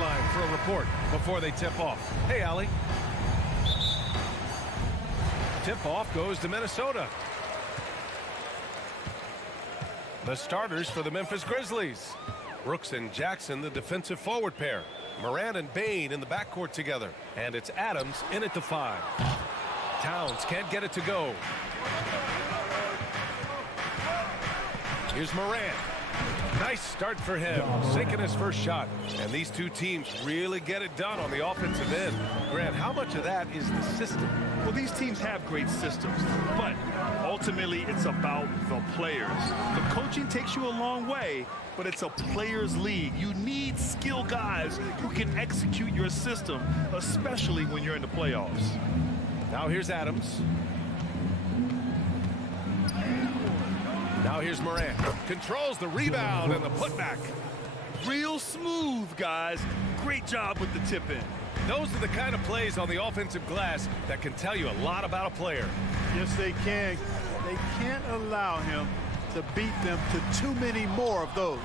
sideline for a report before they tip off. Hey, Allie. Tip-off goes to Minnesota. The starters for the Memphis Grizzlies. Brooks and Jackson, the defensive forward pair. Morant and Bane in the backcourt together. And it's Adams in at the 5. Towns can't get it to go. Here's Morant. Nice start for him, sinking his first shot. And these two teams really get it done on the offensive end. Grant, how much of that is the system? Well, these teams have great systems, but ultimately it's about the players. The coaching takes you a long way, but it's a players' league. You need skilled guys who can execute your system, especially when you're in the playoffs. Now here's Adams. Now here's Morant. Controls the rebound and the putback. Real smooth, guys. Great job with the tip in. Those are the kind of plays on the offensive glass that can tell you a lot about a player. Yes, they can. They can't allow him to beat them to too many more of those.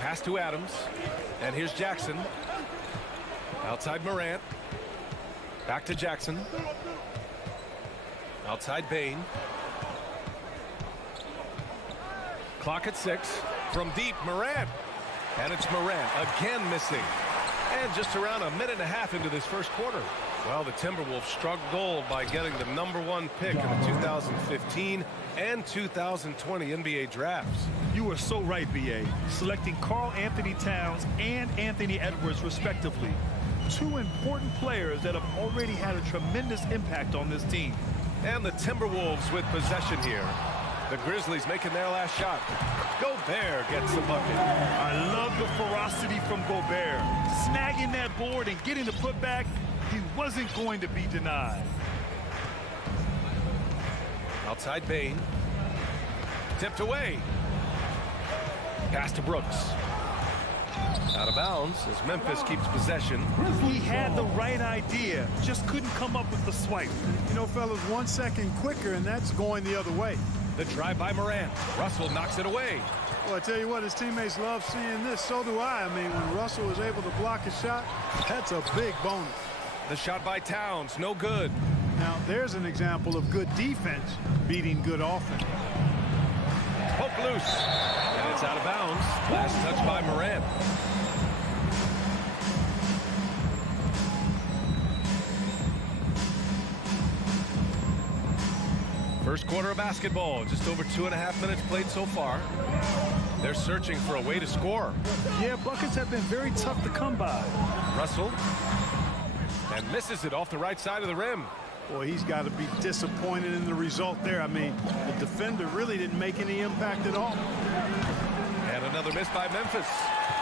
Pass to Adams. And here's Jackson. Outside Morant. Back to Jackson. Outside Bane. Clock at 6. From deep, Morant. And it's Morant again missing. And just around a minute and a half into this first quarter. Well, the Timberwolves struck gold by getting the #1 pick in the 2015 and 2020 NBA drafts. You are so right, B.A. Selecting Karl Anthony Towns and Anthony Edwards, respectively. Two important players that have already had a tremendous impact on this team. And the Timberwolves with possession here. The Grizzlies making their last shot. Gobert gets the bucket. I love the ferocity from Gobert. Snagging that board and getting the putback, he wasn't going to be denied. Outside Bane. Tipped away. Pass to Brooks. Out of bounds as Memphis keeps possession. He had the right idea, just couldn't come up with the swipe. You know, fellas, 1 second quicker, and that's going the other way. The try by Morant. Russell knocks it away. Well, I tell you what, his teammates love seeing this. So do I. I mean, when Russell was able to block a shot, that's a big bonus. The shot by Towns, no good. Now, there's an example of good defense beating good offense. Poke loose. And it's out of bounds. Last touch by Morant. First quarter of basketball, just over 2.5 minutes played so far. They're searching for a way to score. Yeah, buckets have been very tough to come by. Russell. And misses it off the right side of the rim. Boy, he's got to be disappointed in the result there. I mean, the defender really didn't make any impact at all. And another miss by Memphis.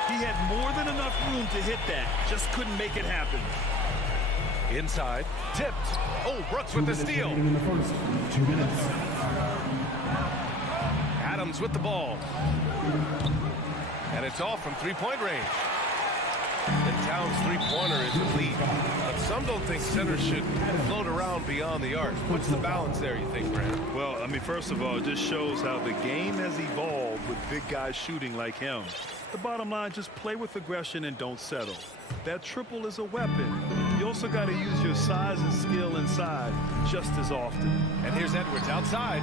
He had more than enough room to hit that. Just couldn't make it happen. Inside. Tipped. Oh, Brooks with the steal. In the first 2 minutes. Adams with the ball. And it's off from three-point range. And Towns' three-pointer is elite. But some don't think centers should float around beyond the arc. What's the balance there, you think, Brandon? Well, I mean, first of all, it just shows how the game has evolved with big guys shooting like him. The bottom line, just play with aggression and don't settle. That triple is a weapon. You also got to use your size and skill inside just as often. And here's Edwards outside.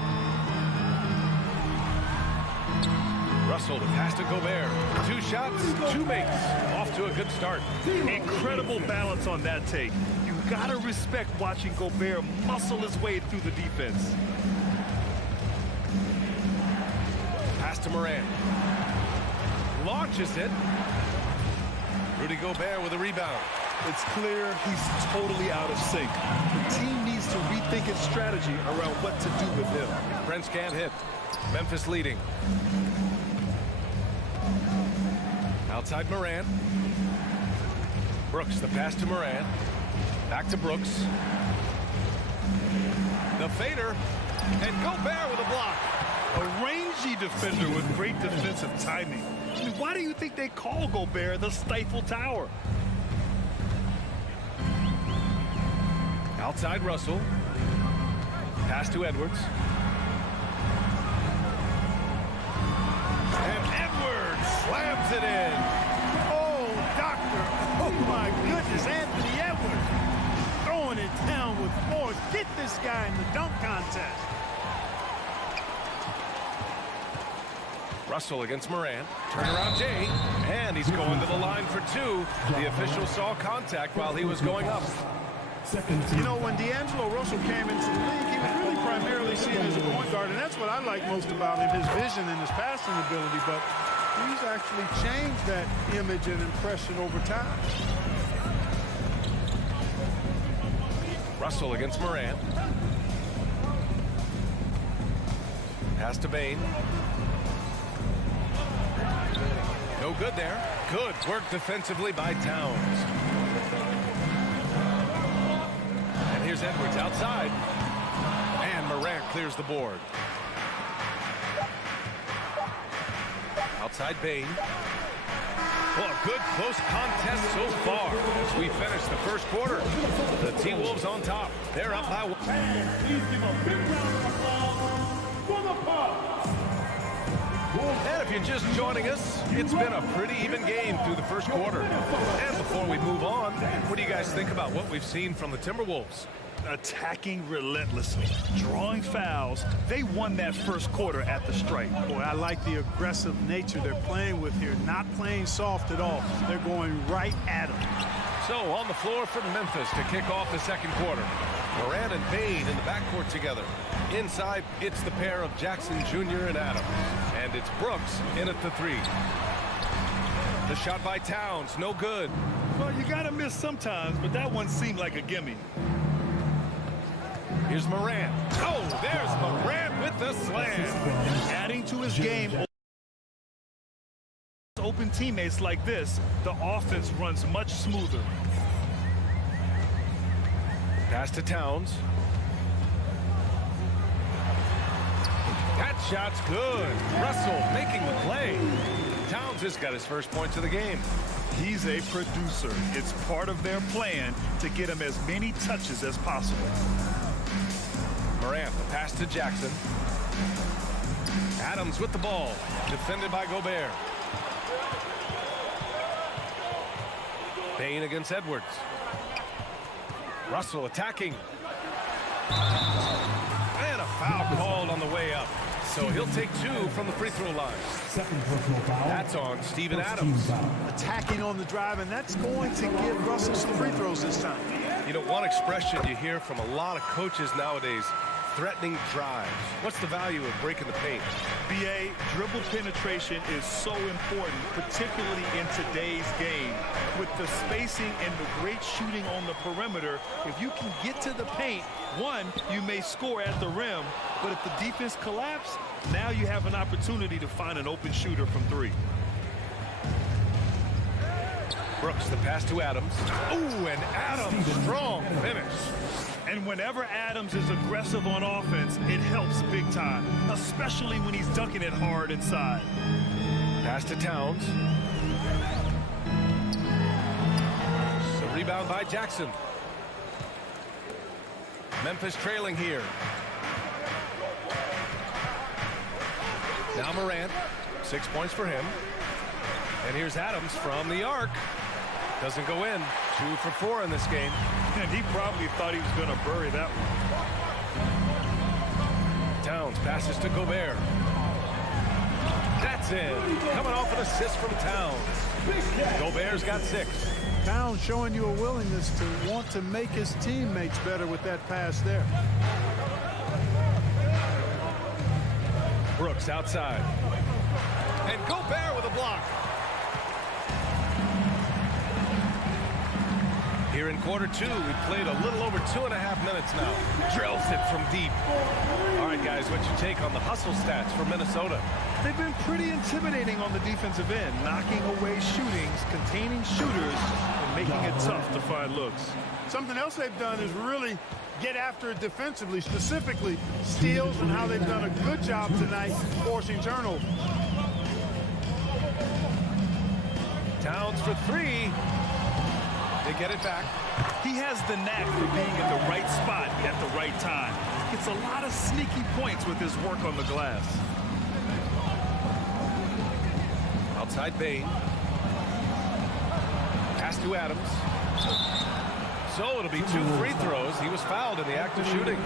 Russell to pass to Gobert. 2 shots, 2 makes. Off to a good start. Incredible balance on that take. You got to respect watching Gobert muscle his way through the defense. Pass to Morant. Launches it. Rudy Gobert with a rebound. It's clear he's totally out of sync. The team needs to rethink its strategy around what to do with him. Brents can't hit. Memphis leading. Outside Morant. Brooks, the pass to Morant. Back to Brooks. The fader. And Gobert with a block. A rangy defender with great defensive timing. I mean, why do you think they call Gobert the Stifle Tower? Outside Russell. Pass to Edwards. And Edwards it in. Oh, doctor. Oh, my goodness. Anthony Edwards throwing it down with force. Get this guy in the dunk contest. Russell against Morant. Turnaround Jay. And he's going to the line for two. The official saw contact while he was going up. You know, when D'Angelo Russell came into the league, he was really primarily seen as a point guard, and that's what I like most about him, his vision and his passing ability, but he's actually changed that image and impression over time. Russell against Morant. Pass to Bane. No good there. Good work defensively by Towns. And here's Edwards outside. And Morant clears the board. Outside Bane. Well, a good close contest so far as we finish the first quarter. The T-Wolves on top. They're up by one. Please give a big round of applause for the Pharos. And if you're just joining us, it's been a pretty even game through the first quarter. And before we move on, what do you guys think about what we've seen from the Timberwolves? Attacking relentlessly, drawing fouls. They won that first quarter at the stripe. Boy, I like the aggressive nature they're playing with here, not playing soft at all. They're going right at him. So on the floor for Memphis to kick off the second quarter. Morant and Bane in the backcourt together. Inside, it's the pair of Jackson Jr. and Adams. And it's Brooks in at the three. The shot by Towns, no good. Well, you gotta miss sometimes, but that one seemed like a gimme. Here's Morant. Oh, there's Morant with the slam. Adding to his game. Open teammates like this, the offense runs much smoother. Pass to Towns. That shot's good. Russell making the play. Towns has got his first points of the game. He's a producer. It's part of their plan to get him as many touches as possible. Morant, the pass to Jackson. Adams with the ball. Defended by Gobert. Bane against Edwards. Russell attacking. And a foul called on the way up. So he'll take two from the free throw line. Second personal foul. That's on Steven First Adams. team foul. Attacking on the drive, and that's going to give Russell some free throws this time. You know, one expression you hear from a lot of coaches nowadays, threatening drives. What's the value of breaking the paint? BA, dribble penetration is so important, particularly in today's game. With the spacing and the great shooting on the perimeter, if you can get to the paint, one, you may score at the rim, but if the defense collapses, now you have an opportunity to find an open shooter from three. Brooks, the pass to Adams. Ooh, and Adams, strong finish. And whenever Adams is aggressive on offense, it helps big time, especially when he's dunking it hard inside. Pass to Towns. The rebound by Jackson. Memphis trailing here. Now Morant, 6 points for him. And here's Adams from the arc. Doesn't go in. 2 for 4 in this game. And he probably thought he was going to bury that one. Towns passes to Gobert. That's in. Coming off an assist from Towns. Gobert's got 6. Towns showing you a willingness to want to make his teammates better with that pass there. Brooks outside. And Gobert with a block. Here in quarter 2, we played a little over 2.5 minutes now. Drills it from deep. All right, guys, what's your take on the hustle stats for Minnesota? They've been pretty intimidating on the defensive end, knocking away shootings, containing shooters, and making it tough to find looks. Something else they've done is really get after it defensively, specifically steals, and how they've done a good job tonight forcing turnovers. Towns for 3. They get it back. He has the knack for being in the right spot at the right time. Gets a lot of sneaky points with his work on the glass. Outside Bain. Pass to Adams. So it'll be 2 free throws. He was fouled in the act of shooting.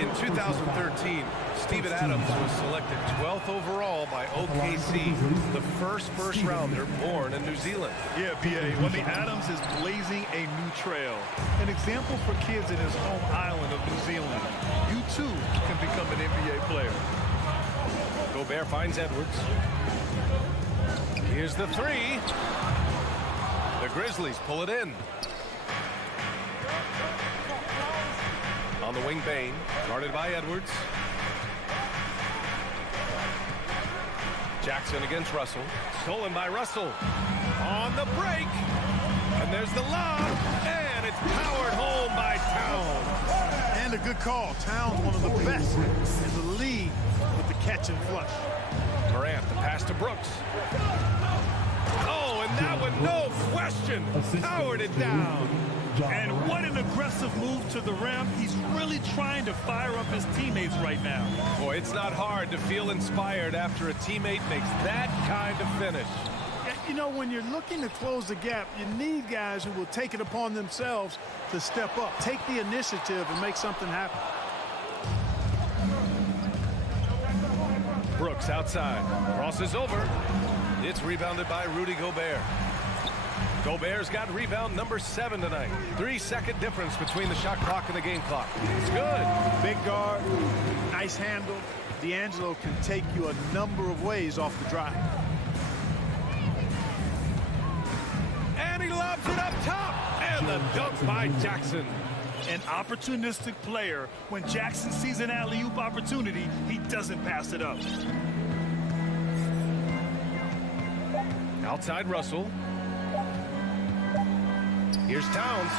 In 2013, Steven Adams was selected 12th overall by OKC, the first rounder born in New Zealand. Yeah, B.A. Well, the Adams is blazing a new trail. An example for kids in his home island of New Zealand. You, too, can become an NBA player. Gobert finds Edwards. Here's the 3. The Grizzlies pull it in. On the wing, Bain, guarded by Edwards. Jackson against Russell. Stolen by Russell. On the break. And there's the lob. And it's powered home by Towns. And a good call. Towns, one of the best in the league with the catch and flush. Morant, the pass to Brooks. Oh, and that one, no question, powered it down. And what an aggressive move to the rim. He's really trying to fire up his teammates right now. Boy, it's not hard to feel inspired after a teammate makes that kind of finish. You know, when you're looking to close the gap, you need guys who will take it upon themselves to step up, take the initiative, and make something happen. Brooks outside, crosses over. It's rebounded by Rudy Gobert. Gobert's got rebound number 7 tonight. 3-second difference between the shot clock and the game clock. It's good. Big guard, nice handle. D'Angelo can take you a number of ways off the drive. And he lobs it up top. And the dunk by Jackson. An opportunistic player. When Jackson sees an alley-oop opportunity, he doesn't pass it up. Outside Russell. Here's Towns.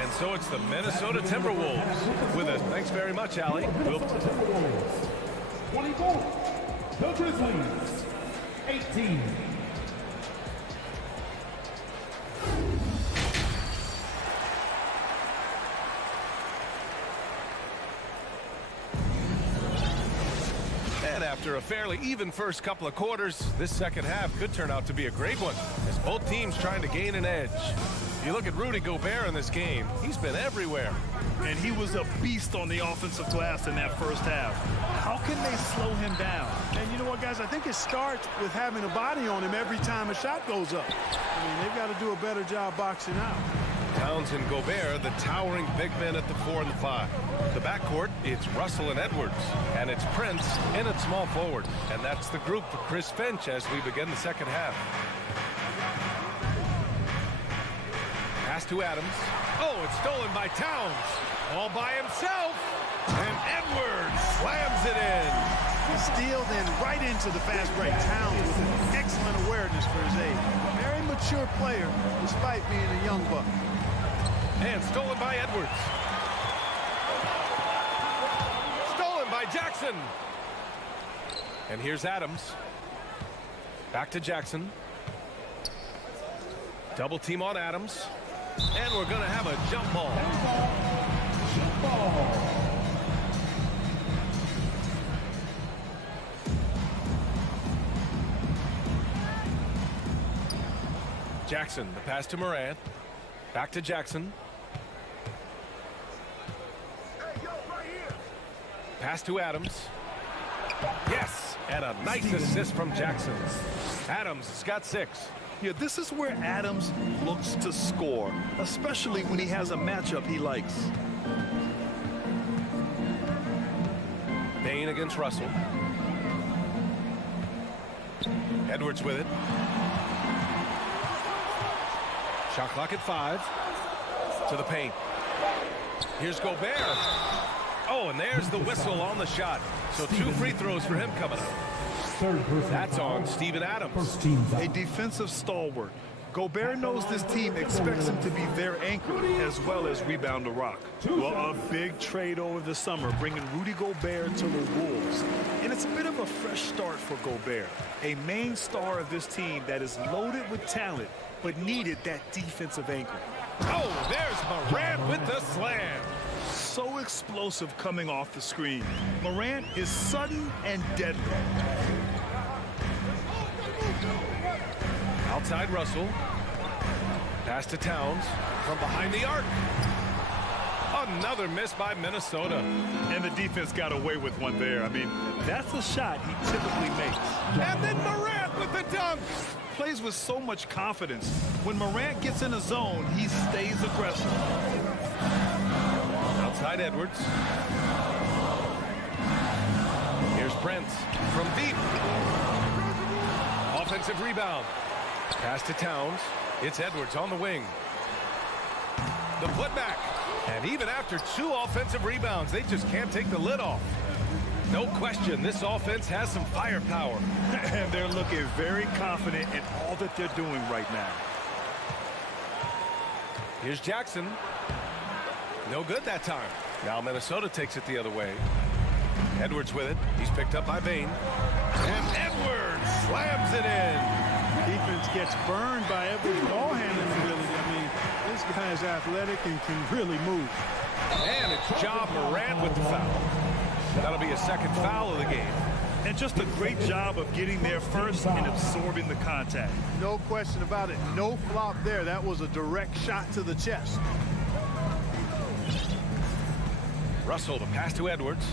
And so it's the Minnesota Timberwolves with it. Thanks very much, Allie. We'll 24. The Grizzlies. 18. And after a fairly even first couple of quarters, this second half could turn out to be a great one, as both teams trying to gain an edge. If you look at Rudy Gobert in this game, he's been everywhere. And he was a beast on the offensive glass in that first half. How can they slow him down? And you know what, guys? I think it starts with having a body on him every time a shot goes up. I mean, they've got to do a better job boxing out. Towns and Gobert, the towering big men at the 4 and the 5. The backcourt, it's Russell and Edwards. And it's Prince in at small forward. And that's the group for Chris Finch as we begin the second half. Pass to Adams. Oh, it's stolen by Towns. All by himself. And Edwards slams it in. The steal then right into the fast break. Towns with an excellent awareness for his age. Very mature player despite being a young buck. And stolen by Edwards. Stolen by Jackson. And here's Adams. Back to Jackson. Double team on Adams. And we're going to have a jump ball. Jump ball. Jackson, the pass to Morant. Back to Jackson. Pass to Adams. Yes, and a nice assist from Jackson. Adams has got 6. Yeah, this is where Adams looks to score, especially when he has a matchup he likes. Bain against Russell. Edwards with it. Shot clock at 5. To the paint. Here's Gobert. Oh, and there's the whistle on the shot. So 2 free throws for him coming up. That's on Steven Adams. A defensive stalwart. Gobert knows this team expects him to be their anchor as well as rebound the rock. Well, a big trade over the summer, bringing Rudy Gobert to the Wolves. And it's a bit of a fresh start for Gobert, a main star of this team that is loaded with talent, but needed that defensive anchor. Oh, there's Morant with the slam. So explosive coming off the screen. Morant is sudden and deadly. Outside Russell. Pass to Towns from behind the arc. Another miss by Minnesota. And the defense got away with one there. I mean, that's a shot he typically makes. And then Morant with the dunk. Plays with so much confidence. When Morant gets in a zone, he stays aggressive. Outside Edwards. Here's Prince from deep. Offensive rebound. Pass to Towns. It's Edwards on the wing. The putback. And even after 2 offensive rebounds, they just can't take the lid off. No question, this offense has some firepower. And they're looking very confident in all that they're doing right now. Here's Jackson. No good that time. Now Minnesota takes it the other way. Edwards with it. He's picked up by Bain. And Edwards slams it in. Defense gets burned by Edwards' ball handling ability. I mean, this guy's athletic and can really move. And it's Ja Morant with the foul. That'll be a second foul of the game. And just a great job of getting there first and absorbing the contact. No question about it. No flop there. That was a direct shot to the chest. Russell, the pass to Edwards.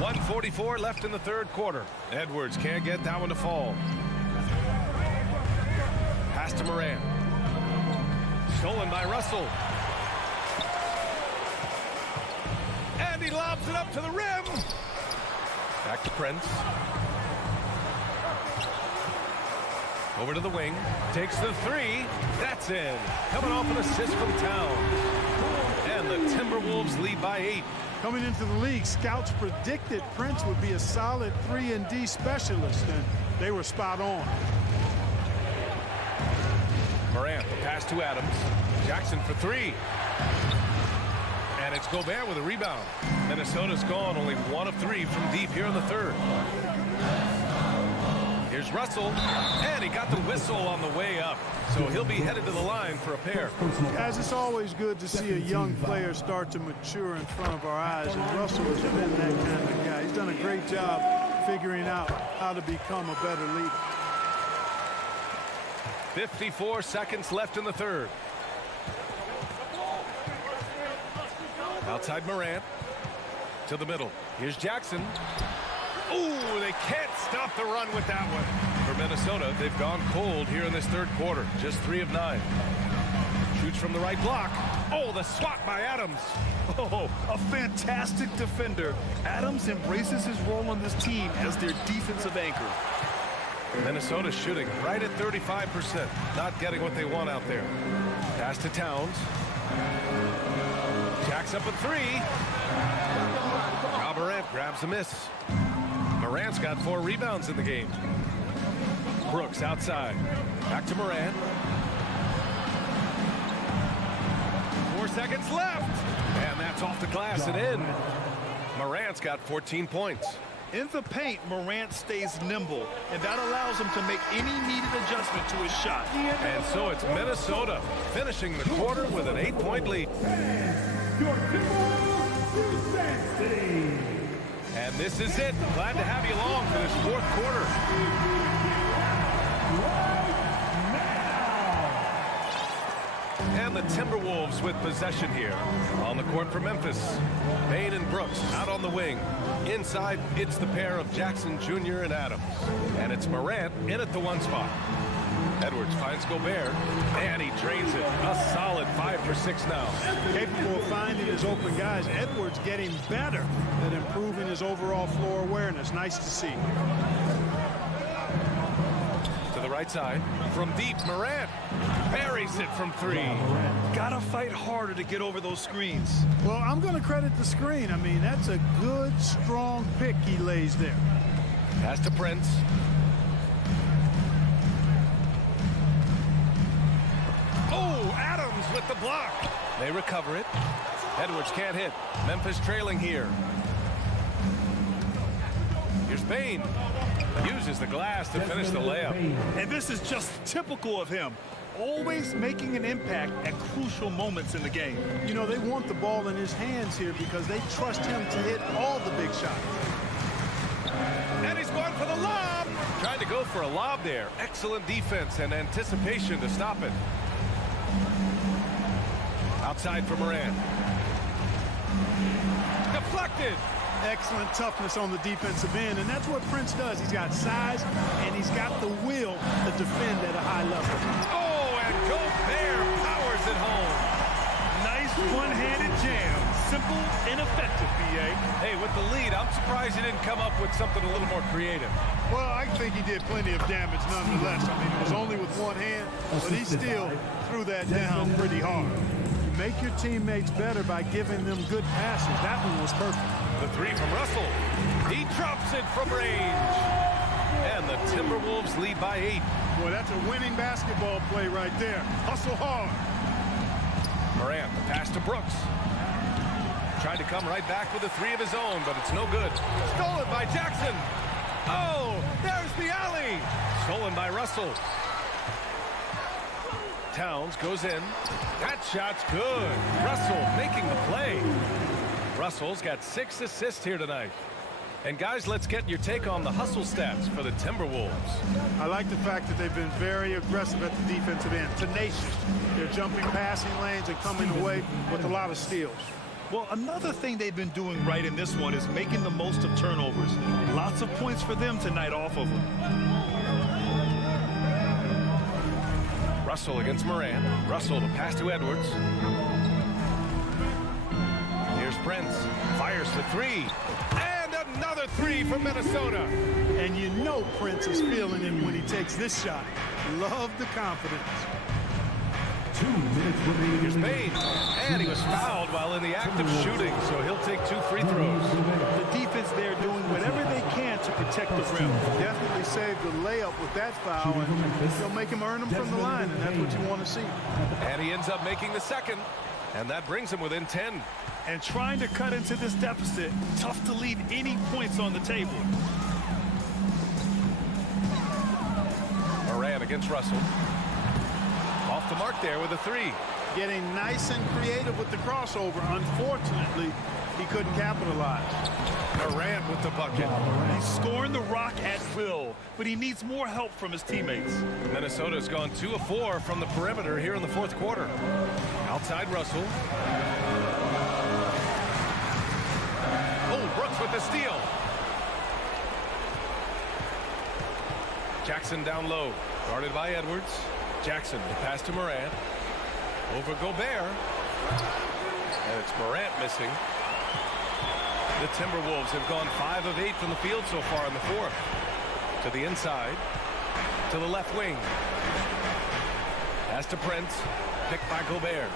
1:44 left in the third quarter. Edwards can't get that one to fall. Pass to Morant. Stolen by Russell. And he lobs it up to the rim. Back to Prince. Over to the wing. Takes the 3. That's in. Coming off an assist from Towns. And the Timberwolves lead by 8. Coming into the league, scouts predicted Prince would be a solid 3-and-D specialist, and they were spot on. Morant, the pass to Adams. Jackson for 3. And it's Gobert with a rebound. Minnesota's gone only 1 of 3 from deep here in the third. Here's Russell, and he got the whistle on the way up. So he'll be headed to the line for a pair. Guys, it's always good to see a young player start to mature in front of our eyes, and Russell has been that kind of guy. He's done a great job figuring out how to become a better leader. 54 seconds left in the third. Outside Morant. To the middle. Here's Jackson. Ooh, they can't stop the run with that one. For Minnesota, they've gone cold here in this third quarter. Just 3 of 9. Shoots from the right block. Oh, the swat by Adams. Oh, a fantastic defender. Adams embraces his role on this team as their defensive anchor. Minnesota shooting right at 35%. Not getting what they want out there. Pass to Towns. Jacks up a 3. Morant grabs a miss. Morant's got 4 rebounds in the game. Brooks outside. Back to Morant. 4 seconds left. And that's off the glass and in. Morant's got 14 points. In the paint, Morant stays nimble, and that allows him to make any needed adjustment to his shot. And so it's Minnesota finishing the quarter with an 8-point lead. And this is it. Glad to have you along for this fourth quarter. And the Timberwolves with possession here. On the court for Memphis. Bain and Brooks out on the wing. Inside, it's the pair of Jackson Jr. and Adams. And it's Morant in at the 1 spot. Edwards finds Gobert, and he drains it. A solid 5 for 6 now. Capable of finding his open guys. Edwards getting better at improving his overall floor awareness. Nice to see. To the right side, from deep, Morant buries it from 3. Gotta fight harder to get over those screens. Well, I'm going to credit the screen. I mean, that's a good, strong pick he lays there. Pass to Prince. Oh, Adams with the block. They recover it. Edwards can't hit. Memphis trailing here. Here's Bain. Uses the glass to finish the layup. And this is just typical of him. Always making an impact at crucial moments in the game. You know, they want the ball in his hands here because they trust him to hit all the big shots. And he's going going for the lob. Trying to go for a lob there. Excellent defense and anticipation to stop it. Outside for Moran. Deflected. Excellent toughness on the defensive end, and that's what Prince does. He's got size, and he's got the will to defend at a high level. Oh, and Gobert powers it home. Nice one-handed jam. Simple and effective, B.A. Hey, with the lead, I'm surprised he didn't come up with something a little more creative. Well, I think he did plenty of damage nonetheless. I mean, it was only with one hand, but he still threw that down pretty hard. You make your teammates better by giving them good passes. That one was perfect. The three from Russell. He drops it from range. And the Timberwolves lead by 8. Boy, that's a winning basketball play right there. Hustle hard. Morant, the pass to Brooks. Tried to come right back with a three of his own, but it's no good. Stolen by Jackson. Oh, there's the alley. Stolen by Russell. Towns goes in. That shot's good. Russell making the play. Russell's got 6 assists here tonight. And guys, let's get your take on the hustle stats for the Timberwolves. I like the fact that they've been very aggressive at the defensive end. Tenacious. They're jumping passing lanes and coming away with a lot of steals. Well, another thing they've been doing right in this one is making the most of turnovers. Lots of points for them tonight off of them. Russell against Moran. Russell to pass to Edwards. Here's Prince. Fires to 3. And another 3 from Minnesota. And you know Prince is feeling it when he takes this shot. Love the confidence. 2 minutes remaining. Here's Payne. And he was fouled while in the act of shooting, so he'll take 2 free throws. The defense there doing whatever they can to protect the rim. Definitely saved the layup with that foul, and they'll make him earn them from the line, and that's what you want to see. And he ends up making the second, and that brings him within 10. And trying to cut into this deficit, tough to leave any points on the table. Moran against Russell. Off the mark there with a 3. Getting nice and creative with the crossover. Unfortunately, he couldn't capitalize. Morant with the bucket. He's scoring the rock at will, but he needs more help from his teammates. Minnesota's gone 2 of 4 from the perimeter here in the 4th quarter. Outside Russell. Oh, Brooks with the steal. Jackson down low. Guarded by Edwards. Jackson, the pass to Morant. Over Gobert. And it's Morant missing. The Timberwolves have gone 5 of 8 from the field so far in the 4th. To the inside. To the left wing. Pass to Prince. Picked by Gobert.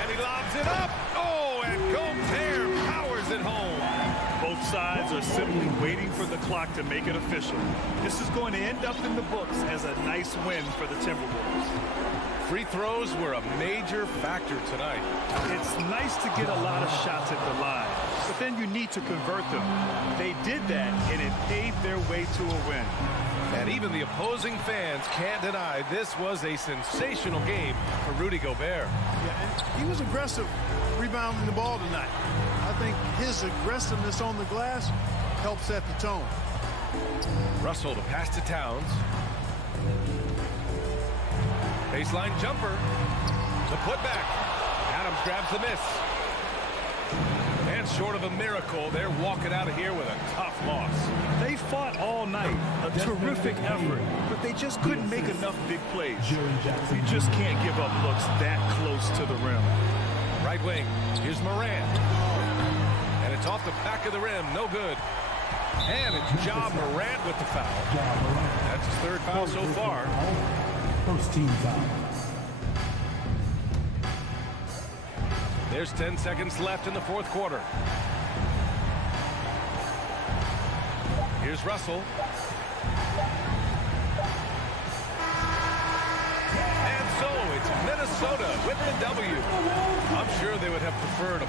And he lobs it up. Oh, and Gobert powers it home. Both sides are simply waiting for the clock to make it official. This is going to end up in the books as a nice win for the Timberwolves. Free throws were a major factor tonight. It's nice to get a lot of shots at the line, but then you need to convert them. They did that, and it paved their way to a win. And even the opposing fans can't deny this was a sensational game for Rudy Gobert. Yeah, and he was aggressive rebounding the ball tonight. I think his aggressiveness on the glass helped set the tone. Russell to pass to Towns. Baseline jumper. The putback. Adams grabs the miss. And short of a miracle, they're walking out of here with a tough loss. They fought all night. A terrific effort, but they just couldn't make enough big plays. You just can't give up looks that close to the rim. Right wing. Here's Moran. And it's off the back of the rim. No good. And it's Ja Morant with the foul. That's his 3rd foul so far. First team foul. There's 10 seconds left in the 4th quarter. Here's Russell. And so it's Minnesota with the W. I'm sure they would have preferred a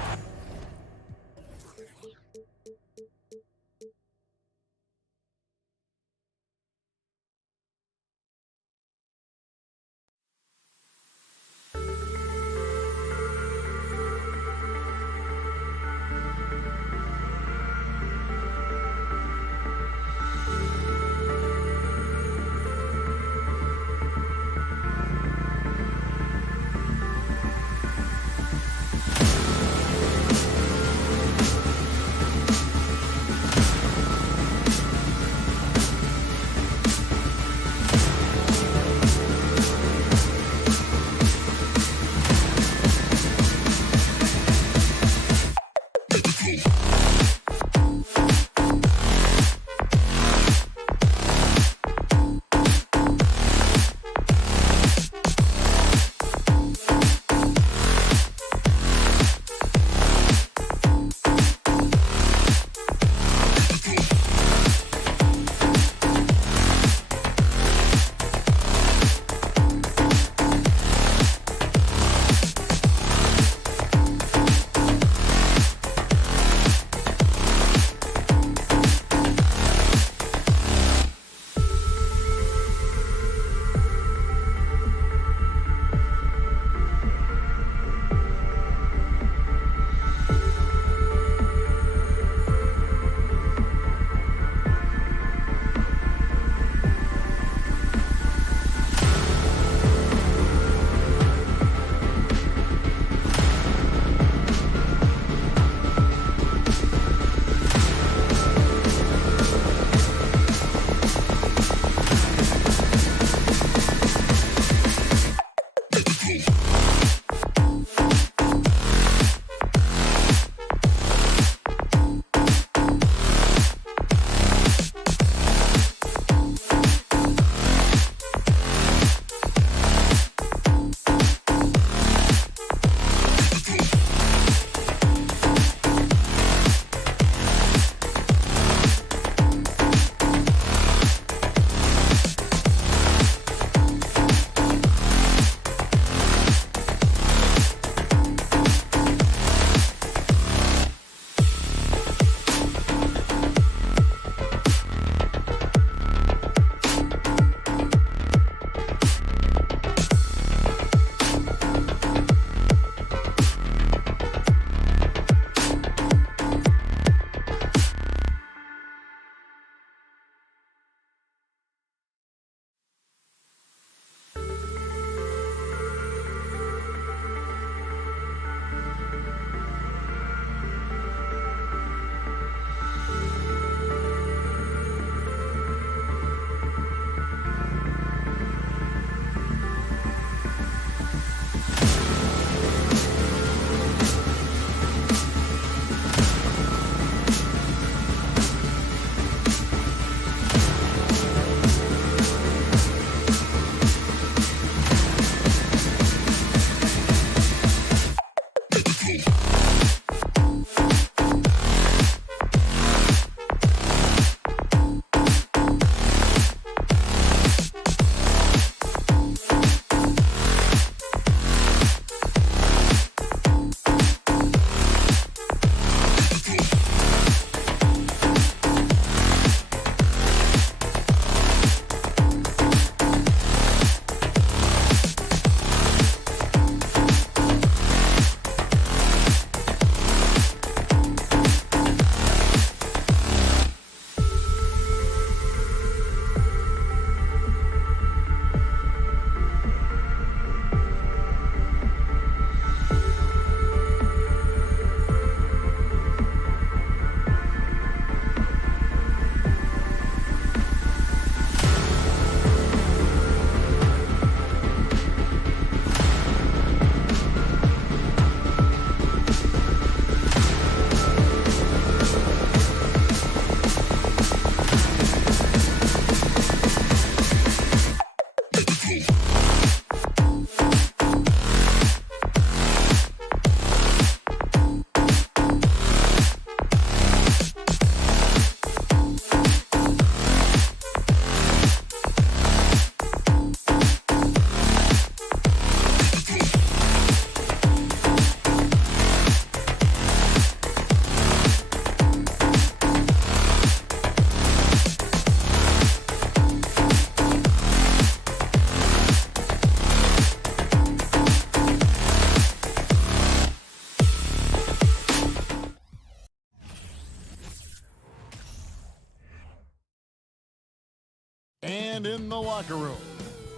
And in the locker room,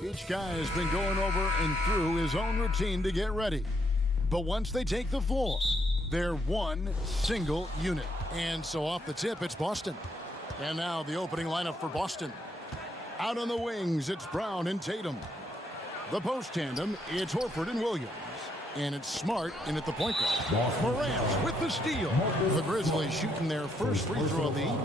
each guy has been going over and through his own routine to get ready. But once they take the floor, they're one single unit. And so off the tip, it's Boston. And now the opening lineup for Boston. Out on the wings, it's Brown and Tatum. The post tandem, it's Horford and Williams. And it's Smart in at the point guard. Morant with the steal. The Grizzlies shooting their first free throw lead.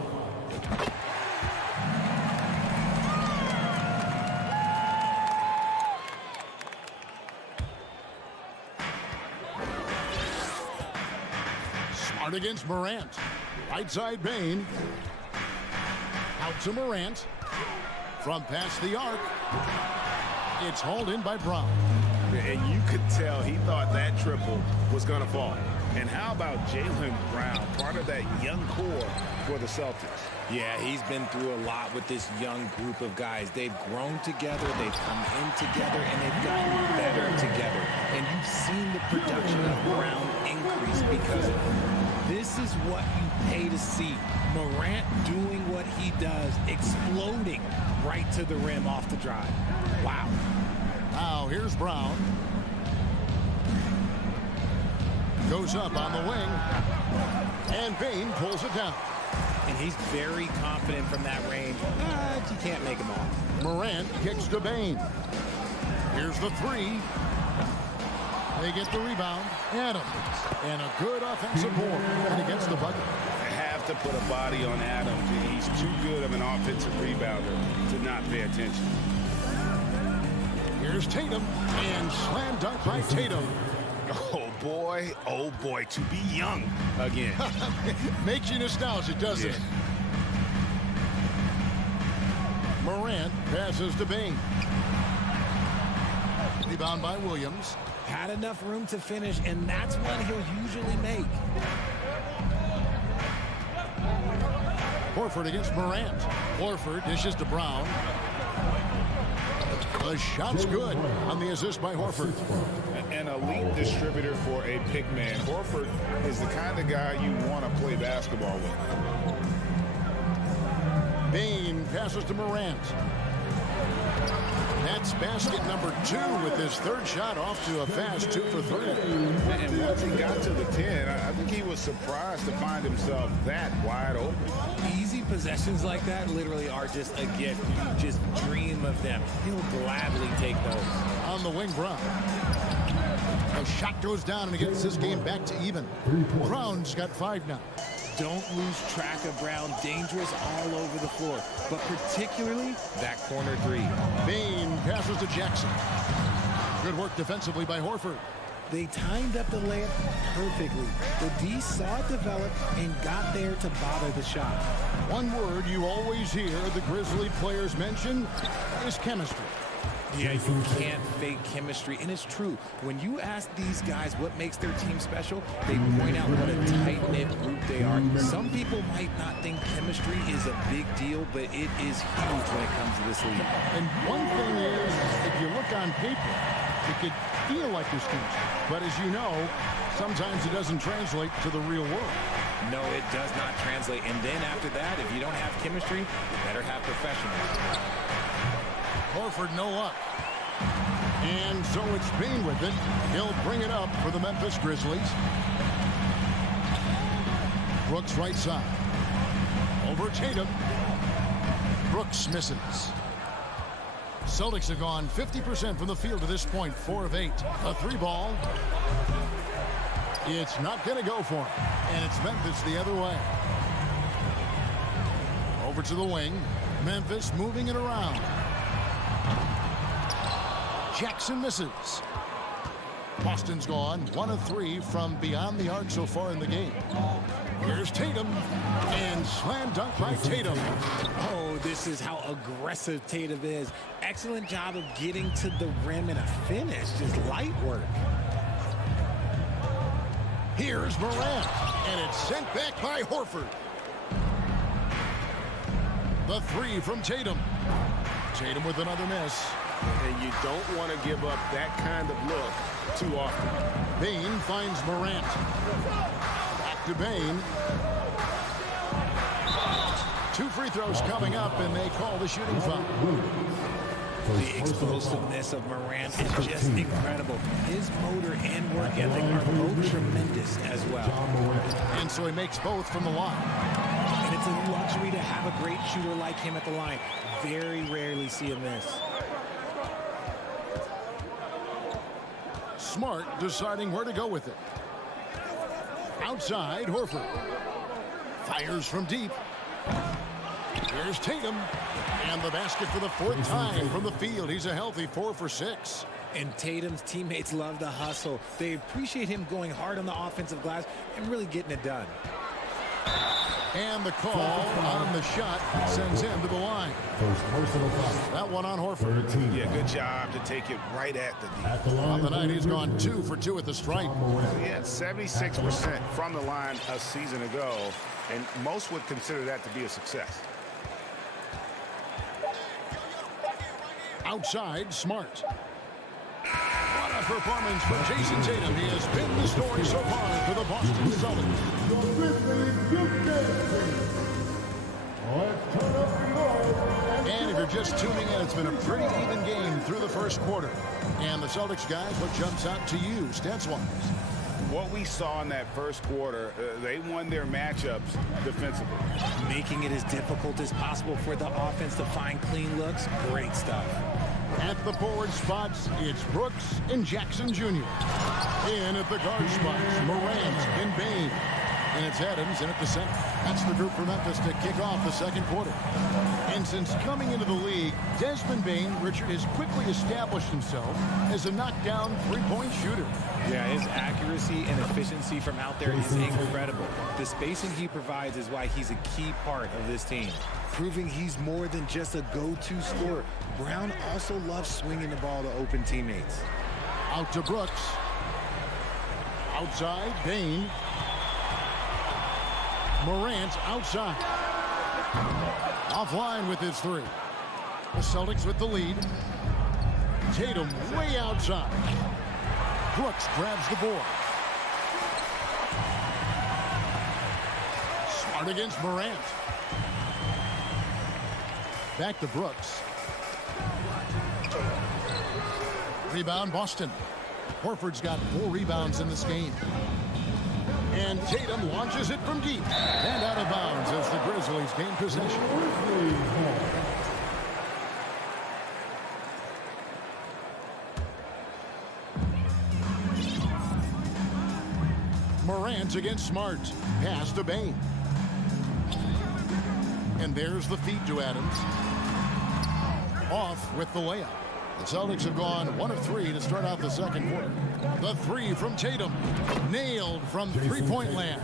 Smart against Morant. Right side Bane. Out to Morant. From past the arc. It's hauled in by Brown. And you could tell he thought that triple was going to fall. And how about Jaylen Brown, part of that young core for the Celtics? Yeah, he's been through a lot with this young group of guys. They've grown together, they've come in together, and they've gotten better together. And you've seen the production of Brown increase because of it. This is what you pay to see. Morant doing what he does, exploding right to the rim off the drive. Wow. Now here's Brown. Goes up on the wing. And Bane pulls it down. And he's very confident from that range. But you can't make him off. Morant kicks to Bane. Here's the three. They get the rebound. Adams. And a good offensive board. And he gets the bucket. Have to put a body on Adams. He's too good of an offensive rebounder to not pay attention. Here's Tatum. And slam dunk by Tatum. Oh boy, to be young again. Makes you nostalgic, doesn't it? Morant passes to Bane. Rebound by Williams. Had enough room to finish, and that's what he'll usually make. Horford against Morant. Horford dishes to Brown. The shot's good on the assist by Horford. An elite distributor for a big man. Horford is the kind of guy you want to play basketball with. Bane passes to Morant. That's basket number 2 with his third shot off to a fast 2 for 3. And once he got to the 10, I think he was surprised to find himself that wide open. Easy possessions like that literally are just a gift. You just dream of them. He'll gladly take those. On the wing, Brown. A shot goes down and it gets this game back to even. Brown's got 5 now. Don't lose track of Brown. Dangerous all over the floor, but particularly that corner 3. Bane passes to Jackson. Good work defensively by Horford. They timed up the layup perfectly. The D saw it develop and got there to bother the shot. One word you always hear the Grizzly players mention is chemistry. Yeah, you can't fake chemistry, and it's true. When you ask these guys what makes their team special, they point out what a tight-knit group they are. Some people might not think chemistry is a big deal, but it is huge when it comes to this league. And one thing is, if you look on paper, it could feel like there's chemistry. But as you know, sometimes it doesn't translate to the real world. No, it does not translate. And then after that, if you don't have chemistry, you better have professionals. Horford no luck. And so it's Bane with it. He'll bring it up for the Memphis Grizzlies. Brooks right side. Over Tatum. Brooks misses. Celtics have gone 50% from the field to this point, 4 of 8. A 3 ball. It's not going to go for him. And it's Memphis the other way. Over to the wing. Memphis moving it around. Jackson misses. Boston's gone 1 of 3 from beyond the arc so far in the game. Here's Tatum, and slam dunk by Tatum. Oh, this is how aggressive Tatum is. Excellent job of getting to the rim and a finish. Just light work. Here's Morant, and it's sent back by Horford. The 3 from Tatum. Tatum with another miss. And you don't want to give up that kind of look too often. Bane finds Morant. Back to Bane. 2 free free throws coming up, and they call the shooting foul. The explosiveness of Morant is just incredible. His motor and work ethic are both tremendous as well. And so he makes both from the line. And it's a luxury to have a great shooter like him at the line. Very rarely see him miss. Smart deciding where to go with it. Outside, Horford. Fires from deep. Here's Tatum. And the basket for the fourth time from the field. He's a healthy 4 for 6. And Tatum's teammates love the hustle. They appreciate him going hard on the offensive glass and really getting it done. And the call on the shot sends him to the line. That one on Horford. Yeah, good job to take it right at the D. On the night, he's gone 2 for 2 at the stripe. He had 76% from the line a season ago, and most would consider that to be a success. Outside, Smart. What a performance from Jason Tatum. He has been the story so far for the Boston Celtics. And if you're just tuning in, it's been a pretty even game through the first quarter. And the Celtics guys, what jumps out to you, stats-wise? What we saw in that first quarter, they won their matchups defensively. Making it as difficult as possible for the offense to find clean looks. Great stuff. At the forward spots, it's Brooks and Jackson Jr. In at the guard spots, Morant and Bane. And it's Adams in at the center. That's the group for Memphis to kick off the second quarter. And since coming into the league, Desmond Bane, Richard, has quickly established himself as a knockdown three-point shooter. Yeah, his accuracy and efficiency from out there is incredible. The spacing he provides is why he's a key part of this team. Proving he's more than just a go-to scorer. Brown also loves swinging the ball to open teammates. Out to Brooks. Outside, Bane. Morant outside. Offline with his three. The Celtics with the lead. Tatum way outside. Brooks grabs the board. Smart against Morant. Back to Brooks. Rebound Boston. Horford's got 4 rebounds in this game. And Tatum launches it from deep. And out of bounds as the Grizzlies gain possession. Morant against Smart. Pass to Bane. And there's the feed to Adams. Off with the layup. The Celtics have gone 1 of 3 to start out the second quarter. The three from Tatum. Nailed from three-point land.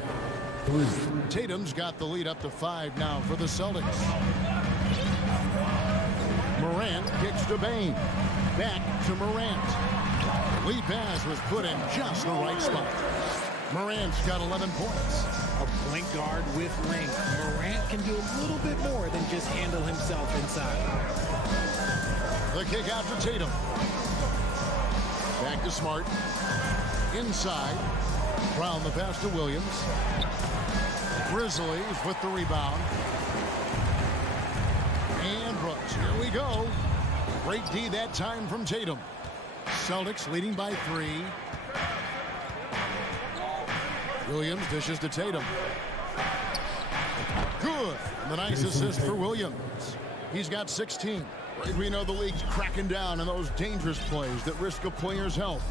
Tatum's got the lead up to 5 now for the Celtics. Morant kicks to Bane. Back to Morant. Lead pass was put in just the right spot. Morant's got 11 points. A point guard with length. Morant can do a little bit more than just handle himself inside. The kick out to Tatum. Back to Smart. Inside. Brown the pass to Williams. Grizzlies with the rebound. And Brooks. Here we go. Great D that time from Tatum. Celtics leading by 3. Williams dishes to Tatum. Good. The nice assist for Williams. He's got 16. We know the league's cracking down on those dangerous plays that risk a player's health.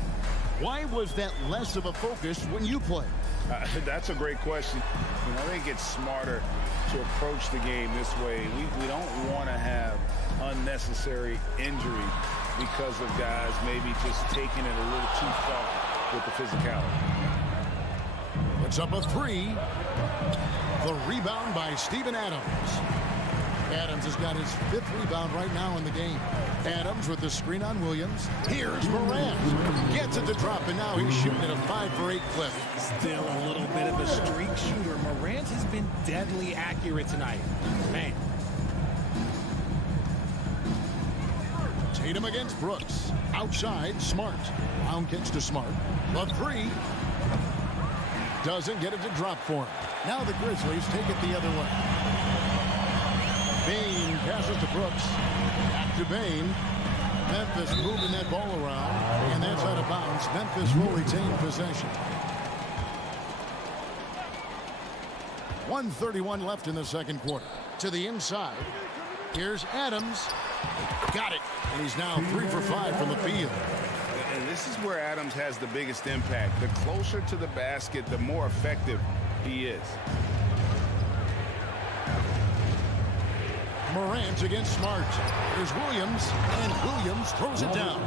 Why was that less of a focus when you play? That's a great question. I think it's smarter to approach the game this way. We don't want to have unnecessary injury because of guys maybe just taking it a little too far with the physicality. It's up a 3. The rebound by Steven Adams. Adams has got his 5th rebound right now in the game. Adams with the screen on Williams. Here's Morant. Gets it to drop, and now he's shooting at a 5 for 8 clip. Still a little bit of a streak shooter. Morant has been deadly accurate tonight. Man. Tatum against Brooks. Outside, Smart. Brown kicks to Smart. The 3. Doesn't get it to drop for him. Now the Grizzlies take it the other way. Bain passes to Brooks. Back to Bain. Memphis moving that ball around, and that's out of bounds. Memphis will retain possession. 1:31 left in the second quarter. To the inside. Here's Adams. Got it. And he's now 3 for 5 from the field. And this is where Adams has the biggest impact. The closer to the basket, the more effective he is. Morant against Smart. There's Williams, and Williams throws it down.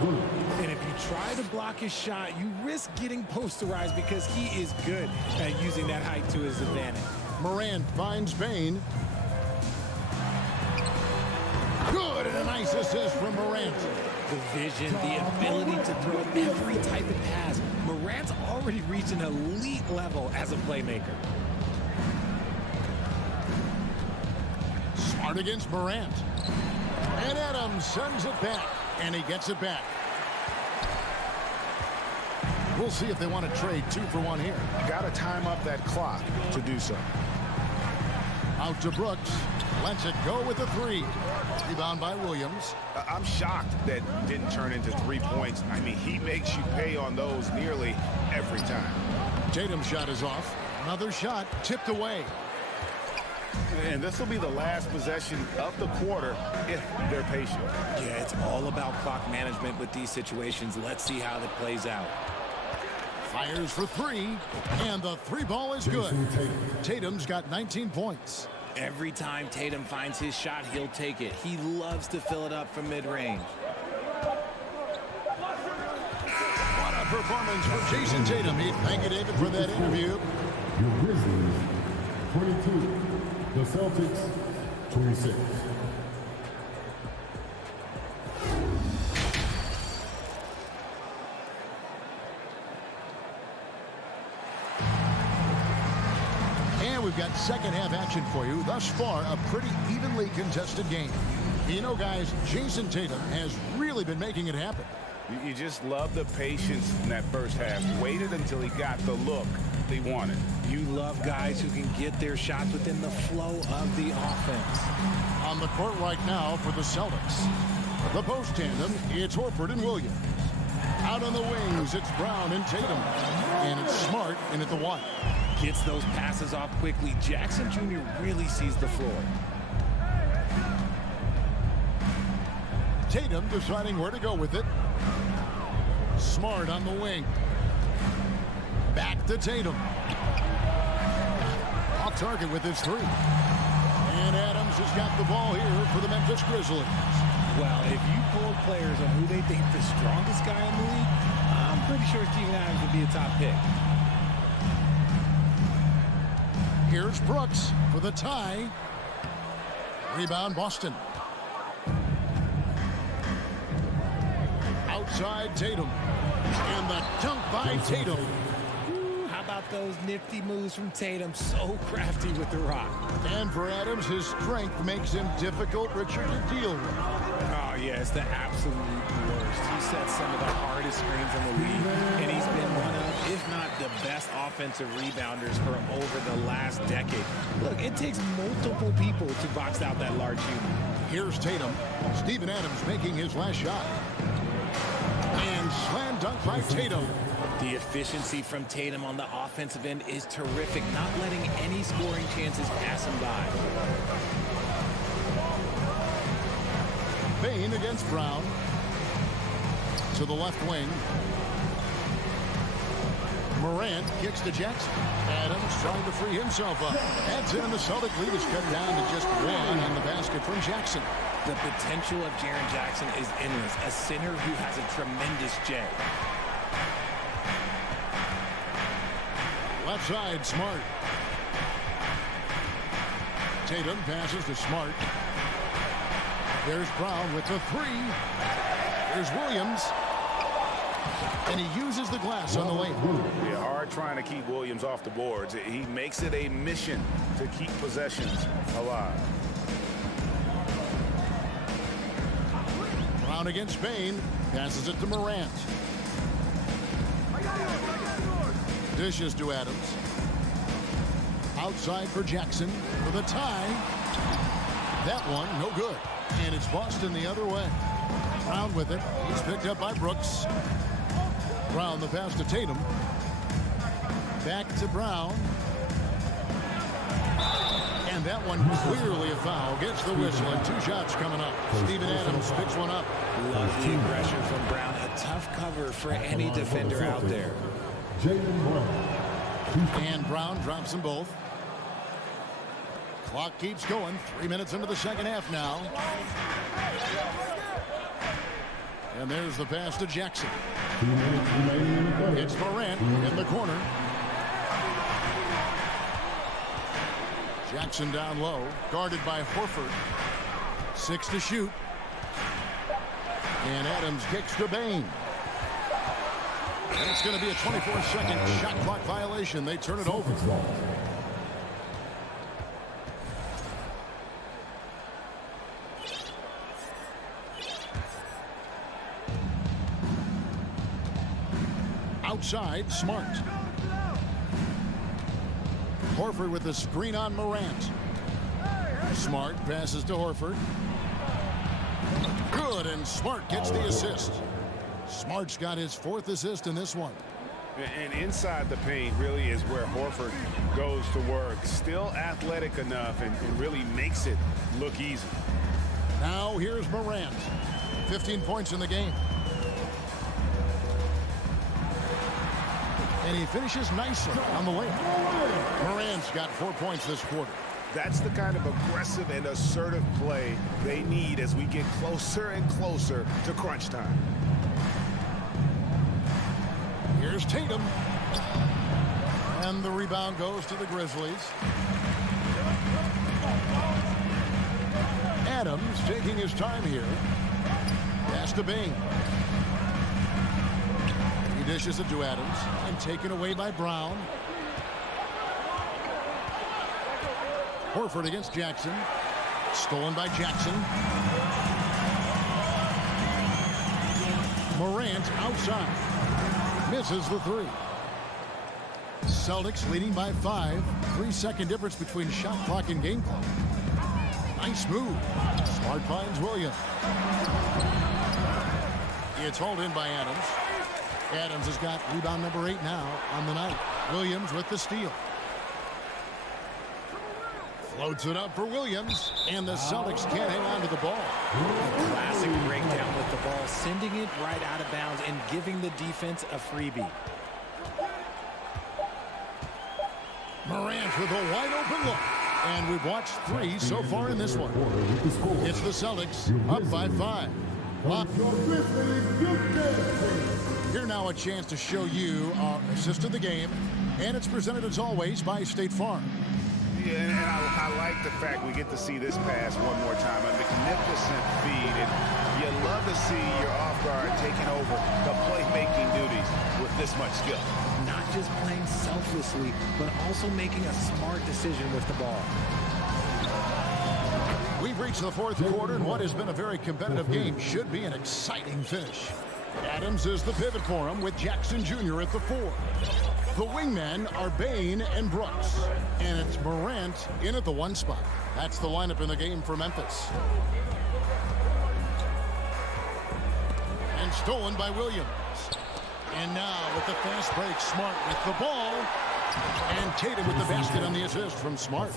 And if you try to block his shot, you risk getting posterized because he is good at using that height to his advantage. Morant finds Bain. Good, and a nice assist from Morant. The vision, the ability to throw every type of pass. Morant's already reached an elite level as a playmaker. Smart against Morant. And Adams sends it back, and he gets it back. We'll see if they want to trade 2 for 1 here. Got to time up that clock to do so. Out to Brooks. Lets it go with the 3. Rebound by Williams. I'm shocked that didn't turn into 3 points. I mean, he makes you pay on those nearly every time. Tatum's shot is off. Another shot tipped away. And this will be the last possession of the quarter if they're patient. Yeah, it's all about clock management with these situations. Let's see how that plays out. Fires for 3, and the 3 ball is good. Tatum's got 19 points. Every time Tatum finds his shot, he'll take it. He loves to fill it up from mid-range. What a performance for Jason Tatum. Thank you, David, for that interview. Your Grizzlies, 22. The Celtics, 26. And we've got second half action for you. Thus far, a pretty evenly contested game. You know, guys, Jason Tatum has really been making it happen. You just love the patience in that first half. Waited until he got the look they wanted. You love guys who can get their shots within the flow of the offense. On the court right now for the Celtics. The post tandem, it's Horford and Williams. Out on the wings, it's Brown and Tatum. And it's Smart in at the 1. Gets those passes off quickly. Jackson Jr. really sees the floor. Tatum deciding where to go with it. Smart on the wing. Back to Tatum. Off target with his 3. And Adams has got the ball here for the Memphis Grizzlies. Well, if you poll players on who they think the strongest guy in the league, I'm pretty sure Steven Adams would be a top pick. Here's Brooks for the tie. Rebound Boston. Outside Tatum. And the dunk by Tatum. How about those nifty moves from Tatum? So crafty with the rock. And for Adams, his strength makes him difficult, Richard, to deal with. Oh, yeah, it's the absolute worst. He sets some of the hardest screens in the league, and he's been one of, if not the best offensive rebounders for him over the last decade. Look, it takes multiple people to box out that large human. Here's Tatum. Steven Adams making his last shot. And slam dunk by Tatum. The efficiency from Tatum on the offensive end is terrific, not letting any scoring chances pass him by. Bain against Brown. To the left wing. Morant kicks to Jackson. Adams trying to free himself up. That's in, and the Celtic lead is cut down to just 1 on the basket from Jackson. The potential of Jaren Jackson is endless. A center who has a tremendous J. Left side, Smart. Tatum passes to Smart. There's Brown with the 3. There's Williams. And he uses the glass on the lane. Yeah, hard trying to keep Williams off the boards. He makes it a mission to keep possessions alive. Brown against Bain. Passes it to Morant. Dishes to Adams. Outside for Jackson for the tie. That one, no good. And it's Boston the other way. Brown with it. He's picked up by Brooks. Brown the pass to Tatum. Back to Brown. And that one clearly a foul. Gets the whistle and 2 shots coming up. Steven Adams picks one up. Love the aggression from Brown. A tough cover for any defender out there. And Brown drops them both. Clock keeps going. 3 minutes into the second half now. And there's the pass to Jackson. It's Morant in the corner. Jackson down low, guarded by Horford. 6 to shoot. And Adams kicks to Bain. And it's going to be a 24-second shot clock violation. They turn it over. Outside, Smart. Horford with the screen on Morant. Smart passes to Horford. Good, and Smart gets the assist. Smart's got his 4th assist in this one. And inside the paint really is where Horford goes to work. Still athletic enough and really makes it look easy. Now here's Morant. 15 points in the game. And he finishes nicely on the layup. Morant's got 4 points this quarter. That's the kind of aggressive and assertive play they need as we get closer and closer to crunch time. Here's Tatum. And the rebound goes to the Grizzlies. Adams taking his time here. Pass to Bain. He dishes it to Adams and taken away by Brown. Horford against Jackson. Stolen by Jackson. Morant outside. Misses the 3. Celtics leading by 5. 3-second difference between shot clock and game clock. Nice move. Smart finds Williams. It's hauled in by Adams. Adams has got rebound number 8 now on the night. Williams with the steal. Floats it up for Williams, and the Celtics can't hang on to the ball. Classic breakdown with the ball, sending it right out of bounds and giving the defense a freebie. Morant with a wide open look. And we've watched 3 so far in this one. It's the Celtics up by 5. Here now a chance to show you our assist of the game. And it's presented as always by State Farm. Yeah, and I like the fact we get to see this pass one more time. A magnificent feed, and you love to see your off guard taking over the playmaking duties with this much skill. Not just playing selflessly, but also making a smart decision with the ball. We've reached the 4th quarter, and what has been a very competitive game should be an exciting finish. Adams is the pivot for him with Jackson Jr. at the 4. The wingmen are Bain and Brooks. And it's Morant in at the 1 spot. That's the lineup in the game for Memphis. And stolen by Williams. And now with the fast break, Smart with the ball. And Tatum with the basket on the assist from Smart.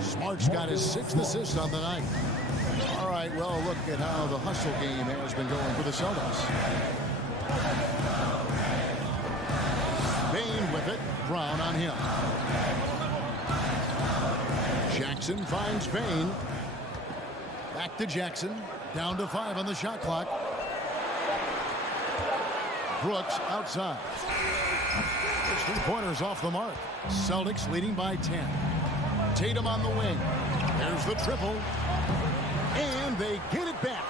Smart's got his 6th assist on the night. All right, well, look at how the hustle game has been going for the Celtics. Bain with it. Brown on him. Jackson finds Bain. Back to Jackson. Down to 5 on the shot clock. Brooks outside. His 3-pointers off the mark. Celtics leading by 10. Tatum on the wing. There's the triple. And they get it back.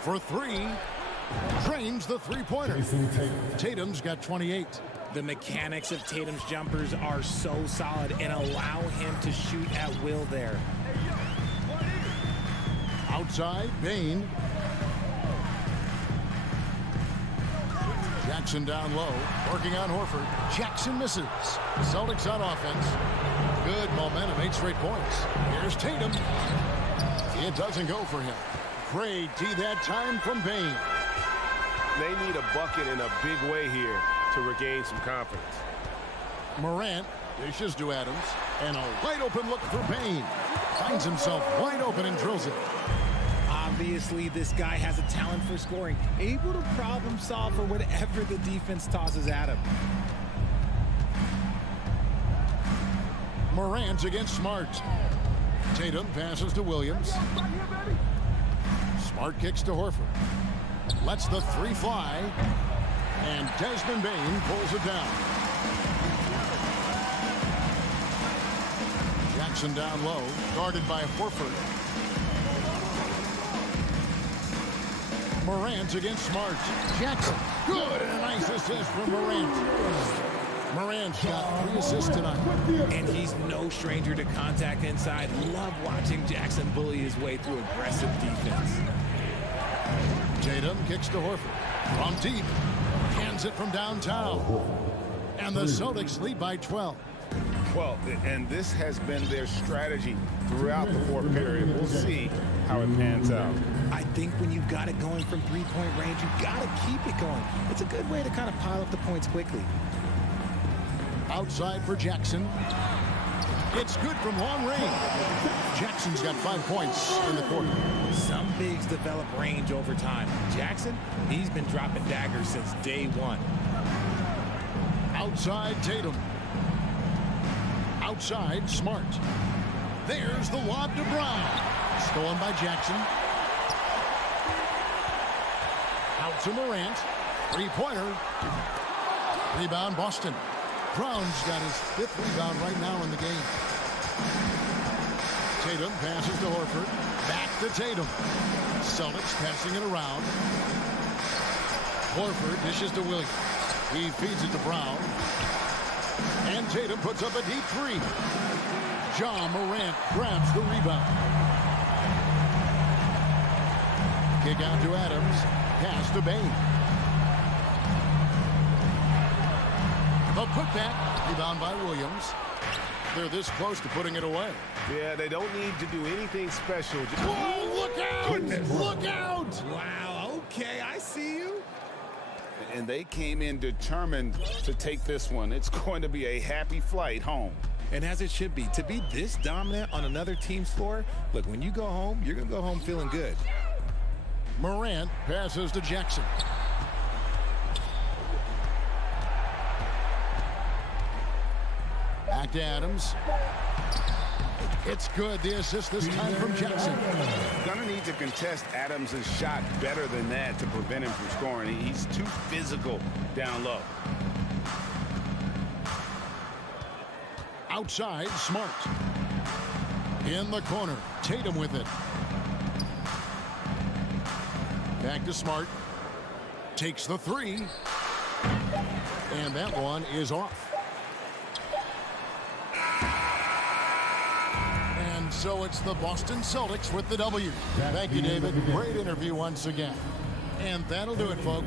For 3. Drains the 3-pointer. Tatum's got 28. The mechanics of Tatum's jumpers are so solid and allow him to shoot at will there. Outside, Bain. Jackson down low, working on Horford. Jackson misses. Celtics on offense. Good momentum, 8 straight points. Here's Tatum. It doesn't go for him. Great D that time from Bain. They need a bucket in a big way here to regain some confidence. Morant dishes to Adams. And a wide open look for Bain. Finds himself wide open and drills it. Obviously, this guy has a talent for scoring, able to problem solve for whatever the defense tosses at him. Morant against Smart. Tatum passes to Williams. Smart kicks to Horford. Lets the 3 fly. And Desmond Bain pulls it down. Jackson down low, guarded by Horford. Morant against Smart. Jackson, good, and a nice assist from Morant. Morant's got 3 assists tonight. And he's no stranger to contact inside. Love watching Jackson bully his way through aggressive defense. Tatum kicks to Horford. From deep, hands it from downtown. And the Celtics lead by 12. Well, and this has been their strategy throughout the fourth period. We'll see how it pans out. I think when you've got it going from three-point range, you've got to keep it going. It's a good way to kind of pile up the points quickly. Outside for Jackson. It's good from long range. Jackson's got 5 points in the quarter. Some bigs develop range over time. Jackson, he's been dropping daggers since day one. Outside Tatum. Outside Smart. There's the lob to Brown. Stolen by Jackson. Out to Morant. 3-pointer. Rebound Boston. Brown's got his 5th rebound right now in the game. Tatum passes to Horford. Back to Tatum. Celtics passing it around. Horford dishes to Williams. He feeds it to Brown. And Tatum puts up a deep 3. John Morant grabs the rebound. Kick out to Adams. Pass to Bain. The putback. Rebound by Williams. They're this close to putting it away. Yeah, they don't need to do anything special. Whoa, look out! Goodness. Look out! Wow, okay, I see you. And they came in determined to take this one. It's going to be a happy flight home. And as it should be, to be this dominant on another team's floor, look, when you go home, you're going to go home feeling good. Morant passes to Jackson. Back to Adams. It's good. The assist this time from Jackson. Gonna need to contest Adams' shot better than that to prevent him from scoring. He's too physical down low. Outside, Smart. In the corner, Tatum with it. Back to Smart. Takes the 3. And that one is off. And so it's the Boston Celtics with the W. Thank you, David. Great interview once again. And that'll do it, folks.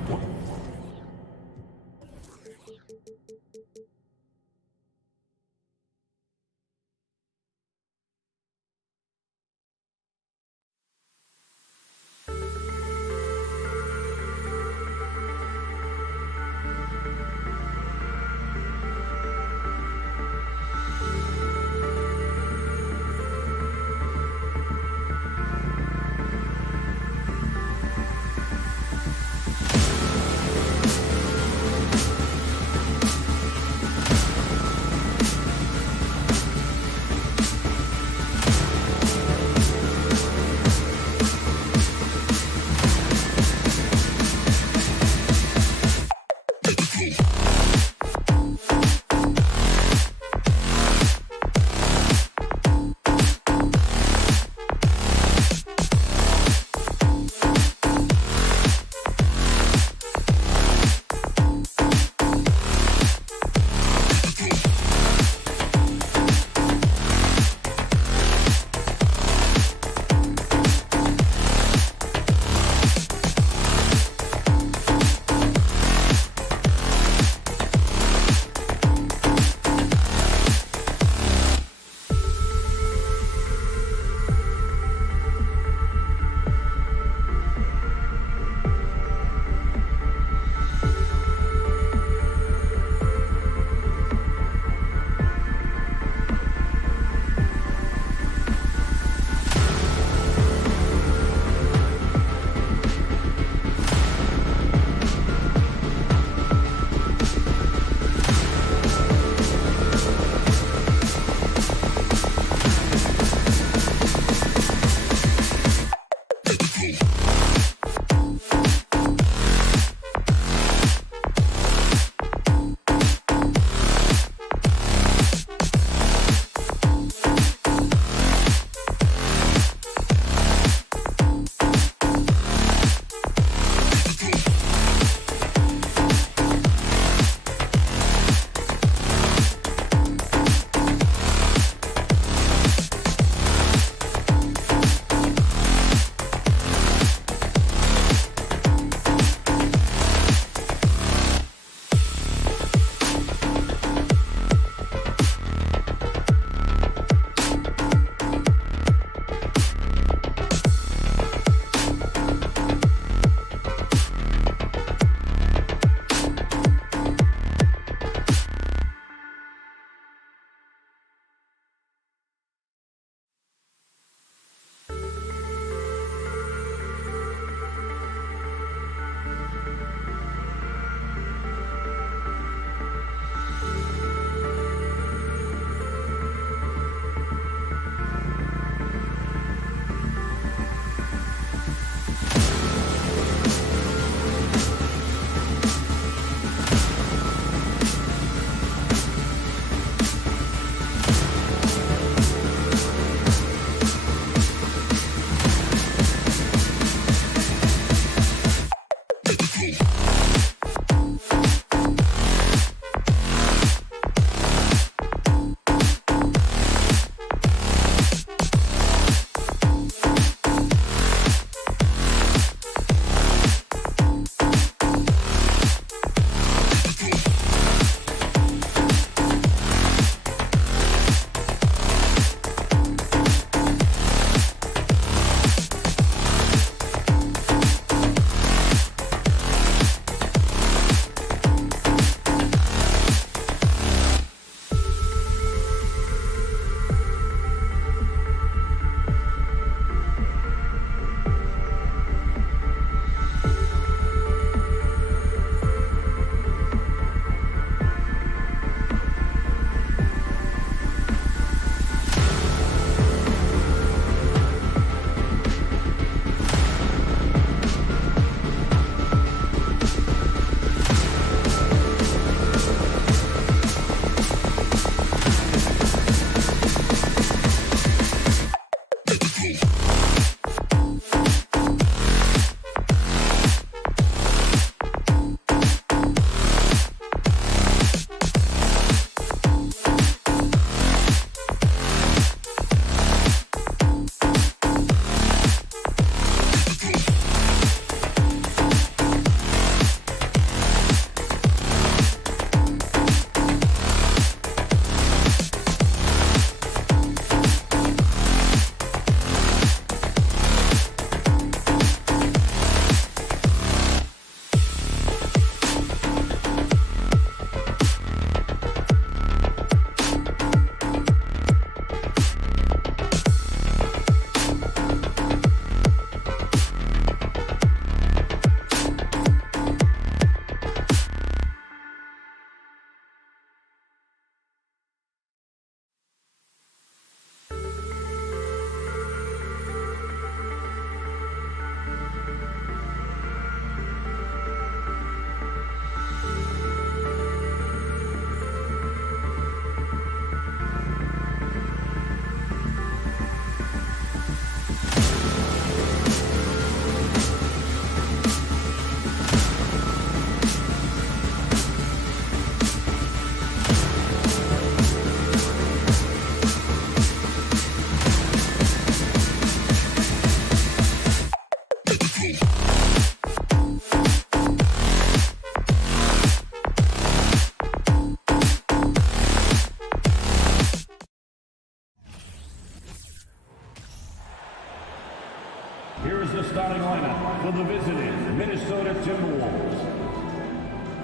the starting lineup for the visiting Minnesota Timberwolves.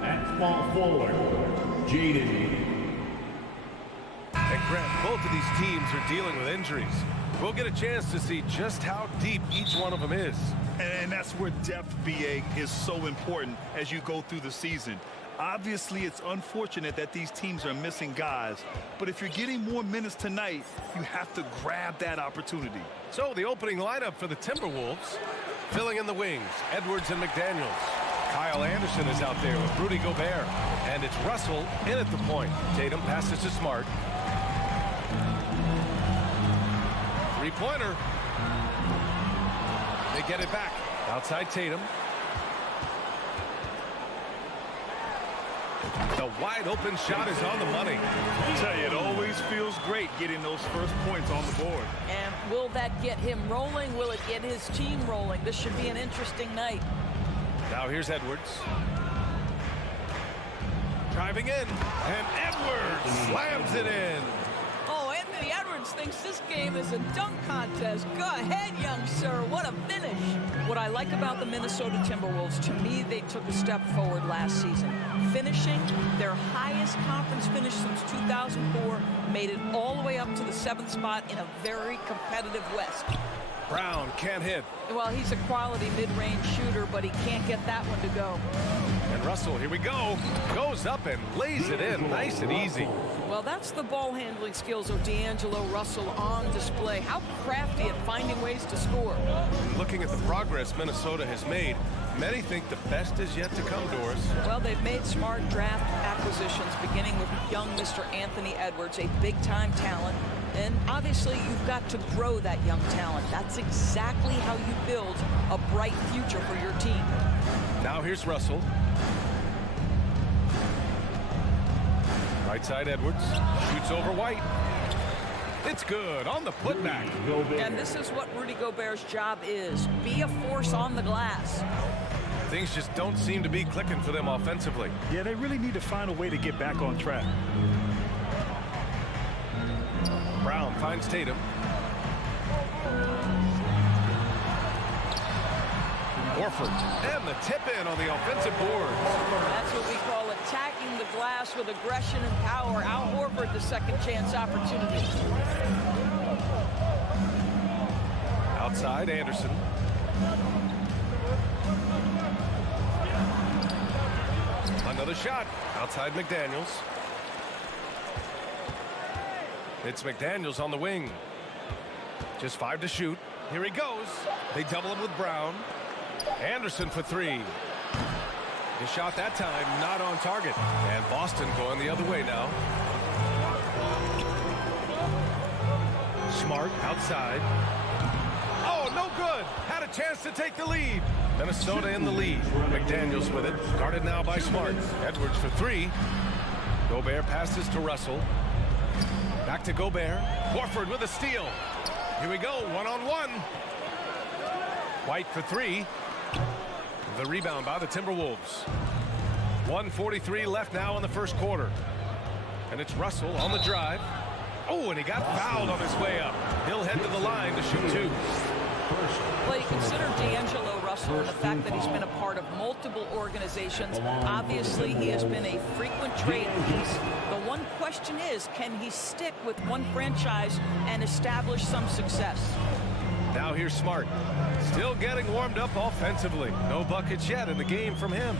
At small forward, Jaden. And Grant, both of these teams are dealing with injuries. We'll get a chance to see just how deep each one of them is. And that's where depth, BA, is so important as you go through the season. Obviously, it's unfortunate that these teams are missing guys, but if you're getting more minutes tonight, you have to grab that opportunity. So the opening lineup for the Timberwolves, filling in the wings, Edwards and McDaniels. Kyle Anderson is out there with Rudy Gobert, and it's Russell in at the point. Tatum passes to Smart. Three-pointer. They get it back. Outside Tatum. The wide open shot is on the money. I tell you, it always feels great getting those first points on the board. And will that get him rolling? Will it get his team rolling? This should be an interesting night. Now here's Edwards. Driving in, and Edwards slams it in. Oh, Anthony Edwards thinks this game is a dunk contest. Go ahead, young sir. What a finish. What I like about the Minnesota Timberwolves, to me, they took a step forward last season. Finishing their highest conference finish since 2004, made it all the way up to the 7th spot in a very competitive West. Brown can't hit. Well, he's a quality mid-range shooter, but he can't get that one to go. And Russell, here we go, goes up and lays it in nice and easy. Well, that's the ball handling skills of D'Angelo Russell on display. How crafty at finding ways to score. Looking at the progress Minnesota has made, many think the best is yet to come, Doris. Well, they've made smart draft acquisitions, beginning with young Mr. Anthony Edwards, a big-time talent. And obviously, you've got to grow that young talent. That's exactly how you build a bright future for your team. Now here's Russell. Right side Edwards. Shoots over White. It's good on the putback. And this is what Rudy Gobert's job is. Be a force on the glass. Things just don't seem to be clicking for them offensively. Yeah, they really need to find a way to get back on track. Brown finds Tatum. Horford, and the tip in on the offensive board. That's what we call attacking the glass with aggression and power. Al Horford, the second chance opportunity. Outside, Anderson. Another shot. Outside McDaniels. It's McDaniels on the wing. Just 5 to shoot. Here he goes. They double him with Brown. Anderson for 3. The shot that time not on target. And Boston going the other way now. Smart outside. Oh, no good. Had a chance to take the lead. Minnesota in the lead. McDaniels with it. Guarded now by Smart. Edwards for 3. Gobert passes to Russell. Back to Gobert. Horford with a steal. Here we go. One-on-one. White for 3. The rebound by the Timberwolves. 1:43 left now in the first quarter. And it's Russell on the drive. Oh, and he got fouled on his way up. He'll head to the line to shoot 2. Well, you consider D'Angelo Russell and the fact that he's been a part of multiple organizations. Obviously, he has been a frequent trade piece. The one question is, can he stick with one franchise and establish some success? Now here's Smart. Still getting warmed up offensively. No buckets yet in the game from him.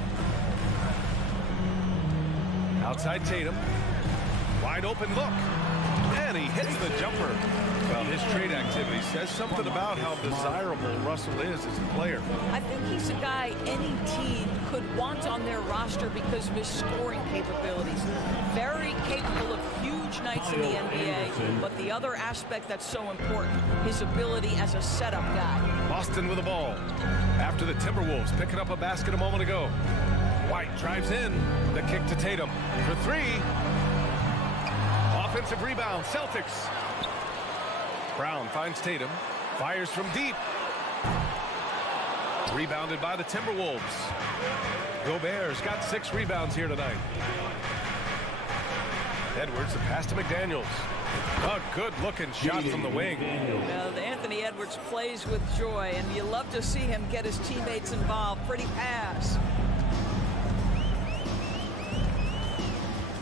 Outside Tatum. Wide open look. And he hits the jumper. Well, his trade activity says something about how desirable Russell is as a player. I think he's a guy any team could want on their roster because of his scoring capabilities. Very capable of huge nights in the NBA, but the other aspect that's so important, his ability as a setup guy. Boston with the ball. After the Timberwolves picking up a basket a moment ago. White drives in. The kick to Tatum for 3. Offensive rebound, Celtics. Brown finds Tatum. Fires from deep. Rebounded by the Timberwolves. Gobert's got 6 rebounds here tonight. Edwards, the pass to McDaniels. A good-looking shot from the wing. Anthony Edwards Edwards plays with joy, and you love to see him get his teammates involved. Pretty pass.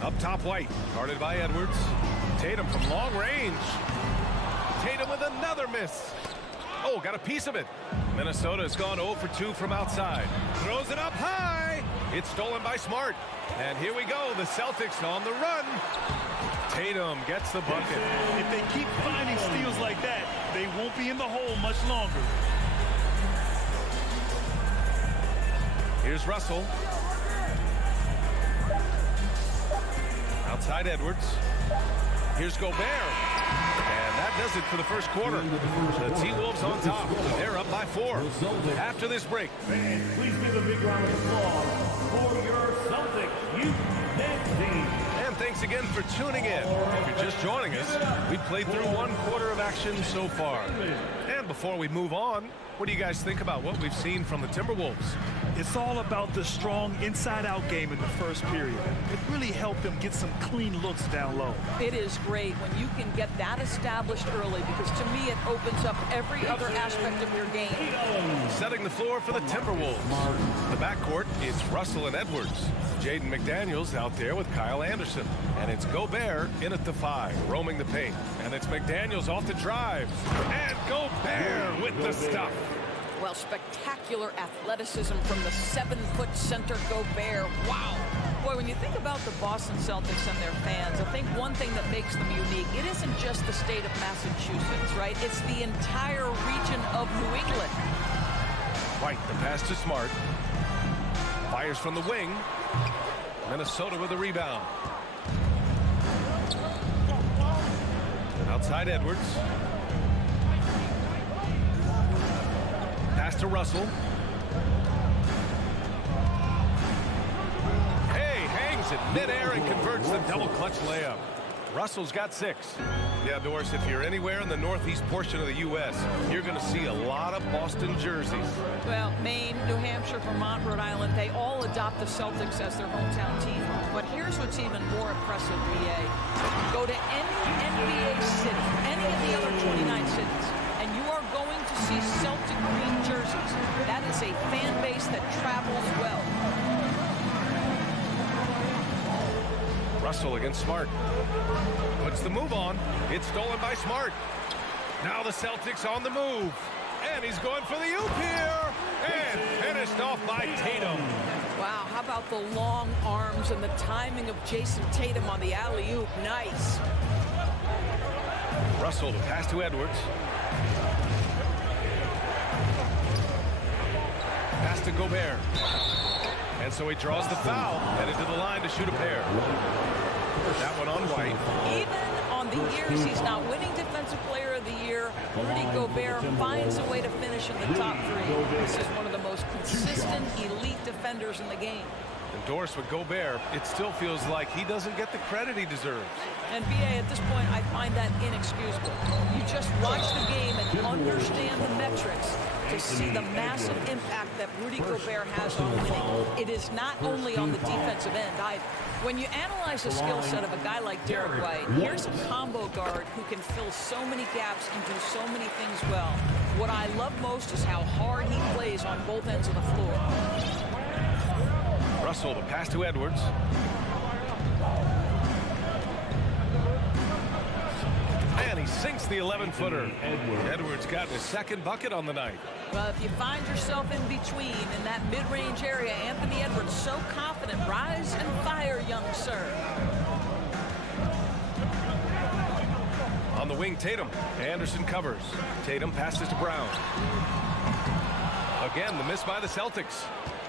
Up top, White, guarded by Edwards. Tatum from long range. Tatum with another miss. Oh, got a piece of it. Minnesota has gone 0 for 2 from outside. Throws it up high. It's stolen by Smart. And here we go, the Celtics on the run. Tatum gets the bucket. If they keep finding steals like that, they won't be in the hole much longer. Here's Russell. Outside Edwards. Here's Gobert. And that does it for the first quarter. The T-Wolves on top. They're up by 4. After this break. Fans, please give a big round of applause for your Celtics youth next team. And thanks again for tuning in. If you're just joining us, we've played through 1 quarter of action so far. And before we move on, what do you guys think about what we've seen from the Timberwolves? It's all about the strong inside-out game in the first period. It really helped them get some clean looks down low. It is great when you can get that established early, because to me it opens up every other aspect of your game. Setting the floor for the Timberwolves. The backcourt, it's Russell and Edwards. Jaden McDaniels out there with Kyle Anderson. And it's Gobert in at the 5, roaming the paint. And it's McDaniels off the drive. And Gobert with the stuff. Well, spectacular athleticism from the 7-foot center Gobert. Wow. Boy, when you think about the Boston Celtics and their fans, I think one thing that makes them unique, it isn't just the state of Massachusetts, right? It's the entire region of New England. White, the pass to Smart. Fires from the wing. Minnesota with a rebound. Outside Edwards. Pass to Russell. Hey, hangs it midair and converts the double clutch layup. Russell's got 6. Yeah, Doris, if you're anywhere in the northeast portion of the U.S., you're going to see a lot of Boston jerseys. Well, Maine, New Hampshire, Vermont, Rhode Island, they all adopt the Celtics as their hometown team. But here's what's even more impressive, BA. Go to any NBA city, any of the other 29 cities, and you are going to see Celtic green jerseys. That is a fan base that travels well. Russell against Smart. Puts the move on. It's stolen by Smart. Now the Celtics on the move. And he's going for the oop here. And finished off by Tatum. Wow, how about the long arms and the timing of Jason Tatum on the alley-oop? Nice. Russell, the pass to Edwards. Pass to Gobert. And so he draws the foul, headed to the line to shoot a pair. That one on White. Even on the years he's not winning Defensive Player of the Year, Rudy Gobert finds a way to finish in the top 3. This is one of the most consistent, elite defenders in the game. Endorsed with Gobert, it still feels like he doesn't get the credit he deserves. And BA, at this point, I find that inexcusable. You just watch the game and understand the metrics to see the massive impact that Rudy Gobert has on winning. It is not only on the defensive end either. When you analyze the skill set of a guy like Derek White, here's a combo guard who can fill so many gaps and do so many things well. What I love most is how hard he plays on both ends of the floor. Russell, the pass to Edwards. And he sinks the 11-footer. Edwards got his 2nd bucket on the night. Well, if you find yourself in between in that mid-range area, Anthony Edwards so confident. Rise and fire, young sir. On the wing, Tatum. Anderson covers. Tatum passes to Brown. Again, the miss by the Celtics.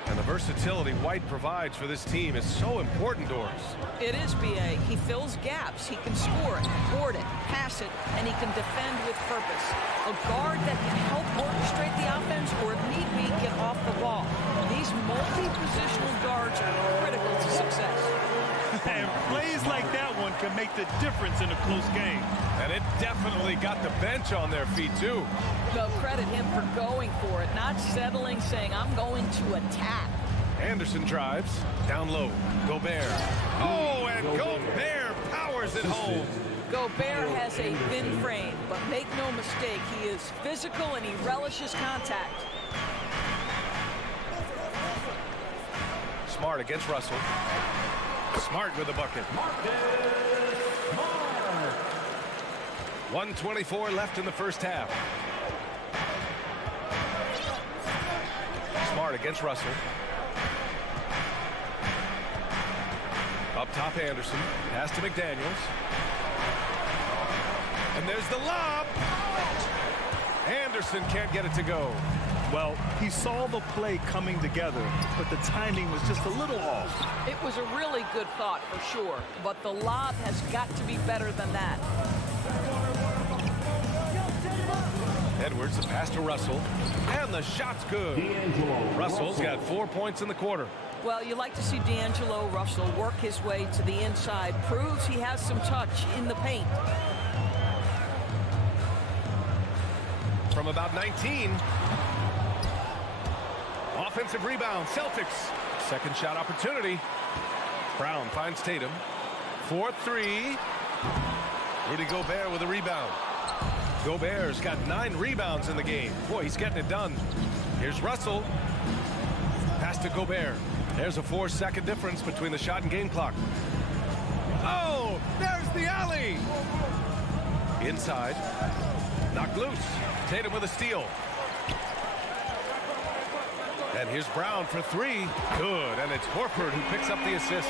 And the versatility White provides for this team is so important, Doris. It is, BA. He fills gaps. He can score it, board it, pass it, and he can defend with purpose. A guard that can help orchestrate the offense or, if need be, get off the ball. These multi-positional guards are critical to success. And plays like that one can make the difference in a close game. And it definitely got the bench on their feet, too. They'll credit him for going for it, not settling, saying, I'm going to attack. Anderson drives. Down low. Gobert. Oh, and Gobert powers it home. Gobert has a thin frame, but make no mistake, he is physical and he relishes contact. Smart against Russell. Smart with the bucket. 1:24 left in the first half. Smart against Russell. Up top, Anderson. Pass to McDaniels. And there's the lob. Anderson can't get it to go. Well, he saw the play coming together, but the timing was just a little off. It was a really good thought for sure, but the lob has got to be better than that. Edwards, a pass to Russell, and the shot's good. Russell's got 4 points in the quarter. Well, you like to see D'Angelo Russell work his way to the inside. Proves he has some touch in the paint. From about 19. Offensive rebound, Celtics. Second shot opportunity. Brown finds Tatum. 4-3. Rudy Gobert with a rebound. Gobert's got 9 rebounds in the game. Boy, he's getting it done. Here's Russell. Pass to Gobert. There's a 4-second difference between the shot and game clock. Oh, there's the alley. Inside. Knocked loose. Tatum with a steal. And here's Brown for 3. Good, and it's Horford who picks up the assist.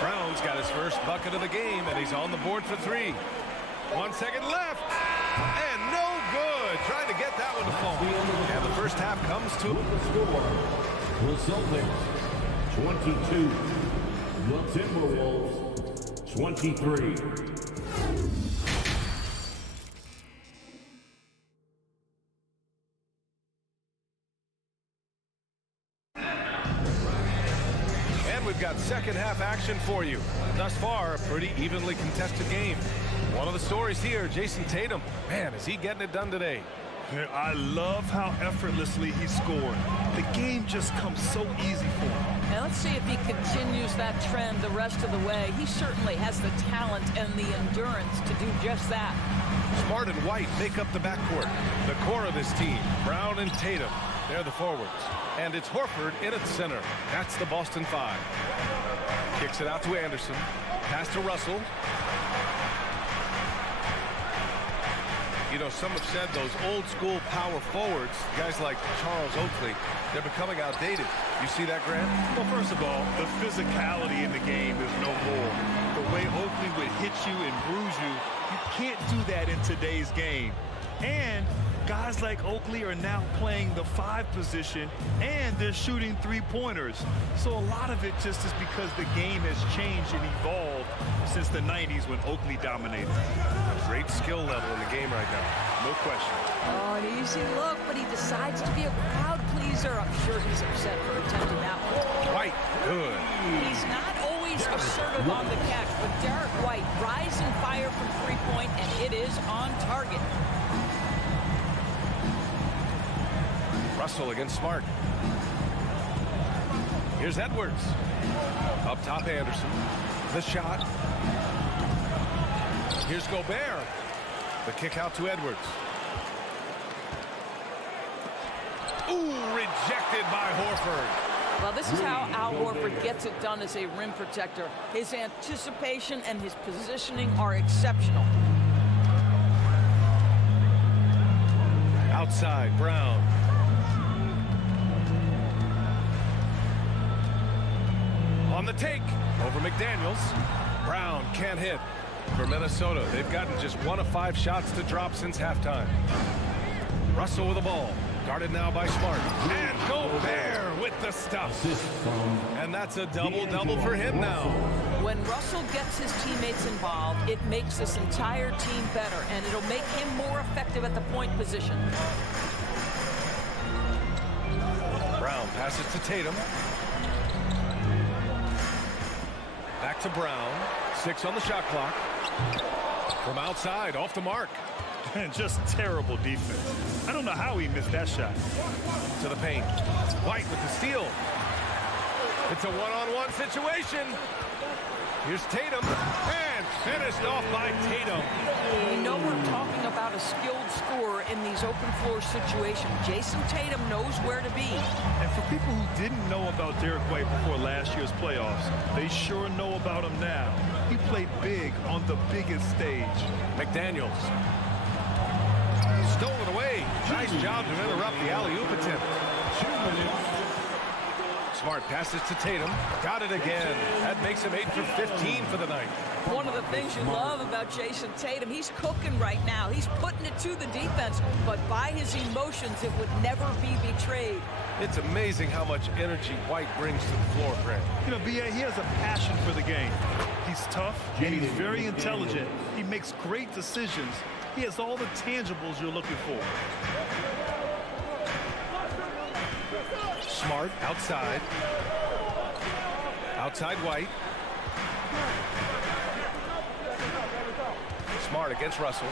Brown's got his first bucket of the game, and he's on the board for 3. 1 second left. And no good. Trying to get that one to fall. And the first half comes to The Celtics 22. The Timberwolves 23. We've got second half action for you. Thus far, a pretty evenly contested game. One of the stories here, Jason Tatum. Man, is he getting it done today? I love how effortlessly he scored. The game just comes so easy for him. And let's see if he continues that trend the rest of the way. He certainly has the talent and the endurance to do just that. Smart and White make up the backcourt. The core of this team, Brown and Tatum. They're the forwards. And it's Horford in at center. That's the Boston 5. Kicks it out to Anderson. Pass to Russell. You know, some have said those old school power forwards, guys like Charles Oakley, they're becoming outdated. You see that, Grant? Well, first of all, the physicality in the game is no more. The way Oakley would hit you and bruise you, you can't do that in today's game. And guys like Oakley are now playing the 5 position, and they're shooting 3-pointers. So a lot of it just is because the game has changed and evolved since the 90s when Oakley dominated. Great skill level in the game right now. No question. Oh, an easy look, but he decides to be a crowd pleaser. I'm sure he's upset for attempting that one. White, good. He's not always assertive on the catch, but Derek White, rise and fire from 3-point, and it is on target. Russell against Smart. Here's Edwards. Up top, Anderson. The shot. Here's Gobert. The kick out to Edwards. Ooh, rejected by Horford. Well, this is how Al Horford gets it done as a rim protector. His anticipation and his positioning are exceptional. Outside, Brown. On the take, over McDaniels. Brown can't hit. For Minnesota, they've gotten just 1 of 5 shots to drop since halftime. Russell with the ball. Guarded now by Smart. And Gobert with the stuff. And that's a double-double for him now. When Russell gets his teammates involved, it makes this entire team better, and it'll make him more effective at the point position. Brown passes to Tatum. Back to Brown. 6 on the shot clock. From outside, off the mark. And just terrible defense. I don't know how he missed that shot. To the paint. White with the steal. It's a one-on-one situation. Here's Tatum, and finished off by Tatum. We know we're talking about a skilled scorer in these open floor situations. Jason Tatum knows where to be. And for people who didn't know about Derek White before last year's playoffs, they sure know about him now. He played big on the biggest stage. McDaniels. Stolen away. Nice job to interrupt the alley-oop attempt. 2 minutes. Smart passes to Tatum. Got it again. That makes him 8 for 15 for the night. One of the things you love about Jason Tatum, he's cooking right now. He's putting it to the defense, but by his emotions, it would never be betrayed. It's amazing how much energy White brings to the floor, Brad. You know, B.A., he has a passion for the game. He's tough, and he's very intelligent. He makes great decisions. He has all the tangibles you're looking for. Smart outside. Outside White. Smart against Russell.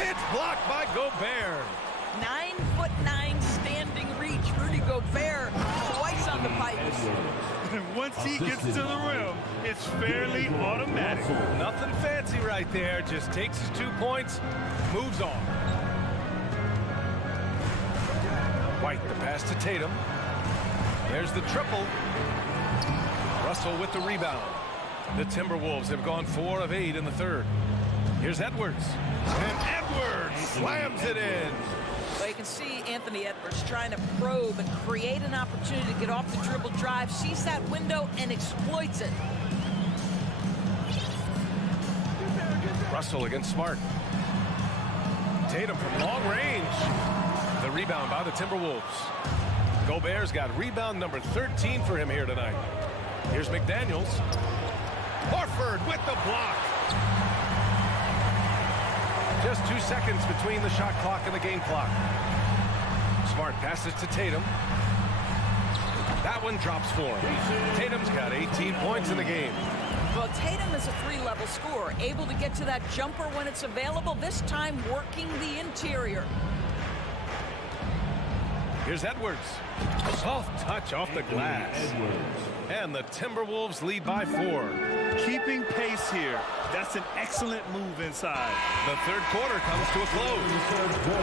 It's blocked by Gobert. 9'9" standing reach. Rudy Gobert twice on the pipes. And once he gets to the rim, it's fairly automatic. Nothing fancy right there. Just takes his 2 points, moves on. White, the pass to Tatum. There's the triple. Russell with the rebound. The Timberwolves have gone 4 of 8 in the third. Here's Edwards. And Edwards slams it in. Well, you can see Anthony Edwards trying to probe and create an opportunity to get off the dribble drive, sees that window and exploits it. Russell against Smart. Tatum from long range. The rebound by the Timberwolves. Gobert's got rebound number 13 for him here tonight. Here's McDaniels. Horford with the block. Just 2 seconds between the shot clock and the game clock. Smart passes to Tatum. That one drops for him. Tatum's got 18 points in the game. Well, Tatum is a 3-level scorer, able to get to that jumper when it's available, this time working the interior. Here's Edwards. Soft touch off the glass. And the Timberwolves lead by 4. Keeping pace here. That's an excellent move inside. The third quarter comes to a close.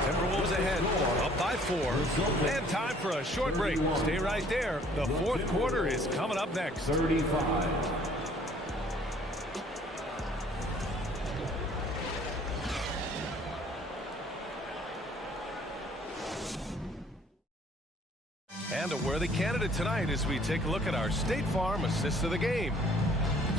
Timberwolves ahead, up by 4. And time for a short break. Stay right there. The fourth quarter is coming up next. 35. And a worthy candidate tonight as we take a look at our State Farm assist of the game.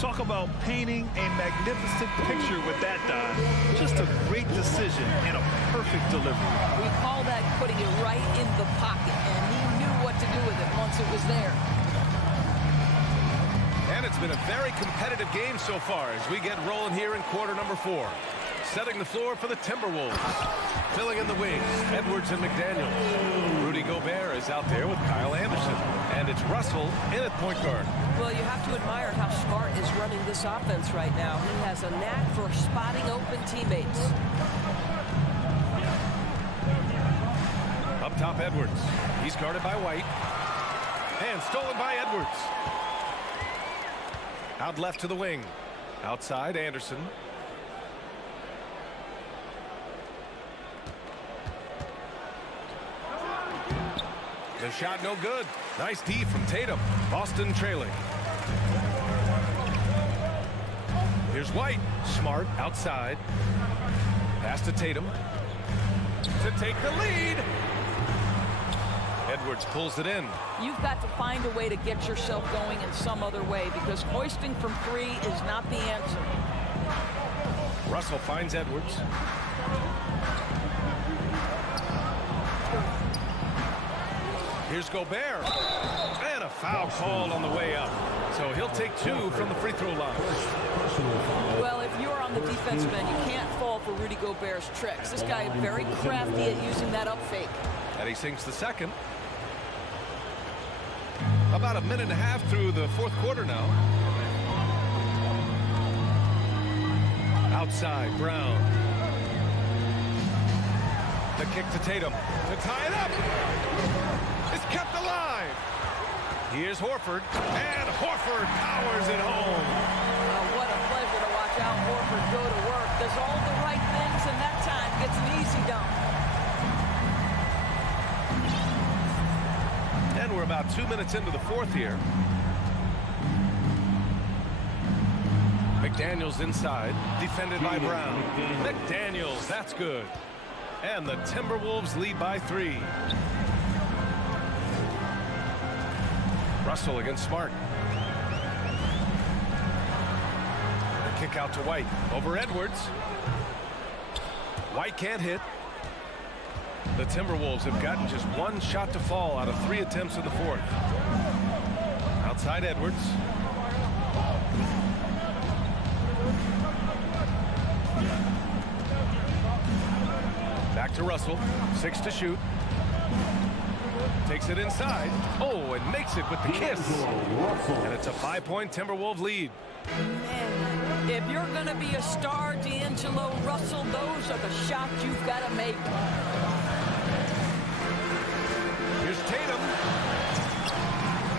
Talk about painting a magnificent picture with that dive. Just a great decision and a perfect delivery. We call that putting it right in the pocket, and he knew what to do with it once it was there. And it's been a very competitive game so far as we get rolling here in quarter number 4. Setting the floor for the Timberwolves. Filling in the wings, Edwards and McDaniels. Rudy Gobert is out there with Kyle Anderson. And it's Russell in at point guard. Well, you have to admire how Smart is running this offense right now. He has a knack for spotting open teammates. Up top, Edwards. He's guarded by White. And stolen by Edwards. Out left to the wing. Outside, Anderson. The shot no good. Nice D from Tatum. Boston trailing. Here's White. Smart outside. Pass to Tatum. To take the lead. Edwards pulls it in. You've got to find a way to get yourself going in some other way because hoisting from 3 is not the answer. Russell finds Edwards. Here's Gobert. And a foul called on the way up. So he'll take 2 from the free throw line. Well, if you're on the defensive end, you can't fall for Rudy Gobert's tricks. This guy is very crafty at using that up fake. And he sinks the second. About a minute and a half through the fourth quarter now. Outside, Brown. The kick to Tatum to tie it up. It's kept alive. Here's Horford, and Horford powers it home. What a pleasure to watch Al Horford go to work. Does all the right things, and that time gets an easy dunk. And we're about 2 minutes into the fourth here. McDaniels inside, defended by Brown. McDaniels, that's good. And the Timberwolves lead by 3. Russell against Smart. The kick out to White. Over Edwards. White can't hit. The Timberwolves have gotten just 1 shot to fall out of 3 attempts in the fourth. Outside Edwards. Back to Russell. 6 to shoot. Takes it inside. Oh, and makes it with the kiss. And it's a 5-point Timberwolves lead. Man, if you're going to be a star, D'Angelo Russell, those are the shots you've got to make. Here's Tatum.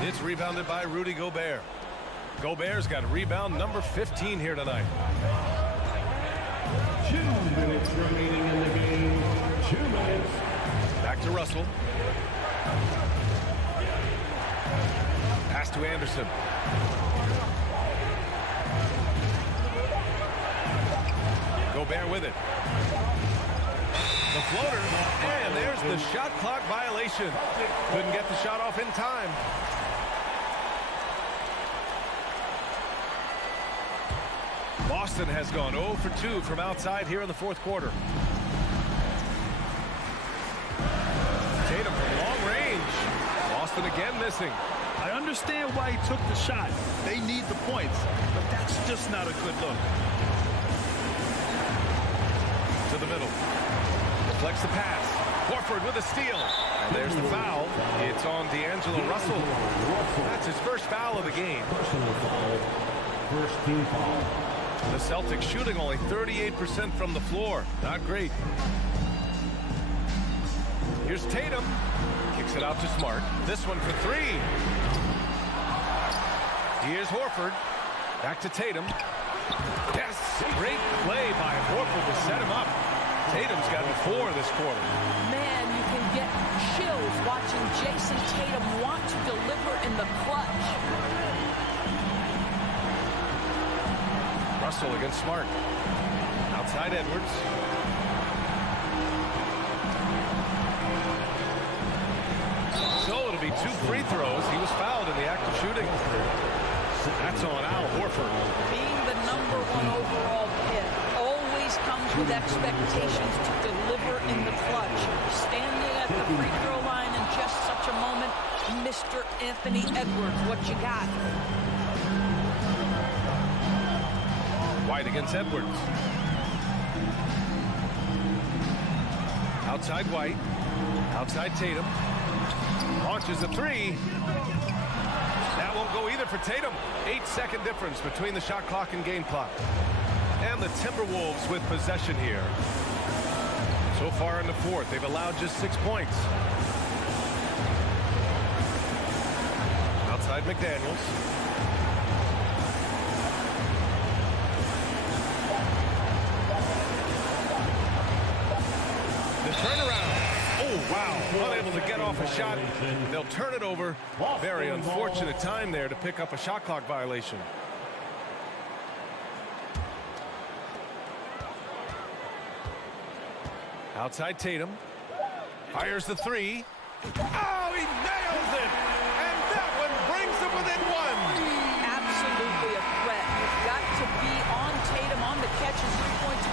It's rebounded by Rudy Gobert. Gobert's got rebound number 15 here tonight. 2 minutes remaining in the game. 2 minutes. Back to Russell. Pass to Anderson. Gobert with it. The floater. And there's the shot clock violation. Couldn't get the shot off in time. Boston has gone 0 for 2 from outside here in the fourth quarter. Tatum from long range. Boston again missing. I understand why he took the shot. They need the points, but that's just not a good look. To the middle. Deflects the pass. Horford with a steal. And there's the foul. It's on D'Angelo Russell. That's his first foul of the game. Personal foul. First team foul. The Celtics shooting only 38% from the floor. Not great. Here's Tatum. Kicks it out to Smart. This one for 3. Here's Horford. Back to Tatum. Yes, great play by Horford to set him up. Tatum's gotten 4 this quarter. Man, you can get chills watching Jason Tatum want to deliver in the clutch. Russell against Smart. Outside Edwards. So it'll be 2 free throws. He was fouled in the act of shooting. That's on Al Horford. Being the number 1 overall pick always comes with expectations to deliver in the clutch. Standing at the free throw line in just such a moment, Mr. Anthony Edwards, what you got? White against Edwards. Outside White. Outside Tatum. Launches a 3. That won't go either for Tatum. 8-second difference between the shot clock and game clock. And the Timberwolves with possession here. So far in the fourth, they've allowed just 6 points. Outside McDaniels. Turnaround. Oh, wow. Unable to get off a shot. They'll turn it over. Very unfortunate time there to pick up a shot clock violation. Outside Tatum. Fires the 3. Oh, he nails it. And that one brings them within 1. Absolutely a threat. You've got to be on Tatum on the catch and 3 points.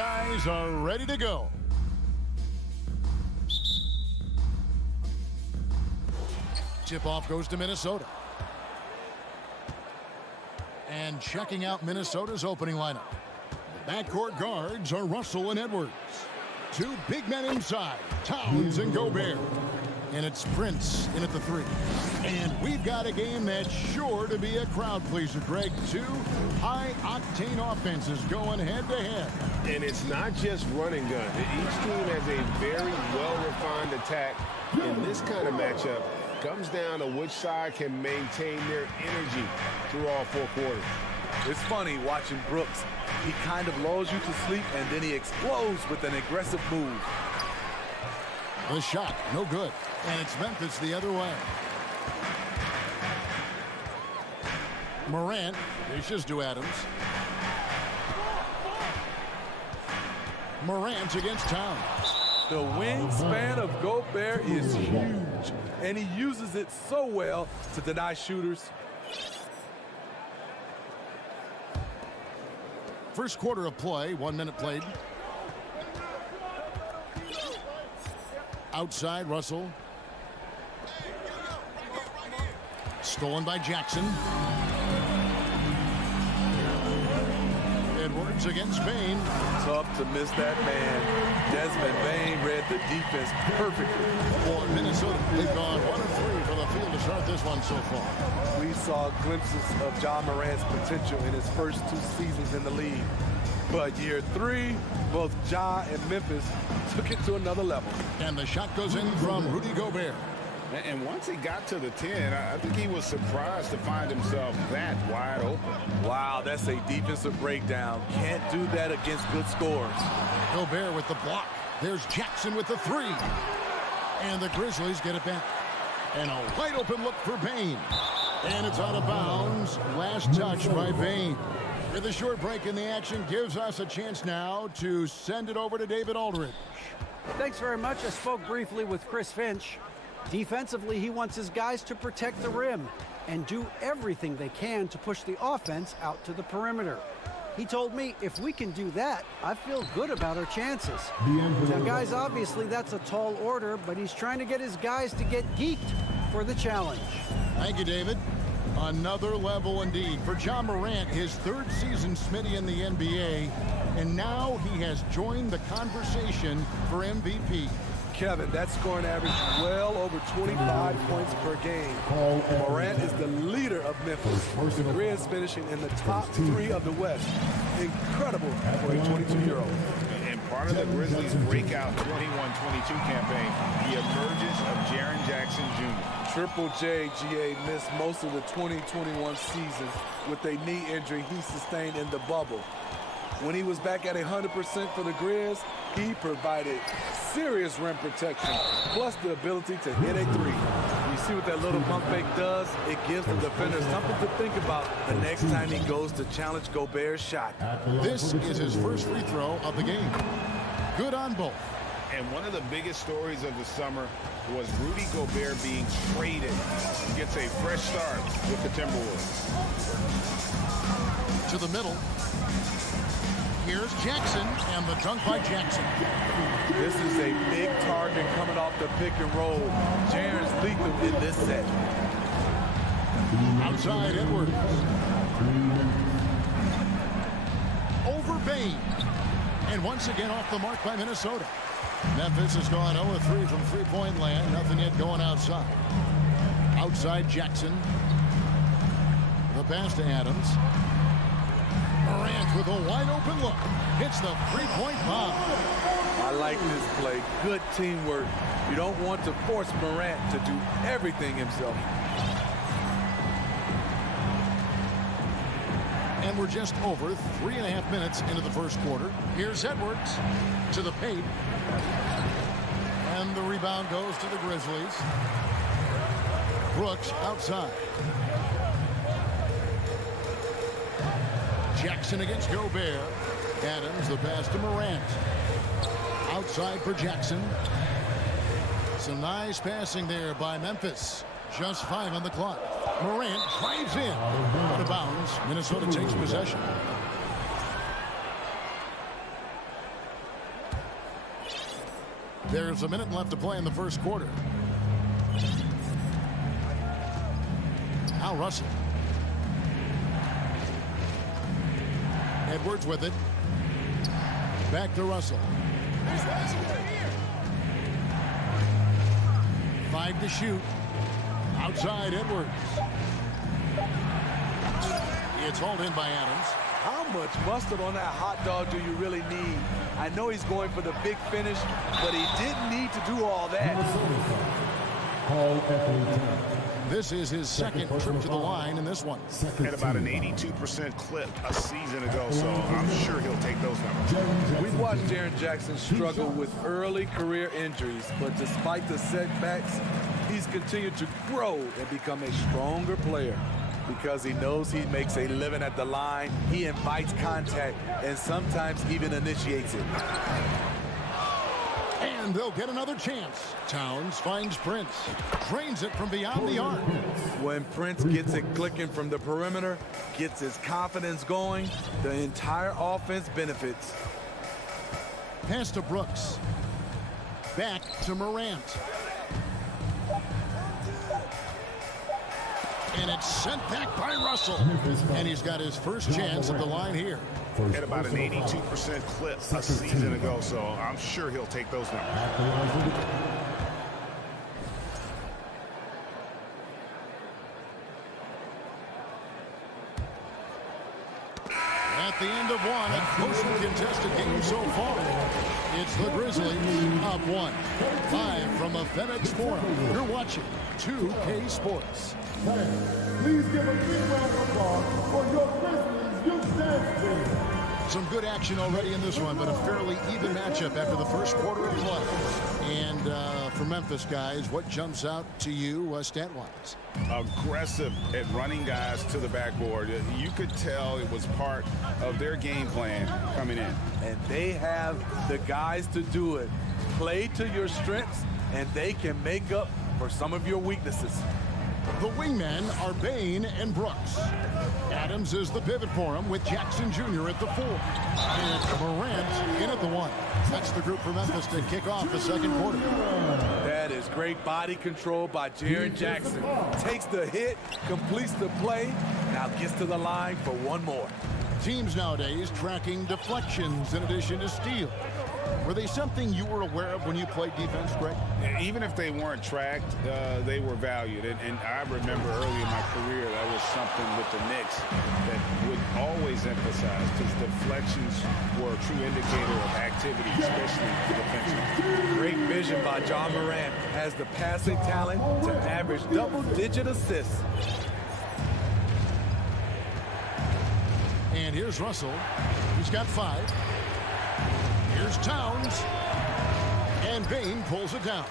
Guys are ready to go. Tip-off goes to Minnesota. And checking out Minnesota's opening lineup. The backcourt guards are Russell and Edwards. Two big men inside, Towns and Gobert. And it's Prince in at the 3. And we've got a game that's sure to be a crowd pleaser, Greg. Two high-octane offenses going head-to-head. And it's not just run and gun. Each team has a very well-refined attack. In this kind of matchup, comes down to which side can maintain their energy through all 4 quarters. It's funny watching Brooks. He kind of lulls you to sleep, and then he explodes with an aggressive move. The shot, no good. And it's Memphis the other way. Morant dishes to Adams. Morant against Towns. The wingspan of Gobert is huge, and he uses it so well to deny shooters. First quarter of play, 1 minute played. Outside, Russell. Stolen by Jackson. Edwards against Bain. Tough to miss that man. Desmond Bain read the defense perfectly. For Minnesota, they've gone 1 of 3 for the field to start this one so far. We saw glimpses of Ja Morant's potential in his first 2 seasons in the league. But year 3, both Ja and Memphis took it to another level. And the shot goes in from Rudy Gobert. And once he got to the 10, I think he was surprised to find himself that wide open. Wow, that's a defensive breakdown. Can't do that against good scores. Gobert with the block. There's Jackson with the 3. And the Grizzlies get it back. And a wide open look for Bain. And it's out of bounds. Last touch by Bain. With a short break in the action, gives us a chance now to send it over to David Aldridge. Thanks very much. I spoke briefly with Chris Finch. Defensively, he wants his guys to protect the rim and do everything they can to push the offense out to the perimeter. He told me if we can do that, I feel good about our chances. Now, guys, obviously that's a tall order, but he's trying to get his guys to get geeked for the challenge. Thank you, David. Another level indeed. For Ja Morant, his 3rd season Smitty in the NBA, and now he has joined the conversation for MVP. Kevin, that scoring average well over 25 points per game. Morant is the leader of Memphis. The Grizz finishing in the top 3 of the West. Incredible for a 22-year-old. And part of the Grizzlies' breakout 21-22 campaign, the emergence of Jaren Jackson Jr. Triple J, GA, missed most of the 2021 season with a knee injury he sustained in the bubble. When he was back at 100% for the Grizz, he provided serious rim protection, plus the ability to hit a 3. You see what that little pump fake does? It gives the defender something to think about the next time he goes to challenge Gobert's shot. This is his first free throw of the game. Good on both. And one of the biggest stories of the summer was Rudy Gobert being traded. He gets a fresh start with the Timberwolves. To the middle. Here's Jackson, and the dunk by Jackson. This is a big target coming off the pick and roll. Jaren's lethal in this set. Outside Edwards. Over Bain. And once again off the mark by Minnesota. Memphis has gone 0-3 from three-point land. Nothing yet going outside. Outside Jackson. The pass to Adams. Morant with a wide-open look. Hits the three-point bomb. I like this play. Good teamwork. You don't want to force Morant to do everything himself. And we're just over 3.5 minutes into the first quarter. Here's Edwards to the paint. And the rebound goes to the Grizzlies. Brooks outside. Jackson against Gobert. Adams, the pass to Morant. Outside for Jackson. Some nice passing there by Memphis. Just 5 on the clock. Morant drives in. Out of bounds. Minnesota takes possession. There's a minute left to play in the first quarter. Now Russell. Edwards with it. Back to Russell. 5 to shoot. Outside Edwards. It's hauled in by Adams. How much mustard on that hot dog do you really need? I know he's going for the big finish, but he didn't need to do all that. This is his second trip to the line in this one. Had about an 82% clip a season ago, so I'm sure he'll take those numbers. We've watched Jaren Jackson struggle with early career injuries, but despite the setbacks, he's continued to grow and become a stronger player. Because he knows he makes a living at the line, he invites contact and sometimes even initiates it. And they'll get another chance. Towns finds Prince. Drains it from beyond the arc. When Prince gets it clicking from the perimeter, gets his confidence going, the entire offense benefits. Pass to Brooks. Back to Morant. And it's sent back by Russell. And he's got his first chance at the line here. Had about an 82% clip a season ago, so I'm sure he'll take those numbers. At the end of one, a closely contested game so far. It's the Grizzlies up 1. Live from a FedEx Forum. You're watching 2K Sports. Please give a big round of applause for your Grizzlies youth dance team. Some good action already in this one, but a fairly even matchup after the first quarter of play. And for Memphis, guys, what jumps out to you stat-wise? Aggressive at running guys to the backboard. You could tell it was part of their game plan coming in. And they have the guys to do it. Play to your strengths, and they can make up for some of your weaknesses. The wingmen are Bain and Brooks. Adams is the pivot for him with Jackson Jr. at the 4. And Morant in at the 1. That's the group for Memphis to kick off the second quarter. That is great body control by Jaren Jackson. Takes the hit, completes the play, now gets to the line for one more. Teams nowadays tracking deflections in addition to steals. Were they something you were aware of when you played defense, Greg? Even if they weren't tracked, they were valued. And I remember early in my career, that was something with the Knicks that would always emphasize, because deflections were a true indicator of activity, especially defensively. Great vision by John Morant. Has the passing talent to average double-digit assists. And here's Russell. He's got 5. Here's Towns. And Bain pulls it down.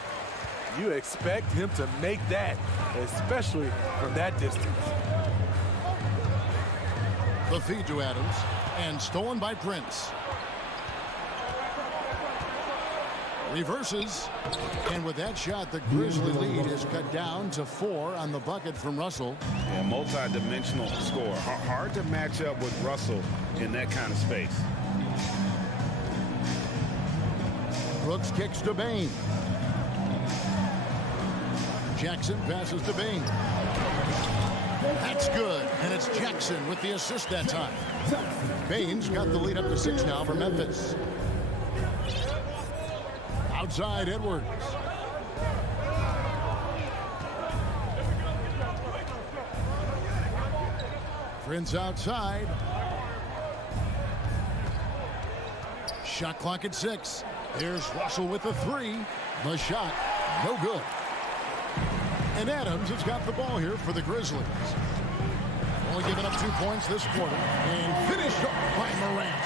You expect him to make that, especially from that distance. The feed to Adams. And stolen by Prince. Reverses. And with that shot, the Grizzly lead is cut down to 4 on the bucket from Russell. Yeah, multi-dimensional score. Hard to match up with Russell in that kind of space. Brooks kicks to Bain. Jackson passes to Bain. That's good, and it's Jackson with the assist that time. Bain's got the lead up to 6 now for Memphis. Outside Edwards. Prince outside. Shot clock at 6. Here's Russell with the 3. The shot, no good. And Adams has got the ball here for the Grizzlies. Only giving up 2 points this quarter. And finished off by Morant.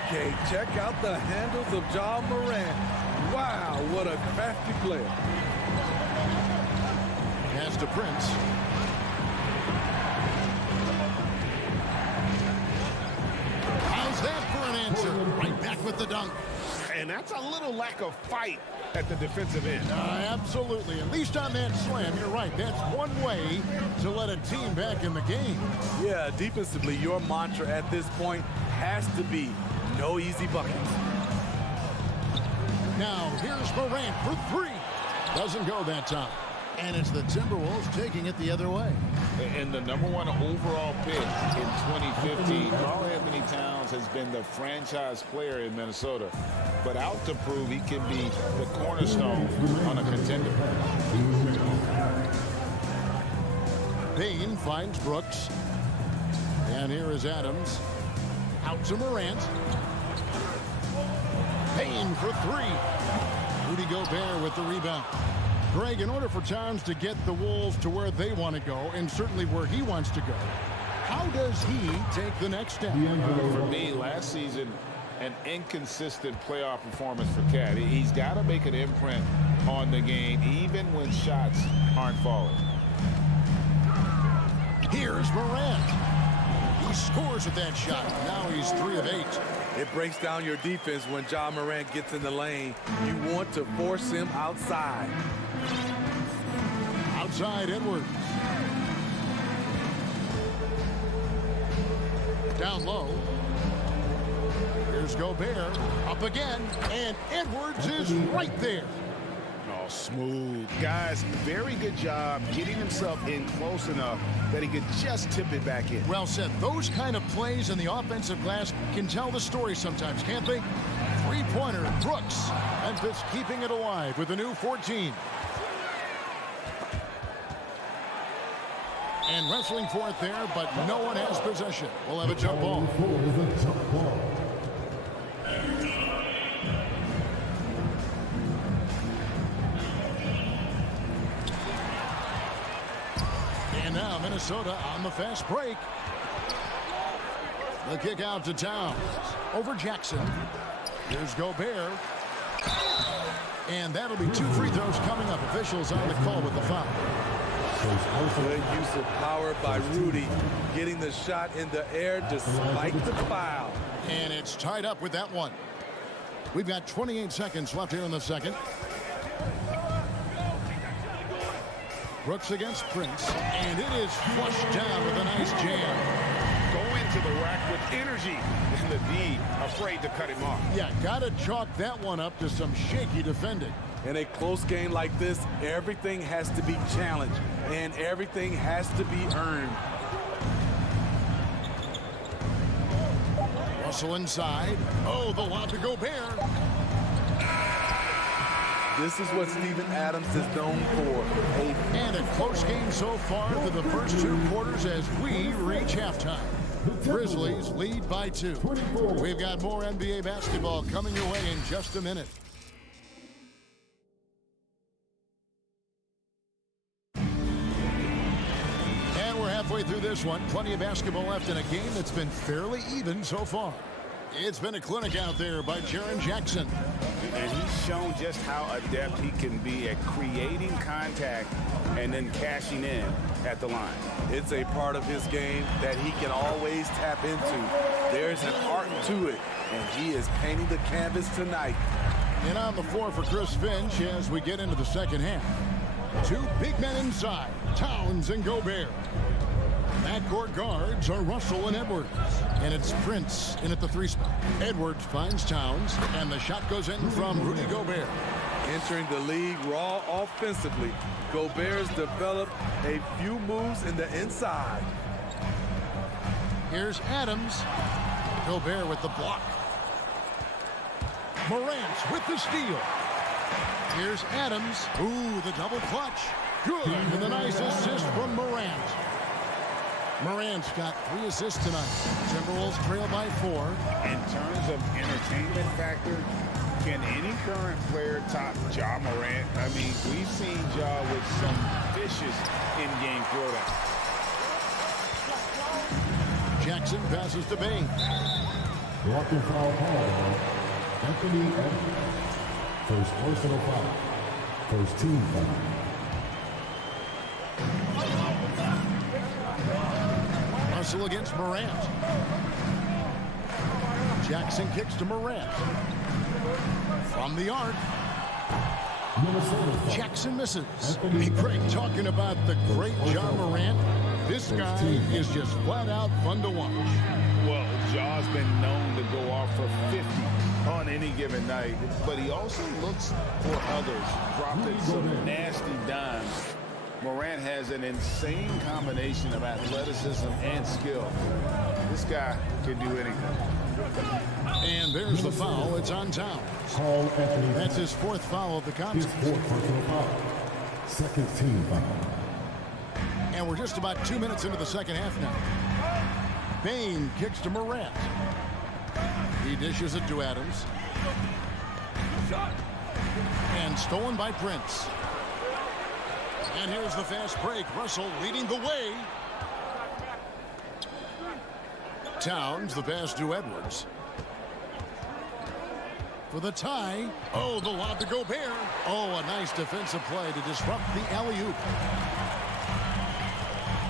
Okay, check out the handles of John Morant. Wow, what a crafty player. Pass to Prince. How's that for an answer? Right back with the dunk. And that's a little lack of fight at the defensive end. Absolutely. At least on that slam, you're right. That's one way to let a team back in the game. Yeah, defensively, your mantra at this point has to be no easy buckets. Now here's Morant for three. Doesn't go that time. And it's the Timberwolves taking it the other way. And the #1 overall pick in 2015, Karl Anthony Towns has been the franchise player in Minnesota, but out to prove he can be the cornerstone on a contender. Payne finds Brooks. And here is Adams. Out to Morant. Payne for three. Rudy Gobert with the rebound. Greg, in order for Towns to get the Wolves to where they want to go, and certainly where he wants to go, how does he take the next step? For me, last season, an inconsistent playoff performance for Cat. He's got to make an imprint on the game, even when shots aren't falling. Here's Morant. He scores with that shot. Now he's 3 of 8. It breaks down your defense when Ja Morant gets in the lane. You want to force him outside. Outside Edwards. Down low. Here's Gobert. Up again. And Edwards is right there. Oh, smooth. Guys, very good job getting himself in close enough that he could just tip it back in. Well said. Those kind of plays in the offensive glass can tell the story sometimes, can't they? Three-pointer, Brooks. Memphis keeping it alive with a new 14. And wrestling for it there, but no one has possession. We'll have a jump ball. And now Minnesota on the fast break. The kick out to Towns. Over Jackson. Here's Gobert. And that'll be 2 free throws coming up. Officials on the call with the foul. Good use of power by Rudy, getting the shot in the air despite the foul. And it's tied up with that one. We've got 28 seconds left here in the second. Brooks against Prince, and it is flushed down with a nice jam. Go into the rack with energy, and the D afraid to cut him off. Yeah, gotta chalk that one up to some shaky defending. In a close game like this, everything has to be challenged, and everything has to be earned. Russell inside. Oh, the lob to Gobert. This is what Steven Adams is known for. And a close game so far for the first 2 quarters as we reach halftime. Grizzlies lead by 2. We've got more NBA basketball coming your way in just a minute. Halfway through this one, plenty of basketball left in a game that's been fairly even so far. It's been a clinic out there by Jaren Jackson. And he's shown just how adept he can be at creating contact and then cashing in at the line. It's a part of his game that he can always tap into. There's an art to it, and he is painting the canvas tonight. And on the floor for Chris Finch as we get into the second half. 2 big men inside, Towns and Gobert. Backcourt guards are Russell and Edwards. And it's Prince in at the 3 spot. Edwards finds Towns, and the shot goes in from Rudy Gobert. Entering the league raw offensively, Gobert's developed a few moves in the inside. Here's Adams. Gobert with the block. Morant with the steal. Here's Adams. Ooh, the double clutch. Good. And a nice assist from Morant. Morant's got 3 assists tonight. Timberwolves trail by 4. In terms of entertainment factor, can any current player top Ja Morant? I mean, we've seen Ja with some vicious in-game throwdown. Jackson passes to Bain. Walking foul call. Anthony Edwards. First personal foul. First team foul. Russell against Morant. Jackson kicks to Morant. From the arc. Jackson misses. Hey, Craig, talking about the great Ja Morant. This guy is just flat out fun to watch. Well, Ja's been known to go off for 50 on any given night, but he also looks for others, dropping some nasty dimes. Morant has an insane combination of athleticism and skill. This guy can do anything. And there's the foul. It's on Towns. That's his fourth foul of the contest. Second team foul. And we're just about 2 minutes into the second half now. Bane kicks to Morant. He dishes it to Adams. And stolen by Prince. And here's the fast break. Russell leading the way. Towns, the pass to Edwards. For the tie. Oh, the lob to Gobert. Oh, a nice defensive play to disrupt the alley-oop.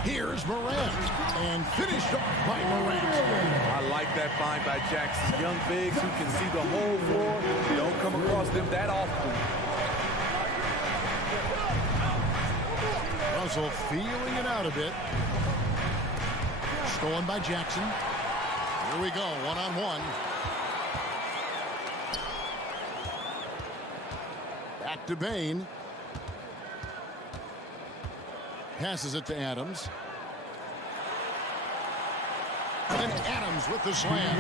Here's Morant. And finished off by Morant. I like that find by Jackson. Young bigs who can see the whole floor. You don't come across them that often. Russell feeling it out a bit. Stolen by Jackson. Here we go, one-on-one. Back to Bane. Passes it to Adams. And Adams with the slam.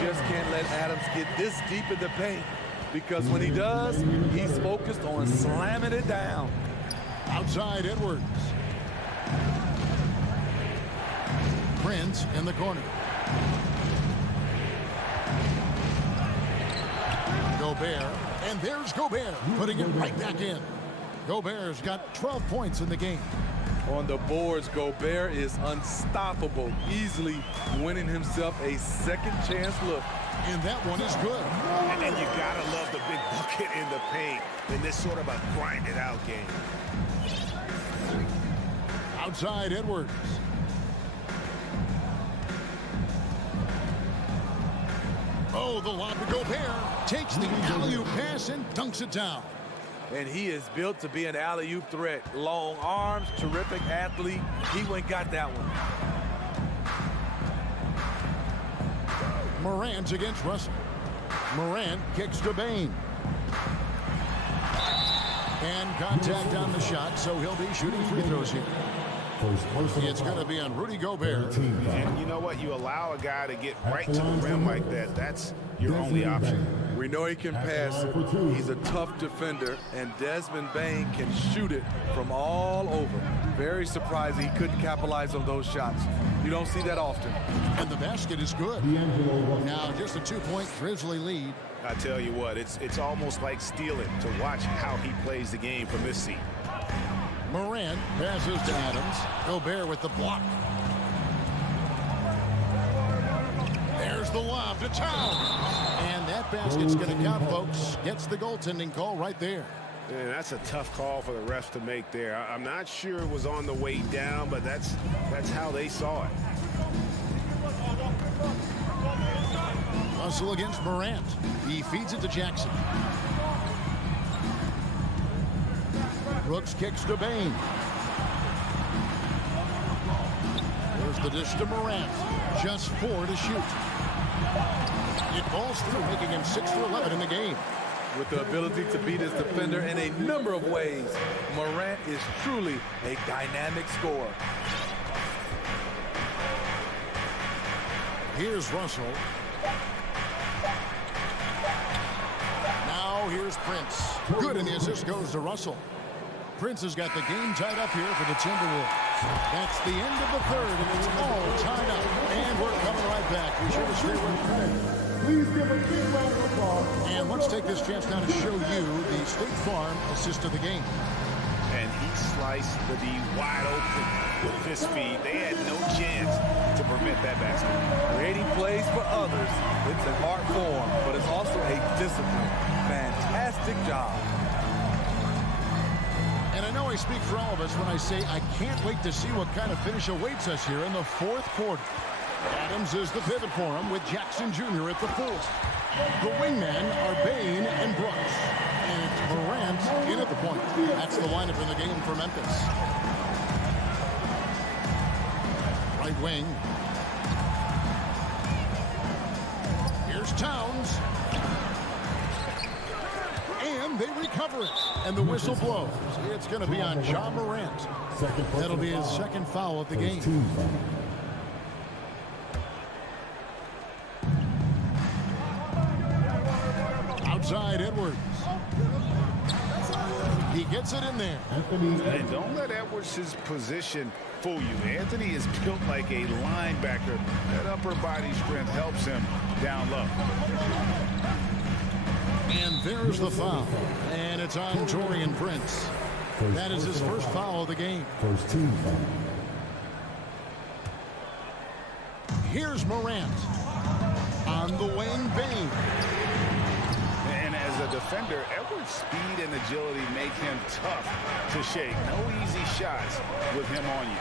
Just can't let Adams get this deep in the paint, because when he does, he's focused on slamming it down. Outside Edwards. Prince in the corner. Gobert. And there's Gobert putting it right back in. Gobert's got 12 points in the game. On the boards, Gobert is unstoppable, easily winning himself a second chance look. And that one is good. And you gotta love the big bucket in the paint in this sort of a grinded out game. Outside Edwards. Oh, the lob to Gobert. Takes the alley-oop pass and dunks it down. And he is built to be an alley-oop threat. Long arms, terrific athlete. He went and got that one. Morant against Russell. Morant kicks to Bane. And contact on the shot, so he'll be shooting free throws here. It's going to be on Rudy Gobert. And you know what? You allow a guy to get right to the rim like that. That's your only option. We know he can pass. He's a tough defender, and Desmond Bane can shoot it from all over. Very surprising he couldn't capitalize on those shots. You don't see that often. And the basket is good. Now just a 2-point Grizzly lead. I tell you what, it's almost like stealing to watch how he plays the game from this seat. Morant passes to Adams. Gobert with the block. There's the lob to Towns. And that basket's going to count, folks. Gets the goaltending call right there. And that's a tough call for the refs to make there. I'm not sure it was on the way down, but that's how they saw it. Russell against Morant. He feeds it to Jackson. Brooks kicks to Bane. There's the dish to Morant. Just 4 to shoot. It falls through, making him 6 for 11 in the game. With the ability to beat his defender in a number of ways, Morant is truly a dynamic scorer. Here's Russell. Now here's Prince. Good, and the assist goes to Russell. Prince has got the game tied up here for the Timberwolves. That's the end of the third, and it's all tied up. And we're coming right back. Be sure to stay with us. Please give a big round of applause. And let's take this chance now to show you the State Farm assist of the game. And he sliced the D wide open with his feet. They had no chance to prevent that basket. Creating plays for others. It's an art form, but it's also a discipline. Fantastic job. And I know I speak for all of us when I say I can't wait to see what kind of finish awaits us here in the fourth quarter. Adams is the pivot for him with Jackson Jr. at the 4. The wingmen are Bane and Brooks. And it's Morant in at the point. That's the lineup in the game for Memphis. Right wing. Here's Towns. cover it. And the whistle blows. It's going to be on Ja Morant. That'll be his second foul of the game. Outside Edwards. He gets it in there. And don't let Edwards' position fool you. Anthony is built like a linebacker. That upper body strength helps him down low. And there's the foul. And it's on Taurean Prince. That is his first foul of the game. First team foul. Here's Morant. On the wing, Bane. And as a defender, Edwards' speed and agility make him tough to shake. No easy shots with him on you.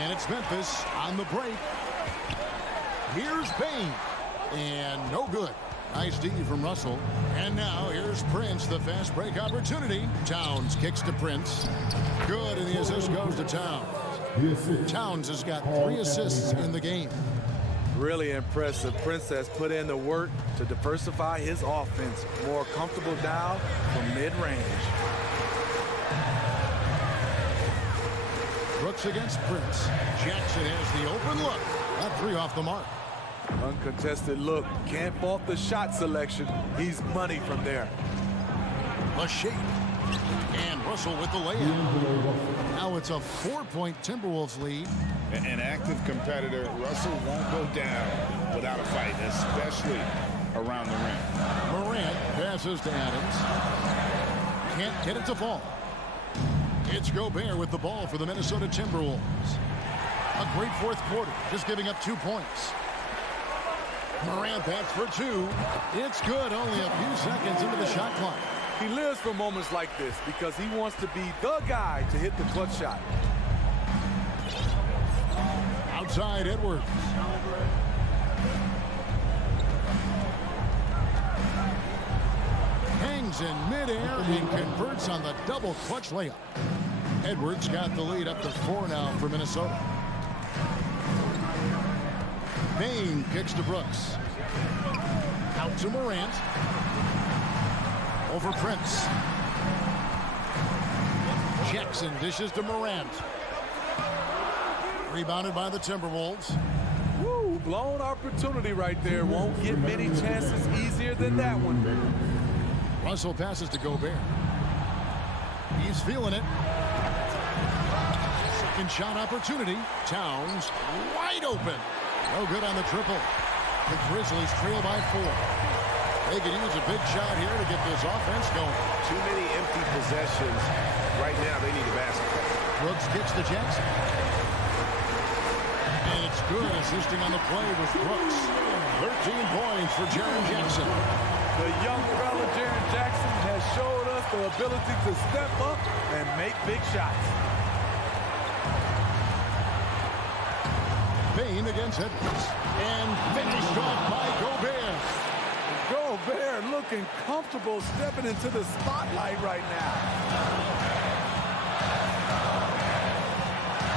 And it's Memphis on the break. Here's Bane. And no good. Nice D from Russell. And now here's Prince, the fast break opportunity. Towns kicks to Prince. Good, and the assist goes to Towns. Towns has got 3 assists in the game. Really impressive. Prince has put in the work to diversify his offense. More comfortable down from mid-range. Brooks against Prince. Jackson has the open look. That 3 off the mark. Uncontested look. Can't fault the shot selection. He's money from there. A shake. And Russell with the layup. Now it's a 4-point Timberwolves lead. An active competitor, Russell won't go down without a fight, especially around the rim. Morant passes to Adams. Can't get it to fall. It's Gobert with the ball for the Minnesota Timberwolves. A great fourth quarter, just giving up 2 points. Morant bats for 2. It's good, only a few seconds into the shot clock. He lives for moments like this because he wants to be the guy to hit the clutch shot. Outside Edwards. Hangs in midair and converts on the double clutch layup. Edwards got the lead up to 4 now for Minnesota. Bane kicks to Brooks. Out to Morant. Over Prince. Jackson dishes to Morant. Rebounded by the Timberwolves. Woo, blown opportunity right there. Won't get many chances easier than that one. Russell passes to Gobert. He's feeling it. Second shot opportunity. Towns wide open. No good on the triple. The Grizzlies trail by 4. They could use a big shot here to get this offense going. Too many empty possessions. Right now, they need a basket. Brooks kicks to Jackson. And it's good, assisting on the play with Brooks. 13 points for Jaren Jackson. The young fella, Jaren Jackson, has showed us the ability to step up and make big shots. Bane against Edwards. And finished off by Gobert. Gobert looking comfortable stepping into the spotlight right now.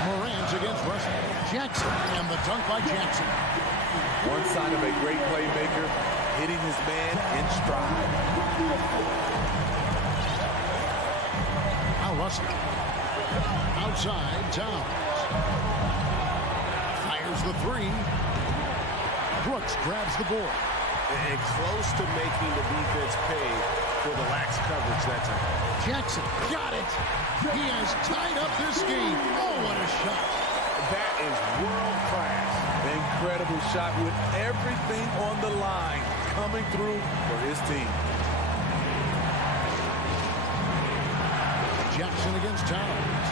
Morant against Russell. Jackson, and the dunk by Jackson. One side of a great playmaker, hitting his man in stride. Now Russell. Outside, Towns. Fires the 3. Brooks grabs the board. And close to making the defense pay for the lax coverage that time. Jackson got it. He has tied up this game. Oh, what a shot. That is world class. Incredible shot with everything on the line coming through for his team. Jackson against Towns.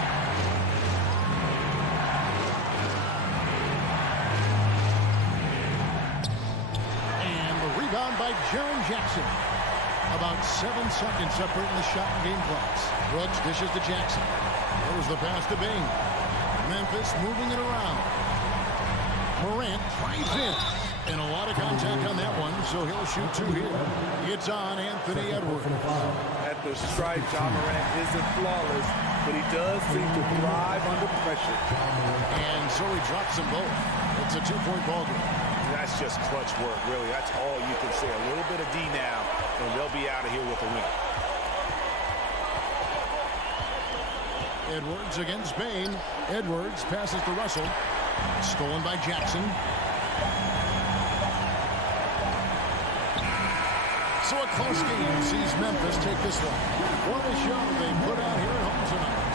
And the rebound by Jaren Jackson. About 7 seconds separating the shot and game clocks. Brooks dishes to Jackson. There's the pass to Bane. Memphis moving it around. Morant drives in. And a lot of contact on that one, so he'll shoot 2 here. It's on Anthony Edwards. At the stripe, Ja Morant isn't flawless, but he does seem to thrive under pressure. And so he drops them both. It's a 2-point ball game. That's just clutch work, really. That's all you can say. A little bit of D now and they'll be out of here with a win. Edwards against Bain. Edwards passes to Russell. Stolen by Jackson. So a close game sees Memphis take this one. What a show they put out here at home tonight.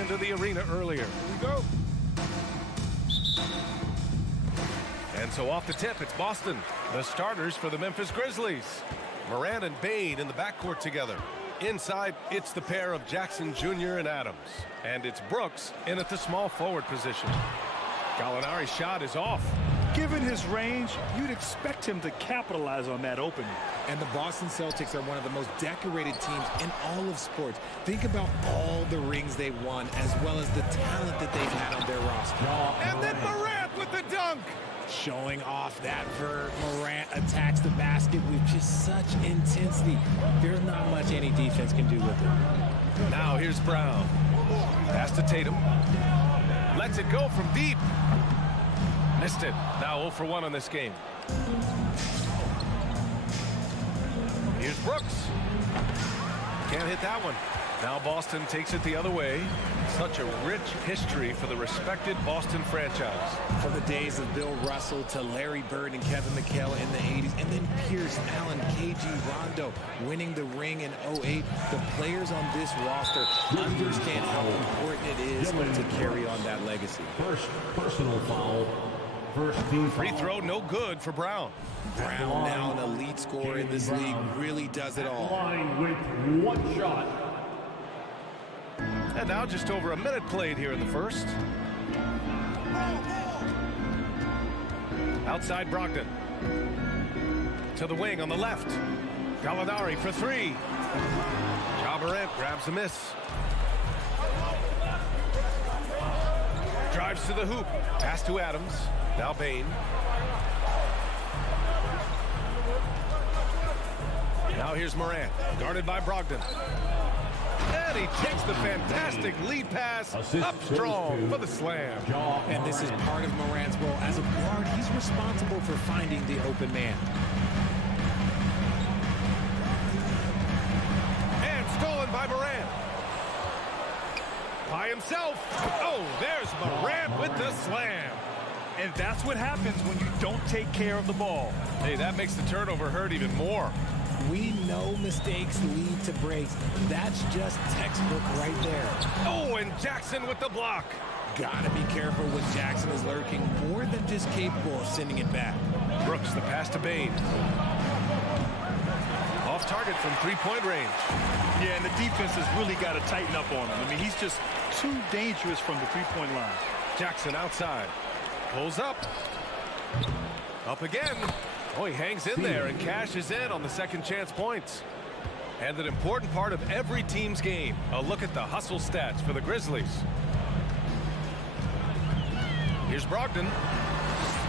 into the arena earlier. Here we go. And so off the tip, it's Boston. The starters for the Memphis Grizzlies. Morant and Bane in the backcourt together. Inside, it's the pair of Jackson Jr. and Adams. And it's Brooks in at the small forward position. Gallinari's shot is off. Given his range, you'd expect him to capitalize on that opening. And the Boston Celtics are one of the most decorated teams in all of sports. Think about all the rings they've won, as well as the talent that they've had on their roster. And then Morant with the dunk. Showing off that verve. Morant attacks the basket with just such intensity. There's not much any defense can do with it. Now here's Brown. Pass to Tatum. Lets it go from deep. Missed it. Now 0 for 1 on this game. Here's Brooks. Can't hit that one. Now Boston takes it the other way. Such a rich history for the respected Boston franchise. From the days of Bill Russell to Larry Bird and Kevin McHale in the 80s, and then Pierce, Allen, KG, Rondo winning the ring in 08. The players on this roster understand how important it is to carry on that legacy. First personal foul. First team Free throw no good for Brown. Brown, now an elite scorer in this league, really does it all. Line with one shot. And now just over a minute played here in the first. Outside Brogdon. To the wing on the left. Gallinari for three. Ja Morant grabs the miss. Drives to the hoop. Pass to Adams. Now Bane. Now here's Morant. Guarded by Brogdon. And he takes the fantastic lead pass up strong for the slam. And this is part of Morant's role. As a guard, he's responsible for finding the open man. And stolen by Morant. By himself. Oh, there's Morant with the slam. And that's what happens when you don't take care of the ball. Hey, that makes the turnover hurt even more. We know mistakes lead to breaks. That's just textbook right there. Oh, and Jackson with the block. Gotta be careful when Jackson is lurking, more than just capable of sending it back. Brooks, the pass to Bane. Off target from three-point range. Yeah, and the defense has really got to tighten up on him. I mean, he's just too dangerous from the three-point line. Jackson outside. Pulls up. Up again. Oh, he hangs in there and cashes in on the second chance points. And an important part of every team's game. A look at the hustle stats for the Grizzlies. Here's Brogdon.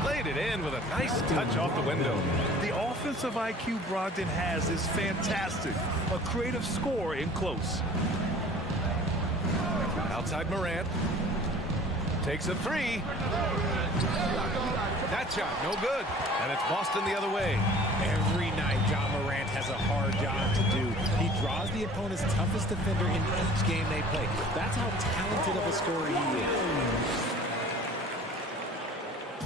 Laid it in with a nice touch off the window. The offensive IQ Brogdon has is fantastic. A creative scorer in close. Outside Morant. Takes a three. That shot, no good. And it's Boston the other way. Every night, Ja Morant has a hard job to do. He draws the opponent's toughest defender in each game they play. That's how talented of a scorer he is.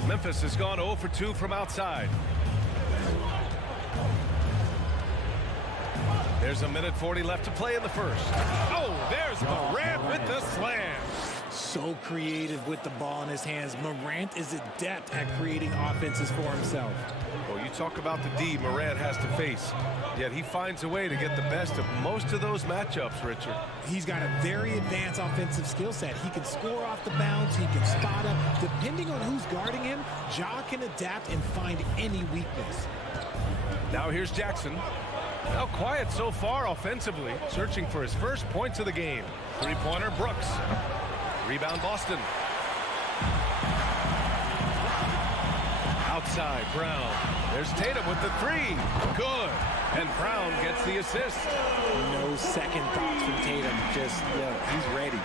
Memphis has gone 0 for 2 from outside. There's a minute 40 left to play in the first. Oh, there's Morant with the slam. So creative with the ball in his hands. Morant is adept at creating offenses for himself. Well, you talk about the D Morant has to face, yet he finds a way to get the best of most of those matchups, Richard. He's got a very advanced offensive skill set. He can score off the bounce. He can spot up. Depending on who's guarding him, Ja can adapt and find any weakness. Now here's Jackson. Now quiet so far offensively, searching for his first points of the game. Three-pointer Brooks. Rebound Boston. Outside Brown. There's Tatum with the three. Good. And Brown gets the assist. No second thoughts from Tatum. Just, he's ready.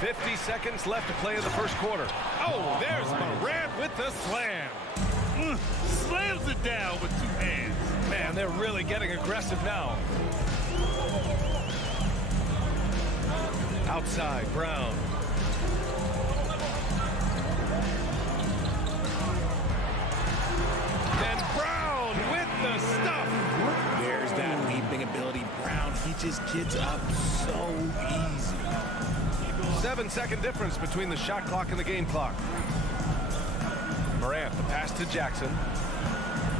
50 seconds left to play in the first quarter. Oh, there's Morant with the slam. Slams it down with two hands. Man, they're really getting aggressive now. Outside, Brown. And Brown with the stuff. There's that leaping ability. Brown, he he just gets up so easy. 7-second difference between the shot clock and the game clock. Morant, the pass to Jackson.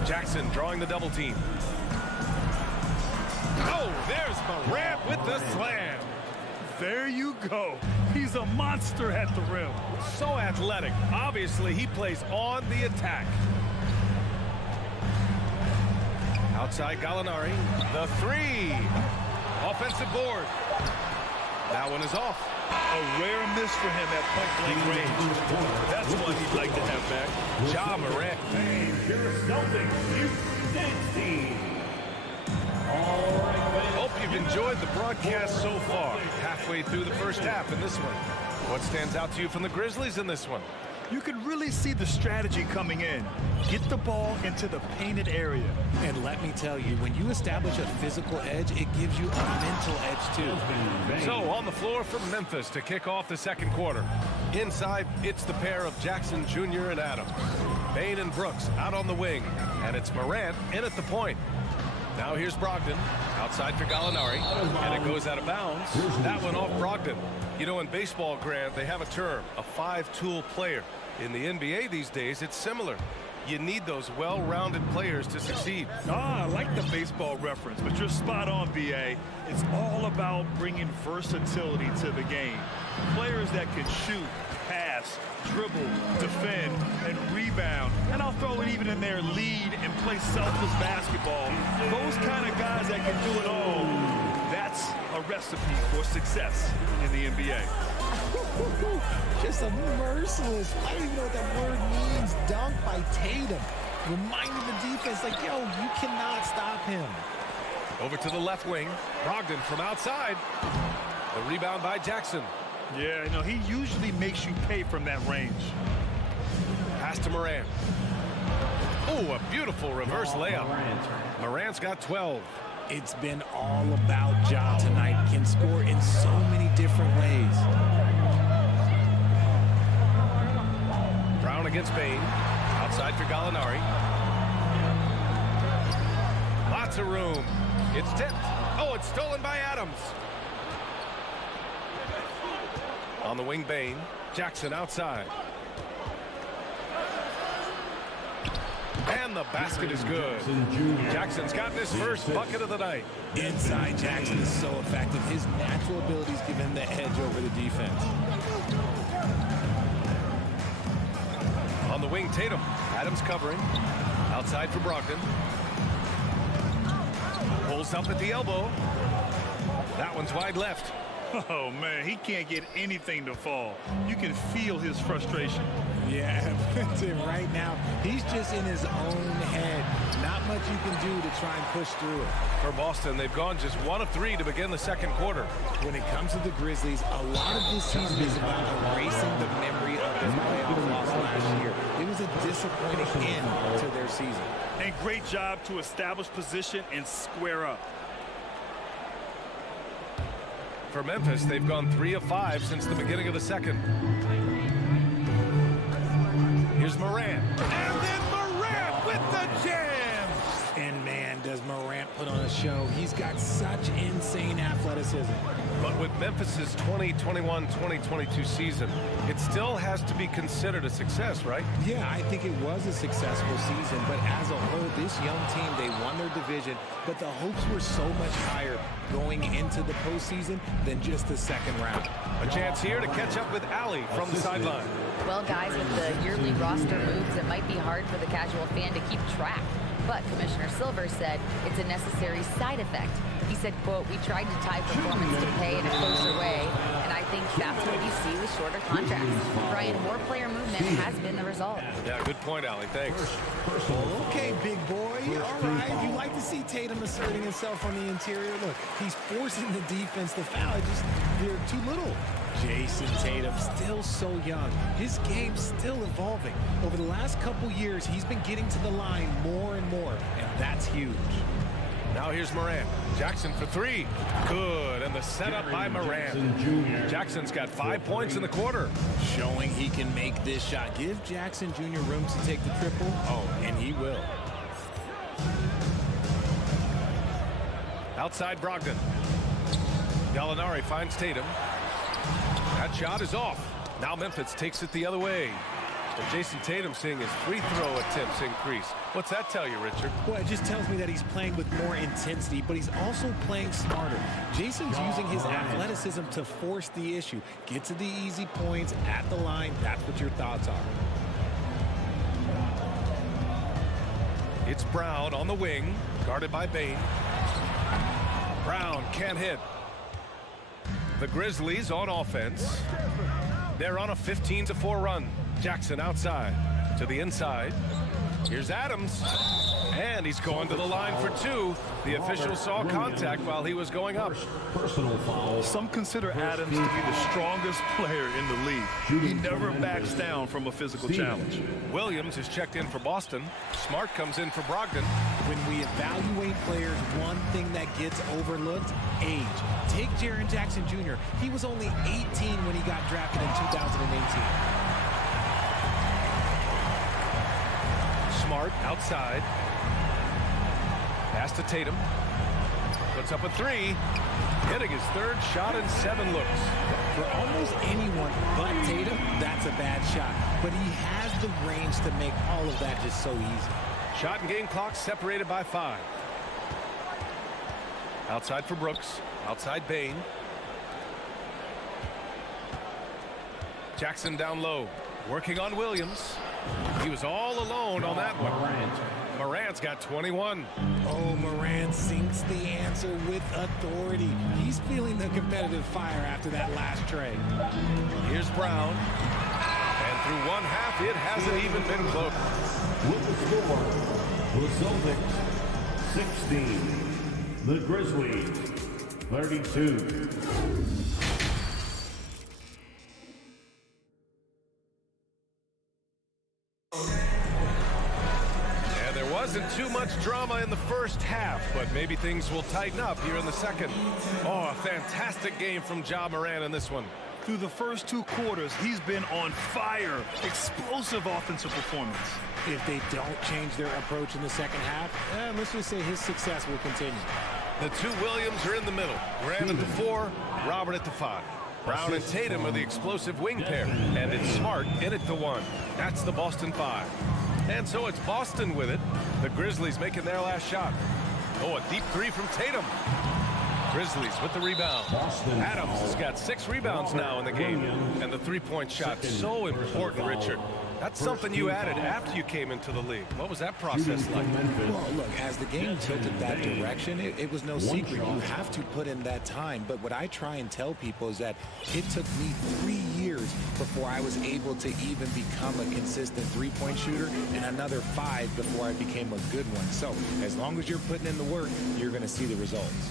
Jackson drawing the double team. Oh, there's Morant with the slam. There you go. He's a monster at the rim. So athletic. Obviously, he plays on the attack. Outside Gallinari. The three. Offensive board. That one is off. A rare miss for him at point-blank range. That's one he'd like to have back. Ja Morant. Your Celtics, you dance team. All right, Hope you've enjoyed the broadcast so far. Halfway through the first half in this one. What stands out to you from the Grizzlies in this one? You can really see the strategy coming in. Get the ball into the painted area. And let me tell you, when you establish a physical edge, it gives you a mental edge too. So on the floor for Memphis to kick off the second quarter. Inside, it's the pair of Jackson Jr. and Adams. Bane and Brooks out on the wing. And it's Morant in at the point. Now here's Brogdon. Outside for Gallinari. And it goes out of bounds. That one off Brogdon. You know, in baseball, Grant, they have a term, a five-tool player. In the NBA these days, it's similar. You need those well-rounded players to succeed. I like the baseball reference, but you're spot on, BA. It's all about bringing versatility to the game. Players that can shoot, pass, dribble, defend, and rebound. And I'll throw it even in there, lead and play selfless basketball. Those kind of guys that can do it all, that's a recipe for success in the NBA. Just a merciless, I don't even know what that word means, dunk by Tatum. Reminding the defense, like, yo, you cannot stop him. Over to the left wing. Brogdon from outside. The rebound by Jackson. Yeah, no, he usually makes you pay from that range. Pass to Morant. Oh, a beautiful reverse layup. Morant's got 12. It's been all about Ja tonight. Can score in so many different ways. Brown against Bane. Outside for Gallinari. Lots of room. It's tipped. Oh, it's stolen by Adams. On the wing, Bane. Jackson outside. And the basket is good. Jackson's got his first bucket of the night. Inside, Jackson is so effective. His natural abilities give him the edge over the defense. On the wing, Tatum. Adams covering. Outside for Brogdon. Pulls up at the elbow. That one's wide left. Oh, man, he can't get anything to fall. You can feel his frustration. Yeah, right now, he's just in his own head. Not much you can do to try and push through it. For Boston, they've gone just 1 of 3 to begin the second quarter. When it comes to the Grizzlies, a lot of this season is about erasing the memory of their playoff loss last year. It was a disappointing end to their season. And great job to establish position and square up. For Memphis, they've gone 3 of 5 since the beginning of the second. Here's Morant. And then Morant with the jam. And man, does Morant put on a show. He's got such insane athleticism. But with Memphis's 2021-2022 season, it still has to be considered a success, right? Yeah, I think it was a successful season, but as a whole, this young team, they won their division, but the hopes were so much higher going into the postseason than just the second round. A chance here to catch up with Allie from the sideline. Well, guys, with the yearly roster moves, it might be hard for the casual fan to keep track. But Commissioner Silver said it's a necessary side effect. He said, quote, "We tried to tie performance to pay in a closer way, and I think that's what you see with shorter contracts." Brian, more player movement has been the result. Yeah, good point, Allie. Thanks. Well, okay, big boy. All right. You like to see Tatum asserting himself on the interior. Look, he's forcing the defense to foul. They're too little. Jason Tatum, still so young. His game's still evolving. Over the last couple years, he's been getting to the line more and more, and that's huge. Now here's Morant. Jackson for 3. Good, and the setup by Morant. Jackson's got 5 points in the quarter. Showing he can make this shot. Give Jackson Jr. room to take the triple. Oh, and he will. Outside Brogdon. Gallinari finds Tatum. That shot is off. Now Memphis takes it the other way. And Jason Tatum seeing his free throw attempts increase. What's that tell you, Richard? Well, it just tells me that he's playing with more intensity, but he's also playing smarter. Jason's using his athleticism to force the issue. Get to the easy points at the line. That's what your thoughts are. It's Brown on the wing, guarded by Bane. Brown can't hit. The Grizzlies on offense. They're on a 15-4 run. Jackson outside to the inside. Here's Adams. And he's going to the line for two. The official saw contact while he was going up. Personal foul. Some consider Adams to be the strongest player in the league. He never backs down from a physical challenge. Williams is checked in for Boston. Smart comes in for Brogdon. When we evaluate players, one thing that gets overlooked, age. Take Jaren Jackson Jr. He was only 18 when he got drafted in 2018. Smart outside. Pass to Tatum. Puts up a three. Hitting his third shot in 7 looks. For almost anyone but Tatum, that's a bad shot. But he has the range to make all of that just so easy. Shot and game clock separated by 5. Outside for Brooks. Outside Bane. Jackson down low. Working on Williams. He was all alone on that one. Morant's got 21. Oh, Morant sinks the answer with authority. He's feeling the competitive fire after that last trade. Here's Brown. And through one half, it hasn't even been close. With the score, the Celtics 16, the Grizzlies 32. Wasn't too much drama in the first half, but maybe things will tighten up here in the second. Oh, a fantastic game from Ja Morant in this one. Through the first 2 quarters, he's been on fire. Explosive offensive performance. If they don't change their approach in the second half, let's just say his success will continue. The 2 Williams are in the middle. Grant at the 4, Robert at the 5. Brown and Tatum are the explosive wing pair, and it's Smart in at the 1. That's the Boston 5. And so it's Boston with it. The Grizzlies making their last shot. Oh, a deep 3 from Tatum. Grizzlies with the rebound. Adams has got 6 rebounds now in the game. And the 3-point shot, so important, Richard. That's something you added after you came into the league. What was that process like? Well, look, as the game tilted that direction, it was no secret. You have to put in that time. But what I try and tell people is that it took me 3 years before I was able to even become a consistent 3-point shooter, and another 5 before I became a good one. So as long as you're putting in the work, you're going to see the results.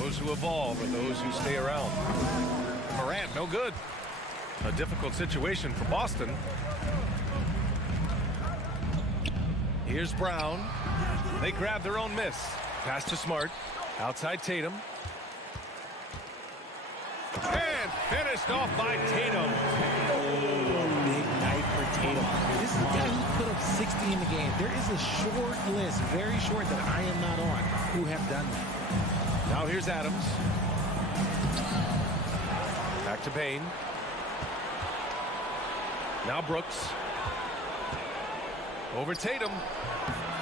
Those who evolve are those who stay around. Morant, no good. A difficult situation for Boston. Here's Brown. They grab their own miss. Pass to Smart. Outside Tatum. And finished off by Tatum. Oh, big night for Tatum. This is a guy who put up 60 in the game. There is a short list, very short, that I am not on, who have done that. Now here's Adams. Back to Bane. Now Brooks. Over Tatum.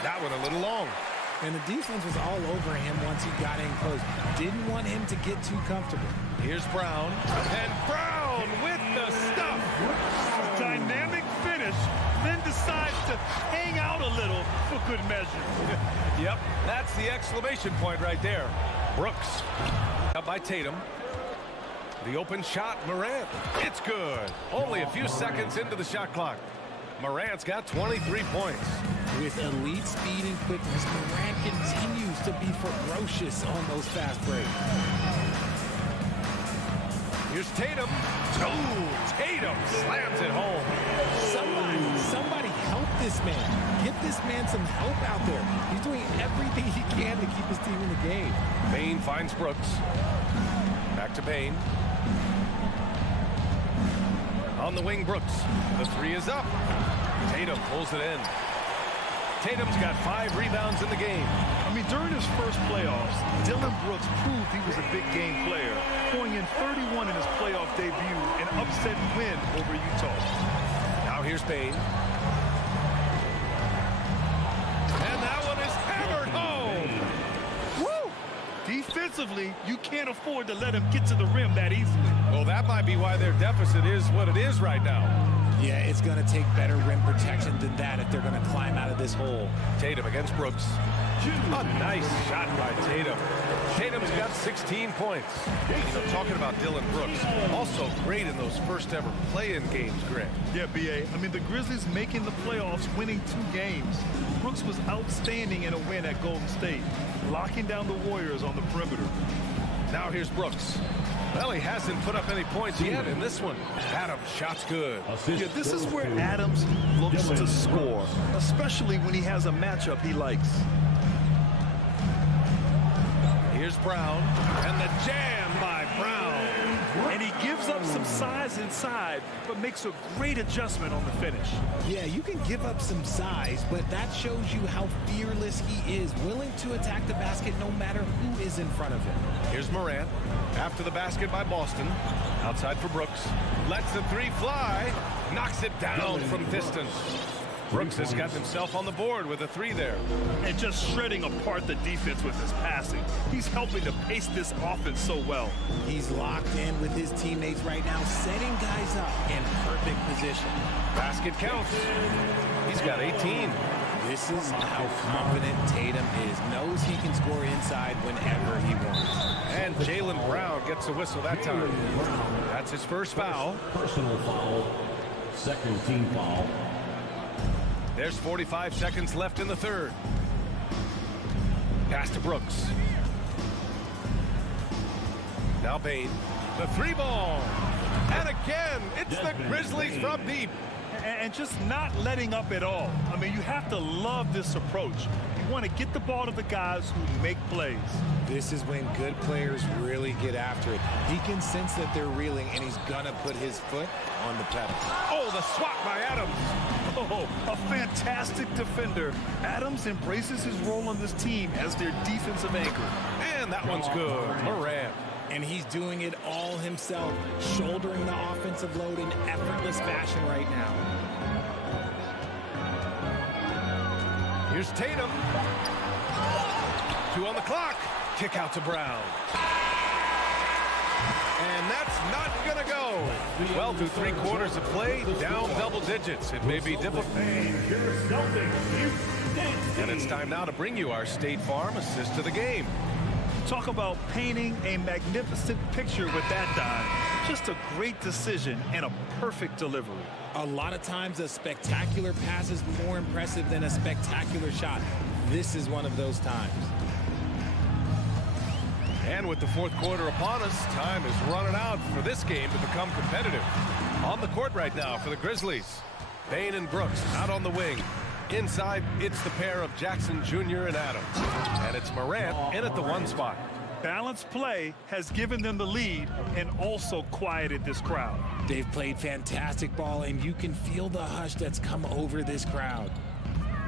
That one a little long. And the defense was all over him once he got in close. Didn't want him to get too comfortable. Here's Brown. And Brown with the stuff. Dynamic finish, then decides to hang out a little for good measure. Yep, that's the exclamation point right there. Brooks. Up by Tatum. The open shot, Morant. It's good. Only a few seconds into the shot clock. Morant's got 23 points. With elite speed and quickness, Morant continues to be ferocious on those fast breaks. Here's Tatum. Oh, Tatum slams it home. Somebody help this man. Get this man some help out there. He's doing everything he can to keep his team in the game. Bane finds Brooks. Back to Bane. On the wing, Brooks. The 3 is up. Tatum pulls it in. Tatum's got 5 rebounds in the game. I mean, during his first playoffs, Dylan Brooks proved he was a big game player, pouring in 31 in his playoff debut, an upset win over Utah. Now here's Bane. And that one is hammered home. Woo! Defensively, you can't afford to let him get to the rim that easily. Well, that might be why their deficit is what it is right now. Yeah, it's going to take better rim protection than that if they're going to climb out of this hole. Tatum against Brooks. A nice shot by Tatum. Tatum's got 16 points. You know, talking about Dylan Brooks, also great in those first ever play-in games, Greg. Yeah, B.A. I mean, the Grizzlies making the playoffs, winning 2 games. Brooks was outstanding in a win at Golden State, locking down the Warriors on the perimeter. Now here's Brooks. Well, he hasn't put up any points yet in this one. Adams, shot's good. Yeah, this is where Adams looks to score, especially when he has a matchup he likes. Here's Brown, and the jam by Brown. And he gives up some size inside, but makes a great adjustment on the finish. Yeah, you can give up some size, but that shows you how fearless he is, willing to attack the basket no matter who is in front of him. Here's Morant, after the basket by Boston. Outside for Brooks. Lets the 3 fly. Knocks it down from distance. Brooks has gotten himself on the board with a 3 there. And just shredding apart the defense with his passing. He's helping to pace this offense so well. He's locked in with his teammates right now, setting guys up in perfect position. Basket counts. He's got 18. This is how confident Tatum is. Knows he can score inside whenever he wants. And Jaylen Brown gets a whistle that time. That's his first foul. Personal foul. Second team foul. There's 45 seconds left in the third. Pass to Brooks. Now Bane. The 3 ball. And again, it's the Grizzlies from deep. And just not letting up at all. I mean, you have to love this approach. You want to get the ball to the guys who make plays. This is when good players really get after it. He can sense that they're reeling, and he's going to put his foot on the pedal. Oh, the swat by Adams. Oh, a fantastic defender. Adams embraces his role on this team as their defensive anchor. And that one's good. Morant. And he's doing it all himself, shouldering the offensive load in effortless fashion right now. Here's Tatum. 2 on the clock. Kick out to Brown. And that's not going to go. Well, through 3 quarters of play, down double digits. It may be difficult. And it's time now to bring you our State Farm assist to the game. Talk about painting a magnificent picture with that dive. Just a great decision and a perfect delivery. A lot of times a spectacular pass is more impressive than a spectacular shot. This is one of those times. And with the 4th quarter upon us, time is running out for this game to become competitive. On the court right now for the Grizzlies, Bane and Brooks out on the wing. Inside, it's the pair of Jackson Jr. and Adams. And it's Morant in at the 1 spot. Balanced play has given them the lead and also quieted this crowd. They've played fantastic ball, and you can feel the hush that's come over this crowd.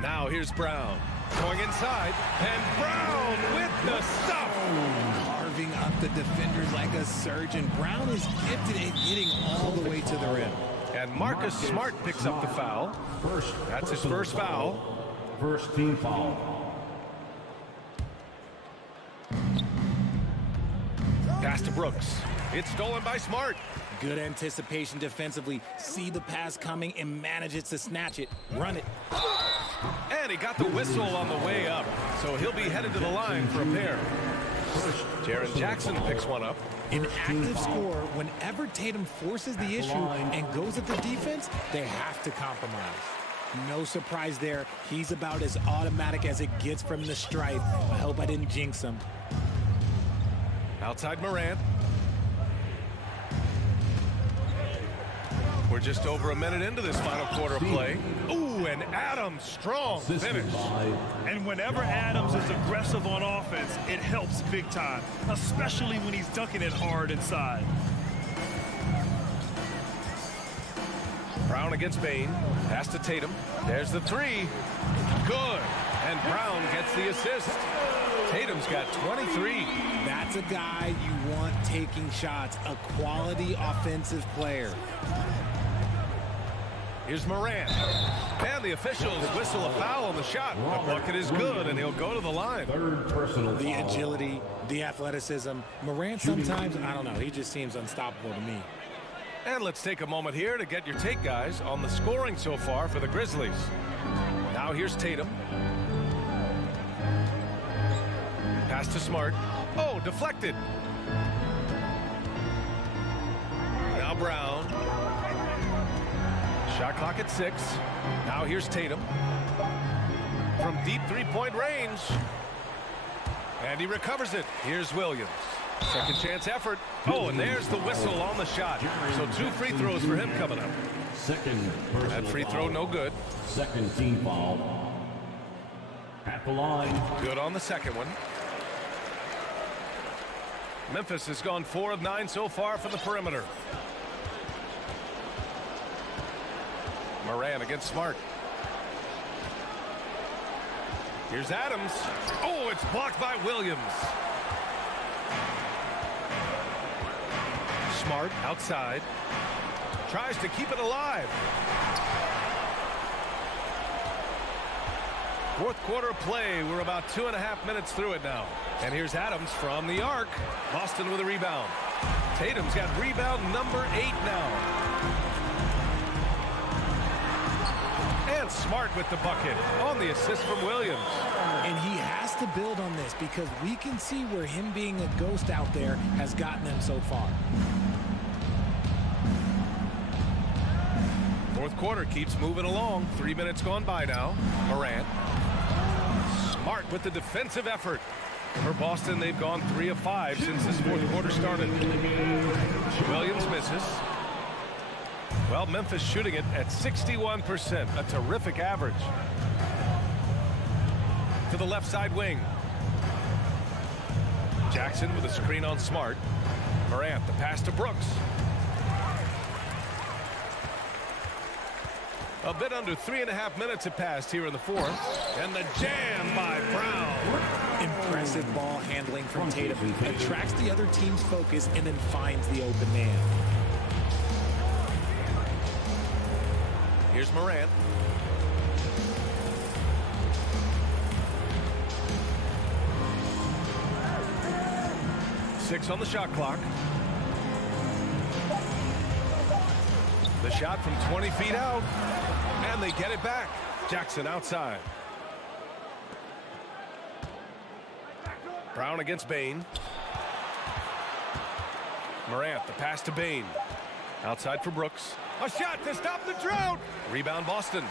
Now here's Brown. Going inside, and Brown with the stuff. Carving up the defenders like a surgeon. Brown is gifted at getting all the way to the rim. And Marcus Smart picks up the foul. That's his first foul. First team foul. Pass to Brooks. It's stolen by Smart. Good anticipation defensively. See the pass coming and manages to snatch it. Run it. And he got the whistle on the way up. So he'll be headed to the line for a pair. Jaren Jackson picks one up. An active scorer, whenever Tatum forces the issue and goes at the defense, they have to compromise. No surprise there. He's about as automatic as it gets from the stripe. I hope I didn't jinx him. Outside Morant. We're just over a minute into this final quarter of play. Ooh, and Adams, strong finish. And whenever Adams is aggressive on offense, it helps big time, especially when he's dunking it hard inside. Brown against Bane. Pass to Tatum. There's the three. Good. And Brown gets the assist. Tatum's got 23. That's a guy you want taking shots, a quality offensive player. Here's Morant. And the officials whistle a foul on the shot. The bucket is good, and he'll go to the line. Third personal The foul. agility, the athleticism. Morant sometimes, I don't know, he just seems unstoppable to me. And let's take a moment here to get your take, guys, on the scoring so far for the Grizzlies. Now here's Tatum. Pass to Smart. Oh, deflected. Now Brown. Shot clock at 6. Now here's Tatum. From deep three-point range. And he recovers it. Here's Williams. Second chance effort. Oh, and there's the whistle on the shot. So 2 free throws for him coming up. Second personal That free throw foul. no good. Second team foul. At the line. Good on the second one. Memphis has gone 4 of 9 so far from the perimeter. Morant against Smart. Here's Adams. Oh, it's blocked by Williams. Smart outside. Tries to keep it alive. Fourth quarter play. We're about 2.5 minutes through it now. And here's Adams from the arc. Boston with a rebound. Tatum's got rebound number 8 now. And Smart with the bucket on the assist from Williams. And he has to build on this because we can see where him being a ghost out there has gotten them so far. Fourth quarter keeps moving along. 3 minutes gone by now. Morant. Smart with the defensive effort. For Boston, they've gone 3 of 5 since this fourth quarter started. Williams misses. Well, Memphis shooting it at 61%, a terrific average. To the left side wing. Jackson with a screen on Smart. Morant, the pass to Brooks. A bit under 3.5 minutes have passed here in the fourth. And the jam by Brown. Impressive ball handling from Tatum. Attracts the other team's focus and then finds the open man. Here's Morant. Six on the shot clock. The shot from 20 feet out. And they get it back. Jackson outside. Brown against Bane. Morant, the pass to Bane. Outside for Brooks. A shot to stop the drought. Rebound Boston.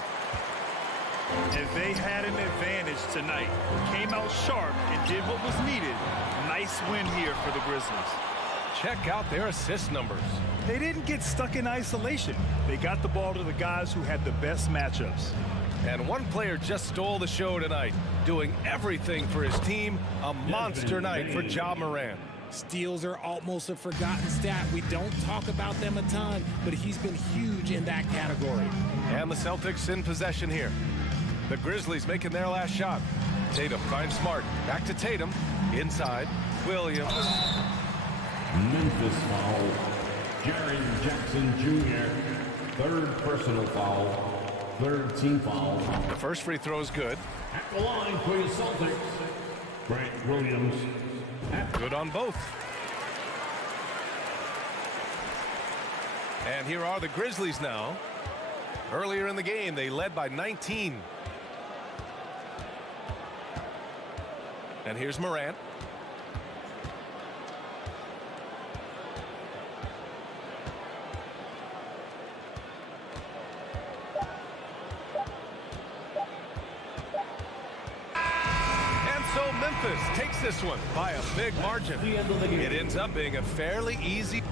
If they had an advantage tonight, came out sharp and did what was needed, nice win here for the Grizzlies. Check out their assist numbers. They didn't get stuck in isolation. They got the ball to the guys who had the best matchups. And one player just stole the show tonight, doing everything for his team. A monster night for Ja Morant. Steals are almost a forgotten stat. We don't talk about them a ton, but he's been huge in that category. And the Celtics in possession here. The Grizzlies making their last shot. Tatum finds Smart. Back to Tatum. Inside. Williams. Memphis foul. Jaren Jackson Jr. Third personal foul. Third team foul. The first free throw is good. At the line for your Celtics, Grant Williams. Good on both. And here are the Grizzlies now. Earlier in the game, they led by 19. And here's Morant. Memphis takes this one by a big margin. It ends up being a fairly easy.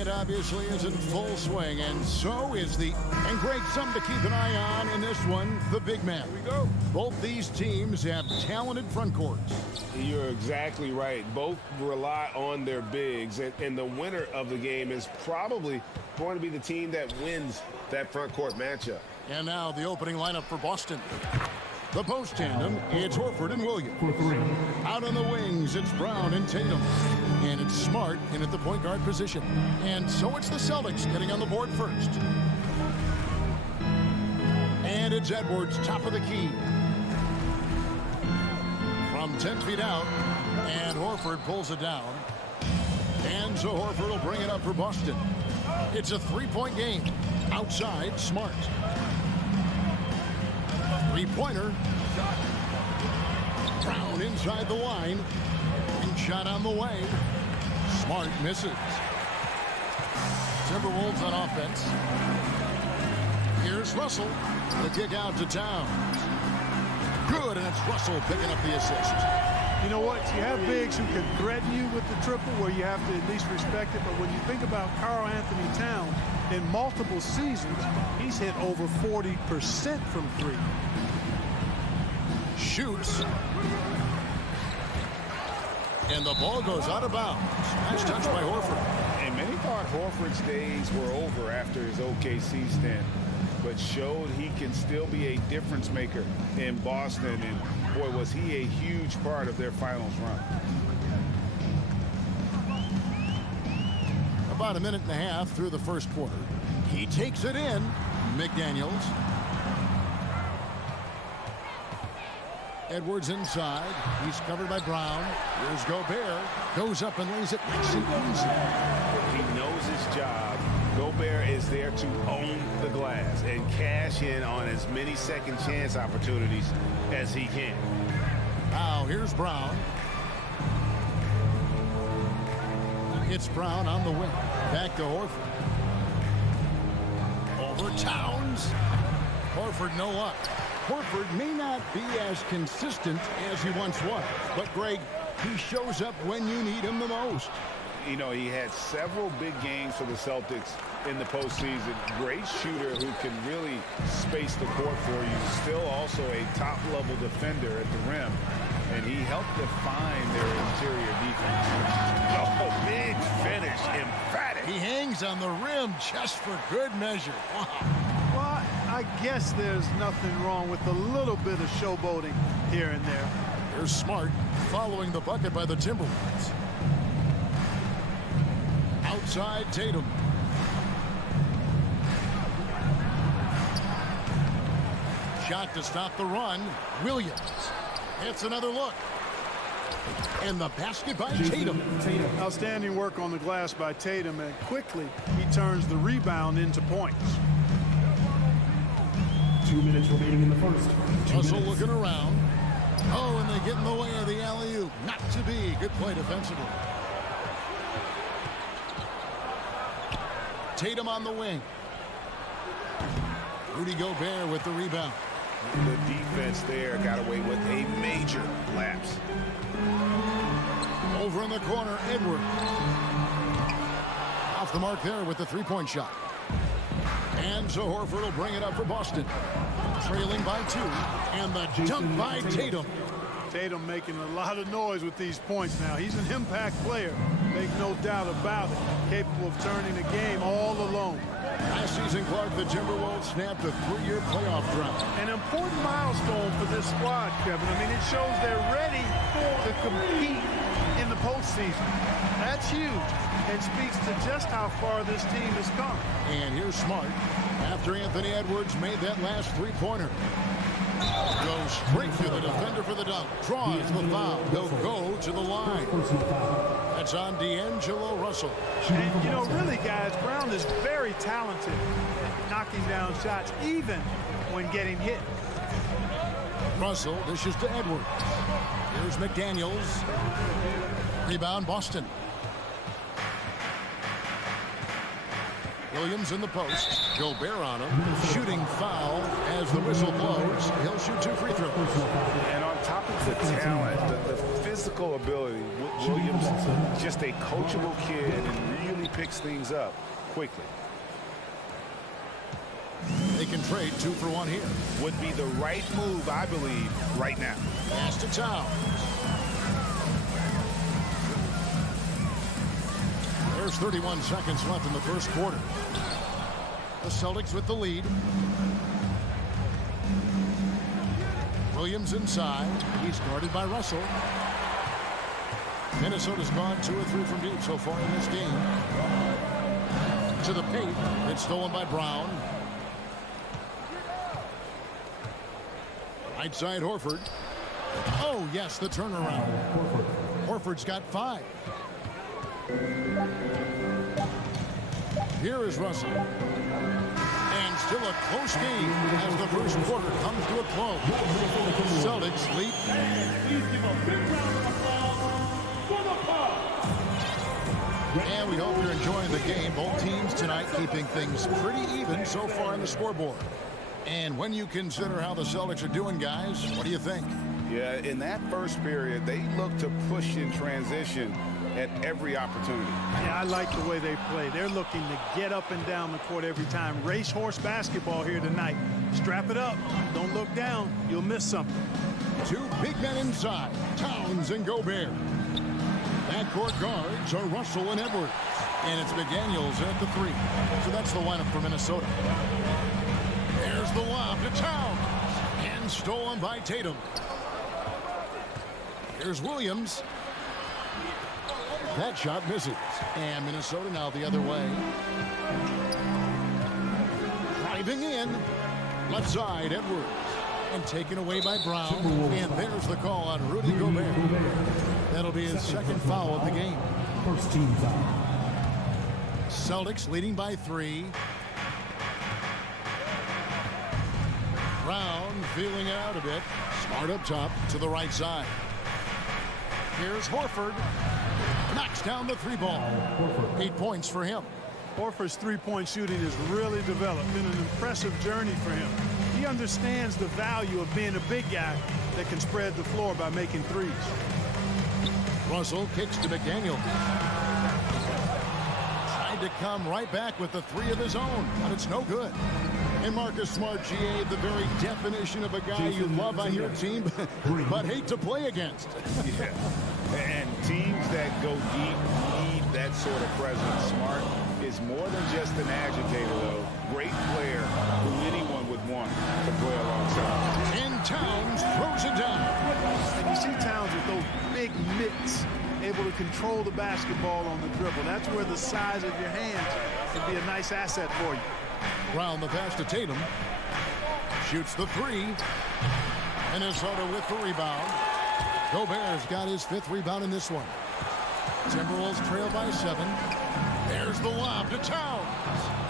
second obviously is in full swing, and so is the, and great, something to keep an eye on in this one, the big man. Here we go. Both these teams have talented front courts. You're exactly right. Both rely on their bigs, and the winner of the game is probably going to be the team that wins that front court matchup. And now the opening lineup for Boston. The post tandem, it's Horford and Williams. Out on the wings, it's Brown and Tatum. And it's Smart in at the point guard position. And so it's the Celtics getting on the board first. And it's Edwards, top of the key. From 10 feet out, and Horford pulls it down. And so Horford will bring it up for Boston. It's a three-point game. Outside, Smart. Three-pointer. Brown inside the line. And shot on the way. Smart misses. Timberwolves on offense. Here's Russell. The kick out to Towns. Good, and it's Russell picking up the assist. You know what? You have bigs who can threaten you with the triple where you have to at least respect it. But when you think about Karl Anthony Towns, in multiple seasons, he's hit over 40% from three. Shoots. And the ball goes out of bounds. Nice touch by Horford. And many thought Horford's days were over after his OKC stint, but showed he can still be a difference maker in Boston. And boy, was he a huge part of their finals run. About a minute and a half through the first quarter. He takes it in. McDaniels. Edwards inside. He's covered by Brown. Here's Gobert. Goes up and lays it nice and easy. He knows his job. Gobert is there to own the glass and cash in on as many second chance opportunities as he can. Now here's Brown. It's Brown on the wing. Back to Horford. Over Towns. Horford no luck. Horford may not be as consistent as he once was, but Greg, he shows up when you need him the most. You know, he had several big games for the Celtics in the postseason. Great shooter who can really space the court for you. Still also a top-level defender at the rim. And he helped define their interior defense. Oh, big finish, emphatic. He hangs on the rim just for good measure. Wow. Well, I guess there's nothing wrong with a little bit of showboating here and there. Here's Smart following the bucket by the Timberwolves. Outside Tatum. Shot to stop the run. Williams. It's another look. And the basket by Tatum. Outstanding work on the glass by Tatum, and quickly he turns the rebound into points. 2 minutes remaining in the first. Russell looking around. Oh, and they get in the way of the alley-oop. Not to be. Good play defensively. Tatum on the wing. Rudy Gobert with the rebound. The defense there got away with a major lapse. Over in the corner, Edwards. Off the mark there with the three-point shot. And so Horford will bring it up for Boston. Trailing by 2. And the dunk by Tatum. Tatum making a lot of noise with these points now. He's an impact player, make no doubt about it. Capable of turning the game all alone. Last season, Clark, the Timberwolves snapped a 3-year playoff drought. An important milestone for this squad, Kevin. I mean, it shows they're ready to compete in the postseason. That's huge and speaks to just how far this team has come. And here's Smart. After Anthony Edwards made that last three-pointer. Goes straight to the defender for the dunk. Draws the foul. He'll go to the line. That's on D'Angelo Russell. And, you know, really, guys, Brown is very talented at knocking down shots, even when getting hit. Russell dishes to Edwards. Here's McDaniels. Rebound, Boston. Williams in the post. Gobert on him. Shooting foul as the whistle blows. He'll shoot 2 free throws. And on top of the talent, the physical ability, Williams just a coachable kid and really picks things up quickly. They can trade 2 for 1 here. Would be the right move, I believe, right now. Pass to Towns. There's 31 seconds left in the first quarter. The Celtics with the lead. Williams inside. He's guarded by Russell. Minnesota's gone 2 or 3 from deep so far in this game. To the paint. It's stolen by Brown. Right side Horford. Oh, yes, the turnaround. Horford's got 5. Here is Russell. And still a close game as the first quarter comes to a close. Celtics lead. Please give a big round of applause for the Pop. And we hope you're enjoying the game. Both teams tonight keeping things pretty even so far on the scoreboard. And when you consider how the Celtics are doing, guys, what do you think? Yeah, in that first period, they look to push in transition at every opportunity. Yeah, I like the way they play. They're looking to get up and down the court every time. Racehorse basketball here tonight. Strap it up. Don't look down. You'll miss something. 2 big men inside, Towns and Gobert. Backcourt guards are Russell and Edwards. And it's McDaniels at the 3. So that's the lineup for Minnesota. There's the lob to Towns. And stolen by Tatum. Here's Williams. That shot misses. And Minnesota now the other way. Driving in. Left side, Edwards. And taken away by Brown. And there's the call on Rudy Gobert. That'll be his second foul of the game. First team foul. Celtics leading by 3. Brown feeling it out a bit. Smart up top to the right side. Here's Horford. Knocks down the 3 ball. 8 points for him. Horford's three-point shooting has really developed. Been an impressive journey for him. He understands the value of being a big guy that can spread the floor by making threes. Russell kicks to McDaniel. Tried to come right back with the 3 of his own, but it's no good. And Marcus Smart, GA, the very definition of a guy you love on your team, but hate to play against. Yeah. And teams that go deep need that sort of presence. Smart is more than just an agitator, though. Great player who anyone would want to play alongside. And Towns throws it down. And you see Towns with those big mitts, able to control the basketball on the dribble. That's where the size of your hands can be a nice asset for you. Round the pass to Tatum. Shoots the 3. Minnesota with the rebound. Gobert's got his 5th rebound in this one. Timberwolves trail by 7. There's the lob to Towns.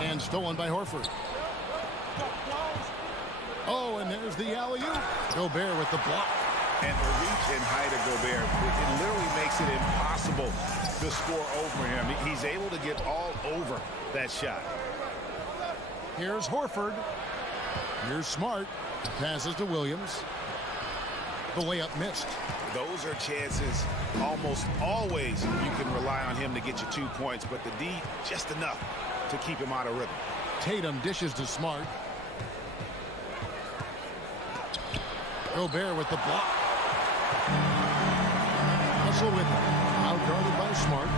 And stolen by Horford. Oh, and there's the alley-oop. Gobert with the block. And the reach and height of Gobert, it literally makes it impossible to score over him. He's able to get all over that shot. Here's Horford. Here's Smart. Passes to Williams. The layup missed. Those are chances almost always you can rely on him to get you 2 points, but the D just enough to keep him out of rhythm. Tatum dishes to Smart. Gobert with the block. Russell with it. Out guarded by Smart.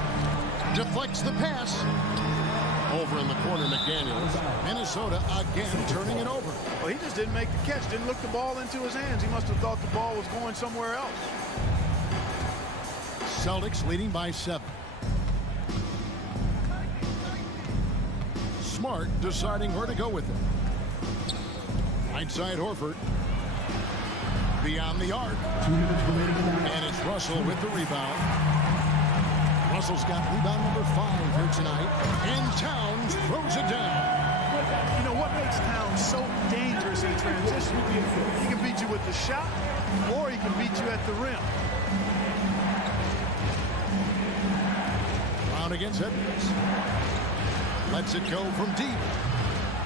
Deflects the pass. Over in the corner, McDaniels. Minnesota again turning it over. Well, he just didn't make the catch. Didn't look the ball into his hands. He must have thought the ball was going somewhere else. Celtics leading by 7. Smart deciding where to go with it. Right side Horford. Beyond the arc. And it's Russell with the rebound. Russell's got rebound number 5 here tonight. And Towns throws it down. You know what makes Towns so dangerous in transition? He can beat you with the shot, or he can beat you at the rim. Brown against Edwards. Lets it go from deep.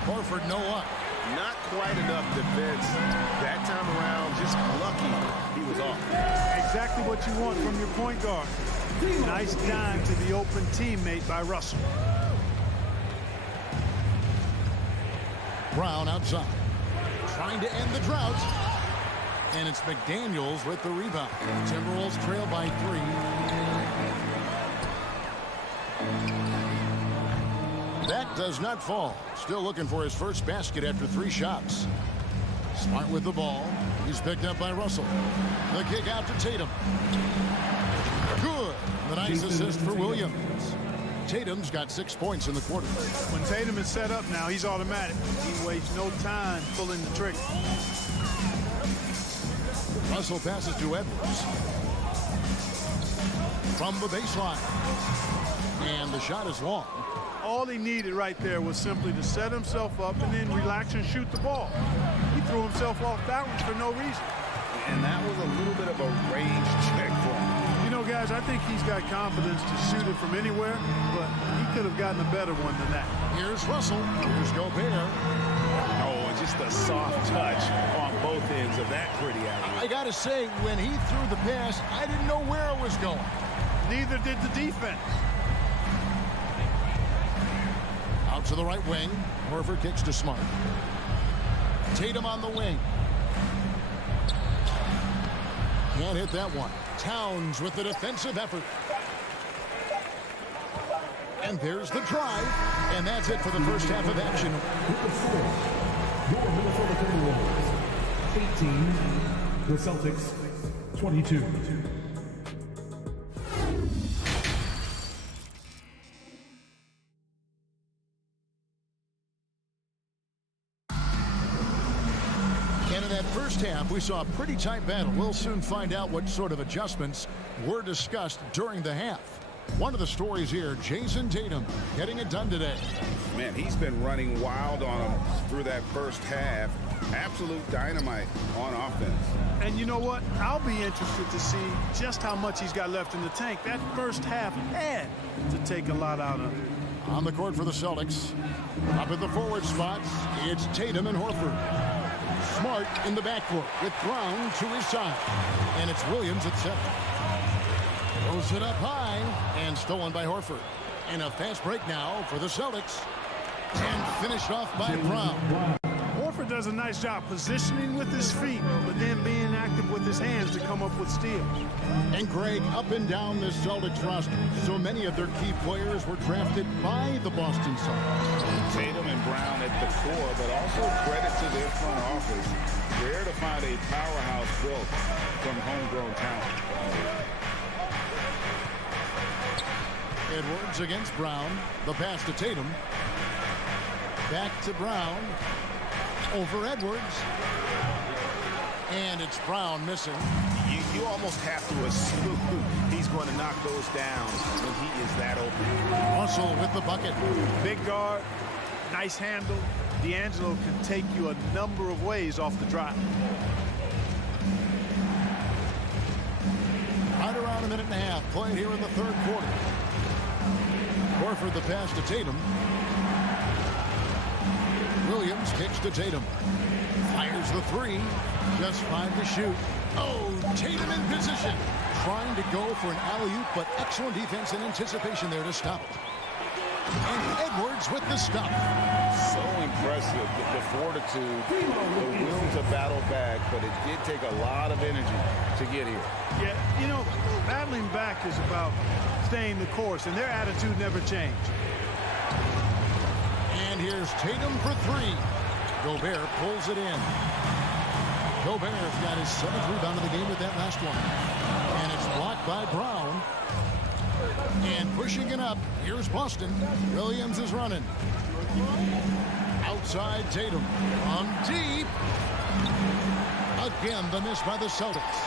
Horford no luck. Not quite enough defense that time around. Just lucky he was off. Exactly what you want from your point guard. Nice dime to the open teammate by Russell. Brown outside. Trying to end the drought. And it's McDaniels with the rebound. Timberwolves trail by 3. That does not fall. Still looking for his first basket after 3 shots. Smart with the ball. He's picked up by Russell. The kick out to Tatum. Good. The nice assist for Williams. Tatum's got 6 points in the quarter. When Tatum is set up now, he's automatic. He wastes no time pulling the trigger. Russell passes to Edwards. From the baseline. And the shot is long. All he needed right there was simply to set himself up and then relax and shoot the ball. He threw himself off balance for no reason. And that was a little bit of a range check for him. You know, guys, I think he's got confidence to shoot it from anywhere, but he could have gotten a better one than that. Here's Russell. Here's Gobert. Oh, and just a soft touch on both ends of that pretty alley. I got to say, when he threw the pass, I didn't know where it was going. Neither did the defense. Out to the right wing. Horford kicks to Smart. Tatum on the wing. Can't hit that one. Towns with the defensive effort. And there's the drive. And that's it for the first half of action. Your Minnesota Timberwolves 18, the Celtics 22. First half, we saw a pretty tight battle. We'll soon find out what sort of adjustments were discussed during the half. One of the stories here, Jason Tatum getting it done today. Man, he's been running wild on him through that first half. Absolute dynamite on offense. And you know what? I'll be interested to see just how much he's got left in the tank. That first half had to take a lot out of him. On the court for the Celtics. Up at the forward spots, it's Tatum and Horford. Smart in the backcourt with Brown to his side. And it's Williams at 7. Throws it up high and stolen by Horford. And a fast break now for the Celtics. And finished off by Brown. Horford does a nice job positioning with his feet, but then being active with his hands to come up with steals. And Greg, up and down this Celtics roster, so many of their key players were drafted by the Boston Celtics. Tatum and Brown at the core, but also credit to their front office. Rare to find a powerhouse built from homegrown talent. Edwards against Brown. The pass to Tatum. Back to Brown. Over Edwards. And it's Brown missing. You almost have to assume he's going to knock those down when he is that open. Russell with the bucket. Big guard, nice handle. D'Angelo can take you a number of ways off the drive. Right around a minute and a half played here in the third quarter. Horford the pass to Tatum. Williams kicks to Tatum. Fires the 3. Just 5 to shoot. Oh, Tatum in position. Trying to go for an alley-oop, but excellent defense and anticipation there to stop it. And Edwards with the stop. So impressive, the fortitude, the will to battle back, but it did take a lot of energy to get here. Yeah, you know, battling back is about staying the course, and their attitude never changed. And here's Tatum for 3. Gobert pulls it in. Gobert's got his 7th rebound of the game with that last one. And it's blocked by Brown. And pushing it up, here's Boston. Williams is running. Outside Tatum. From deep. Again, the miss by the Celtics.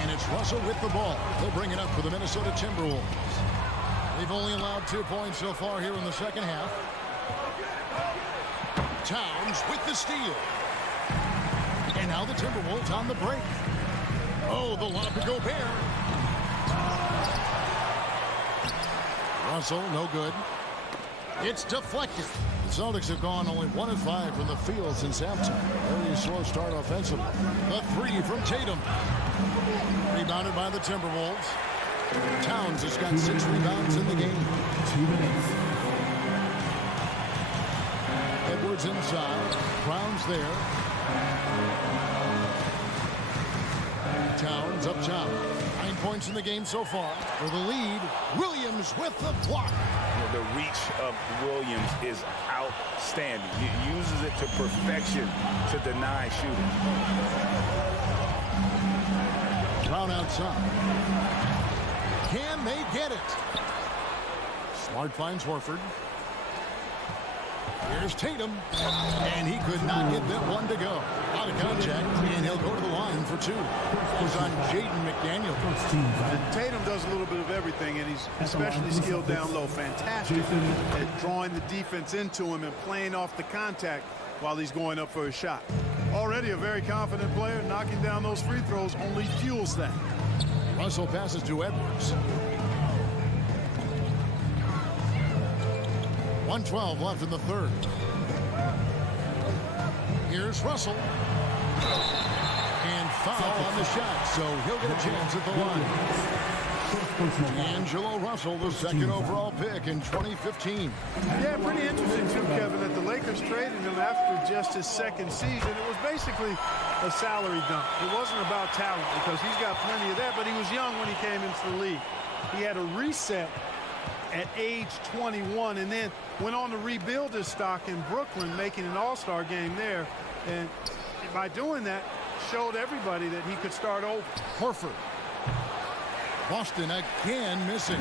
And it's Russell with the ball. He'll bring it up for the Minnesota Timberwolves. They've only allowed 2 points so far here in the second half. Towns with the steal. And now the Timberwolves on the break. Oh, the lob to Gobert. Russell, no good. It's deflected. The Celtics have gone only 1 of 5 from the field since halftime. Very slow start offensively. The three from Tatum. Rebounded by the Timberwolves. Towns has got 6 rebounds in the game. 2 minutes. Edwards inside. Brown's there. Towns up top. 9 points in the game so far. For the lead, Williams with the block. The reach of Williams is outstanding. He uses it to perfection to deny shooting. Brown outside. Can they get it? Smart finds Horford. Here's Tatum. And he could not get that one to go. Out of contact, and he'll go to the line for 2. It was on Jaden McDaniel. And Tatum does a little bit of everything, and he's especially skilled down low. Fantastic at drawing the defense into him and playing off the contact while he's going up for a shot. Already a very confident player. Knocking down those free throws only fuels that. Russell passes to Edwards. 1:12 left in the third. Here's Russell. And foul on the shot, so he'll get a chance at the line. D'Angelo Russell, the second overall pick in 2015. Yeah, pretty interesting too, Kevin, that the Lakers traded him after just his second season. It was basically a salary dump. It wasn't about talent because he's got plenty of that, but he was young when he came into the league. He had a reset at age 21 and then went on to rebuild his stock in Brooklyn, making an all-star game there. And by doing that, showed everybody that he could start over. Horford. Boston again missing.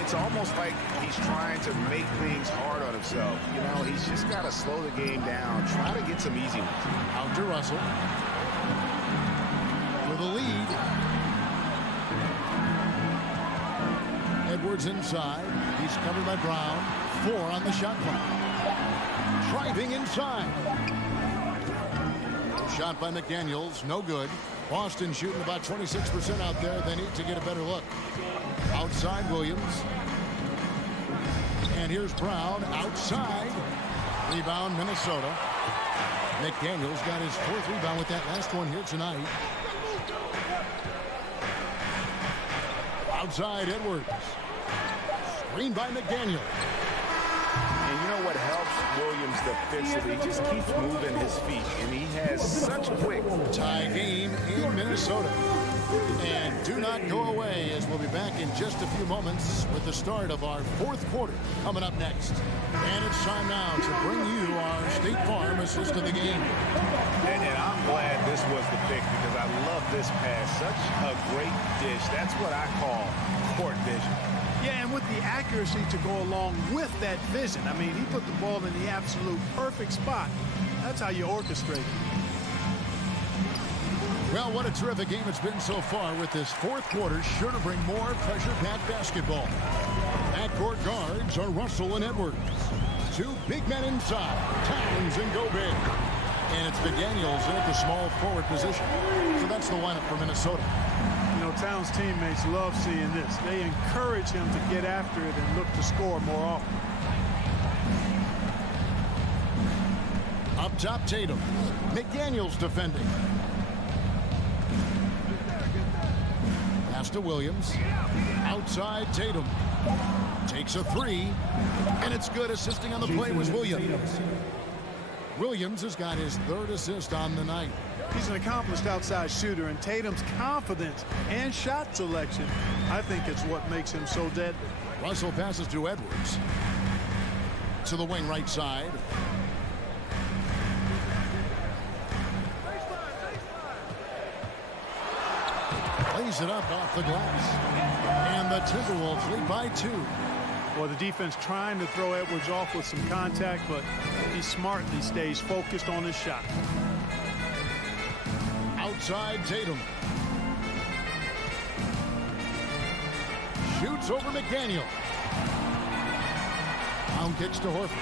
It's almost like he's trying to make things hard on himself. You know, he's just got to slow the game down, try to get some easy ones. Out to Russell. With a lead. Edwards inside. He's covered by Brown. 4 on the shot clock. Driving inside. Shot by McDaniels. No good. Boston shooting about 26% out there. They need to get a better look. Outside Williams. And here's Brown outside. Rebound Minnesota. McDaniels got his 4th rebound with that last one here tonight. Outside Edwards. Screen by McDaniels. And you know what helps Williams defensively? He just keeps moving his feet, and he has such quick. Tie game in Minnesota. And do not go away, as we'll be back in just a few moments with the start of our 4th quarter coming up next. And it's time now to bring you our State Farm assist of the game. And I'm glad this was the pick because I love this pass. Such a great dish. That's what I call court vision. Yeah, and with the accuracy to go along with that vision. I mean, he put the ball in the absolute perfect spot. That's how you orchestrate it. Well, what a terrific game it's been so far with this 4th quarter. Sure to bring more pressure-packed basketball. Backcourt guards are Russell and Edwards. 2 big men inside. Towns and Gobert. And it's McDaniels in at the small forward position. So that's the lineup for Minnesota. You know, Towns' teammates love seeing this. They encourage him to get after it and look to score more often. Up top, Tatum. McDaniels defending. Pass to Williams. Outside, Tatum. Takes a 3. And it's good. Assisting on the play was Williams. Williams has got his 3rd assist on the night. He's an accomplished outside shooter, and Tatum's confidence and shot selection, I think it's what makes him so deadly. Russell passes to Edwards. To the wing right side. Plays it up off the glass. And the Timberwolves lead by 2. Well, the defense trying to throw Edwards off with some contact, but he smartly stays focused on his shot. Outside Tatum. Shoots over McDaniel. Down kicks to Horford.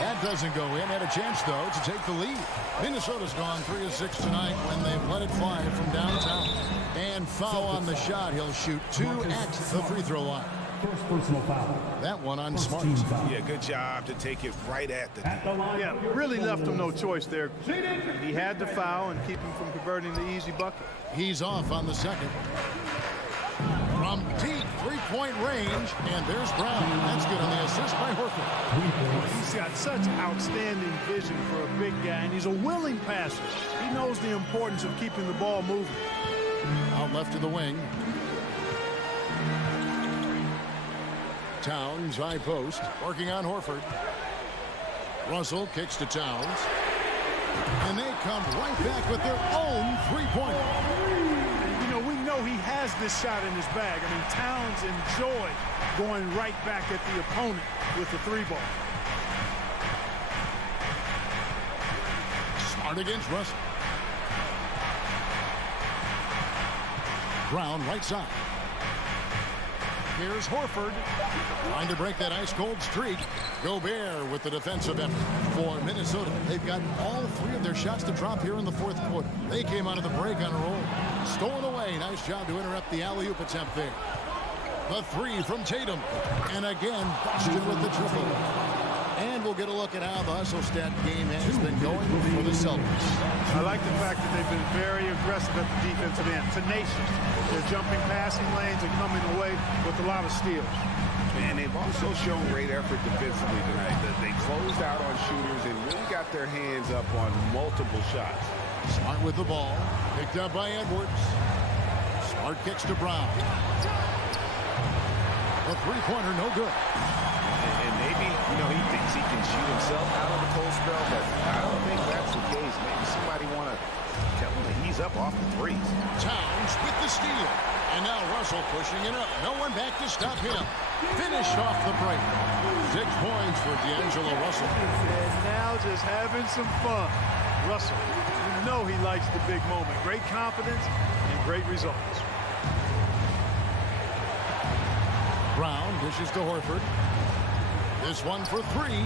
That doesn't go in. Had a chance, though, to take the lead. Minnesota's gone 3 of 6 tonight when they've let it fly from downtown. And foul on the shot. He'll shoot 2 at the free throw line. First personal foul. That one on First Smart. team foul. Yeah, good job to take it right at the At the line. Yeah, really left him no choice there. He had to foul and keep him from converting the easy bucket. He's off on the second. From deep three-point range, and there's Brown. That's good on the assist by Horford. He's got such outstanding vision for a big guy, and he's a willing passer. He knows the importance of keeping the ball moving. Out left to the wing. Towns, high post, working on Horford. Russell kicks to Towns. And they come right back with their own three-pointer. You know, we know he has this shot in his bag. I mean, Towns enjoyed going right back at the opponent with the three ball. Smart against Russell. Brown right side. Here's Horford trying to break that ice-cold streak. Gobert with the defensive effort for Minnesota. They've got all three of their shots to drop here in the fourth quarter. They came out of the break on a roll. Stolen away. Nice job to interrupt the alley-oop attempt there. The three from Tatum. And again, Boston with the triple. And we'll get a look at how the hustle stat game has been going for the Celtics. I like the fact that they've been very aggressive at the defensive end. Tenacious. They're jumping passing lanes and coming away with a lot of steals. And they've also shown great effort defensively tonight. They closed out on shooters and really got their hands up on multiple shots. Smart with the ball. Picked up by Edwards. Smart kicks to Brown. The three-pointer, no good. And maybe, you know, he thinks he can shoot himself out of the cold spell, but I don't think that's the case. Maybe somebody want to tell him that he's up off the threes. Towns with the steal. And now Russell pushing it up. No one back to stop him. Finished off the break. 6 points for D'Angelo Russell. And now just having some fun. Russell, you know he likes the big moment. Great confidence and great results. Brown dishes to Horford. This one for three.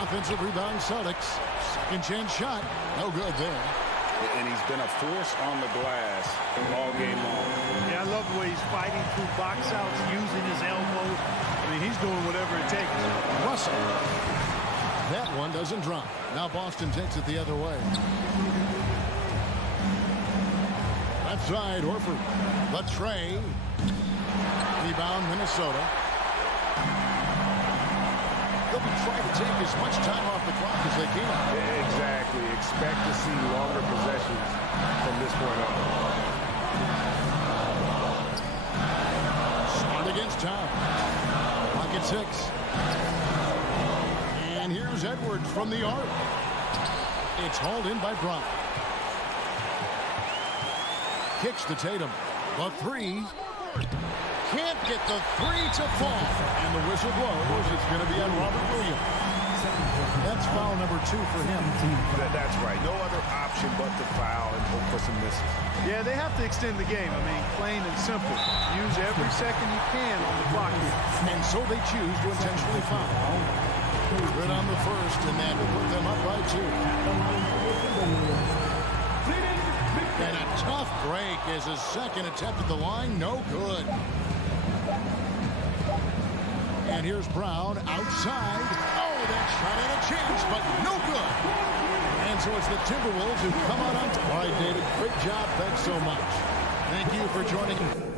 Offensive rebound Celtics. Second chance shot. No good there. And he's been a force on the glass all game long. Yeah, I love the way he's fighting through box outs, using his elbows. I mean, he's doing whatever it takes. Russell. That one doesn't drop. Now Boston takes it the other way. Left side, Horford. The tray. Rebound, Minnesota. They'll be trying to take as much time off the clock as they can. Exactly. Expect to see longer possessions from this point on. Smart against Town. Clock at 6. And here's Edwards from the arc. It's hauled in by Brown. Kicks to Tatum. The three. Can't get the three to fall. And the whistle blows. It's going to be on Robert Williams. That's foul number 2 for him. That's right. No other option but to foul and hope for some misses. Yeah, they have to extend the game. I mean, plain and simple. Use every second you can on the clock here. And so they choose to intentionally foul. Good on the first, and that will put them up by 2. And a tough break as his second attempt at the line, no good. And here's Brown outside. Oh, that shot had a chance, but no good. And so it's the Timberwolves who come out on top. All right, David, great job. Thanks so much. Thank you for joining.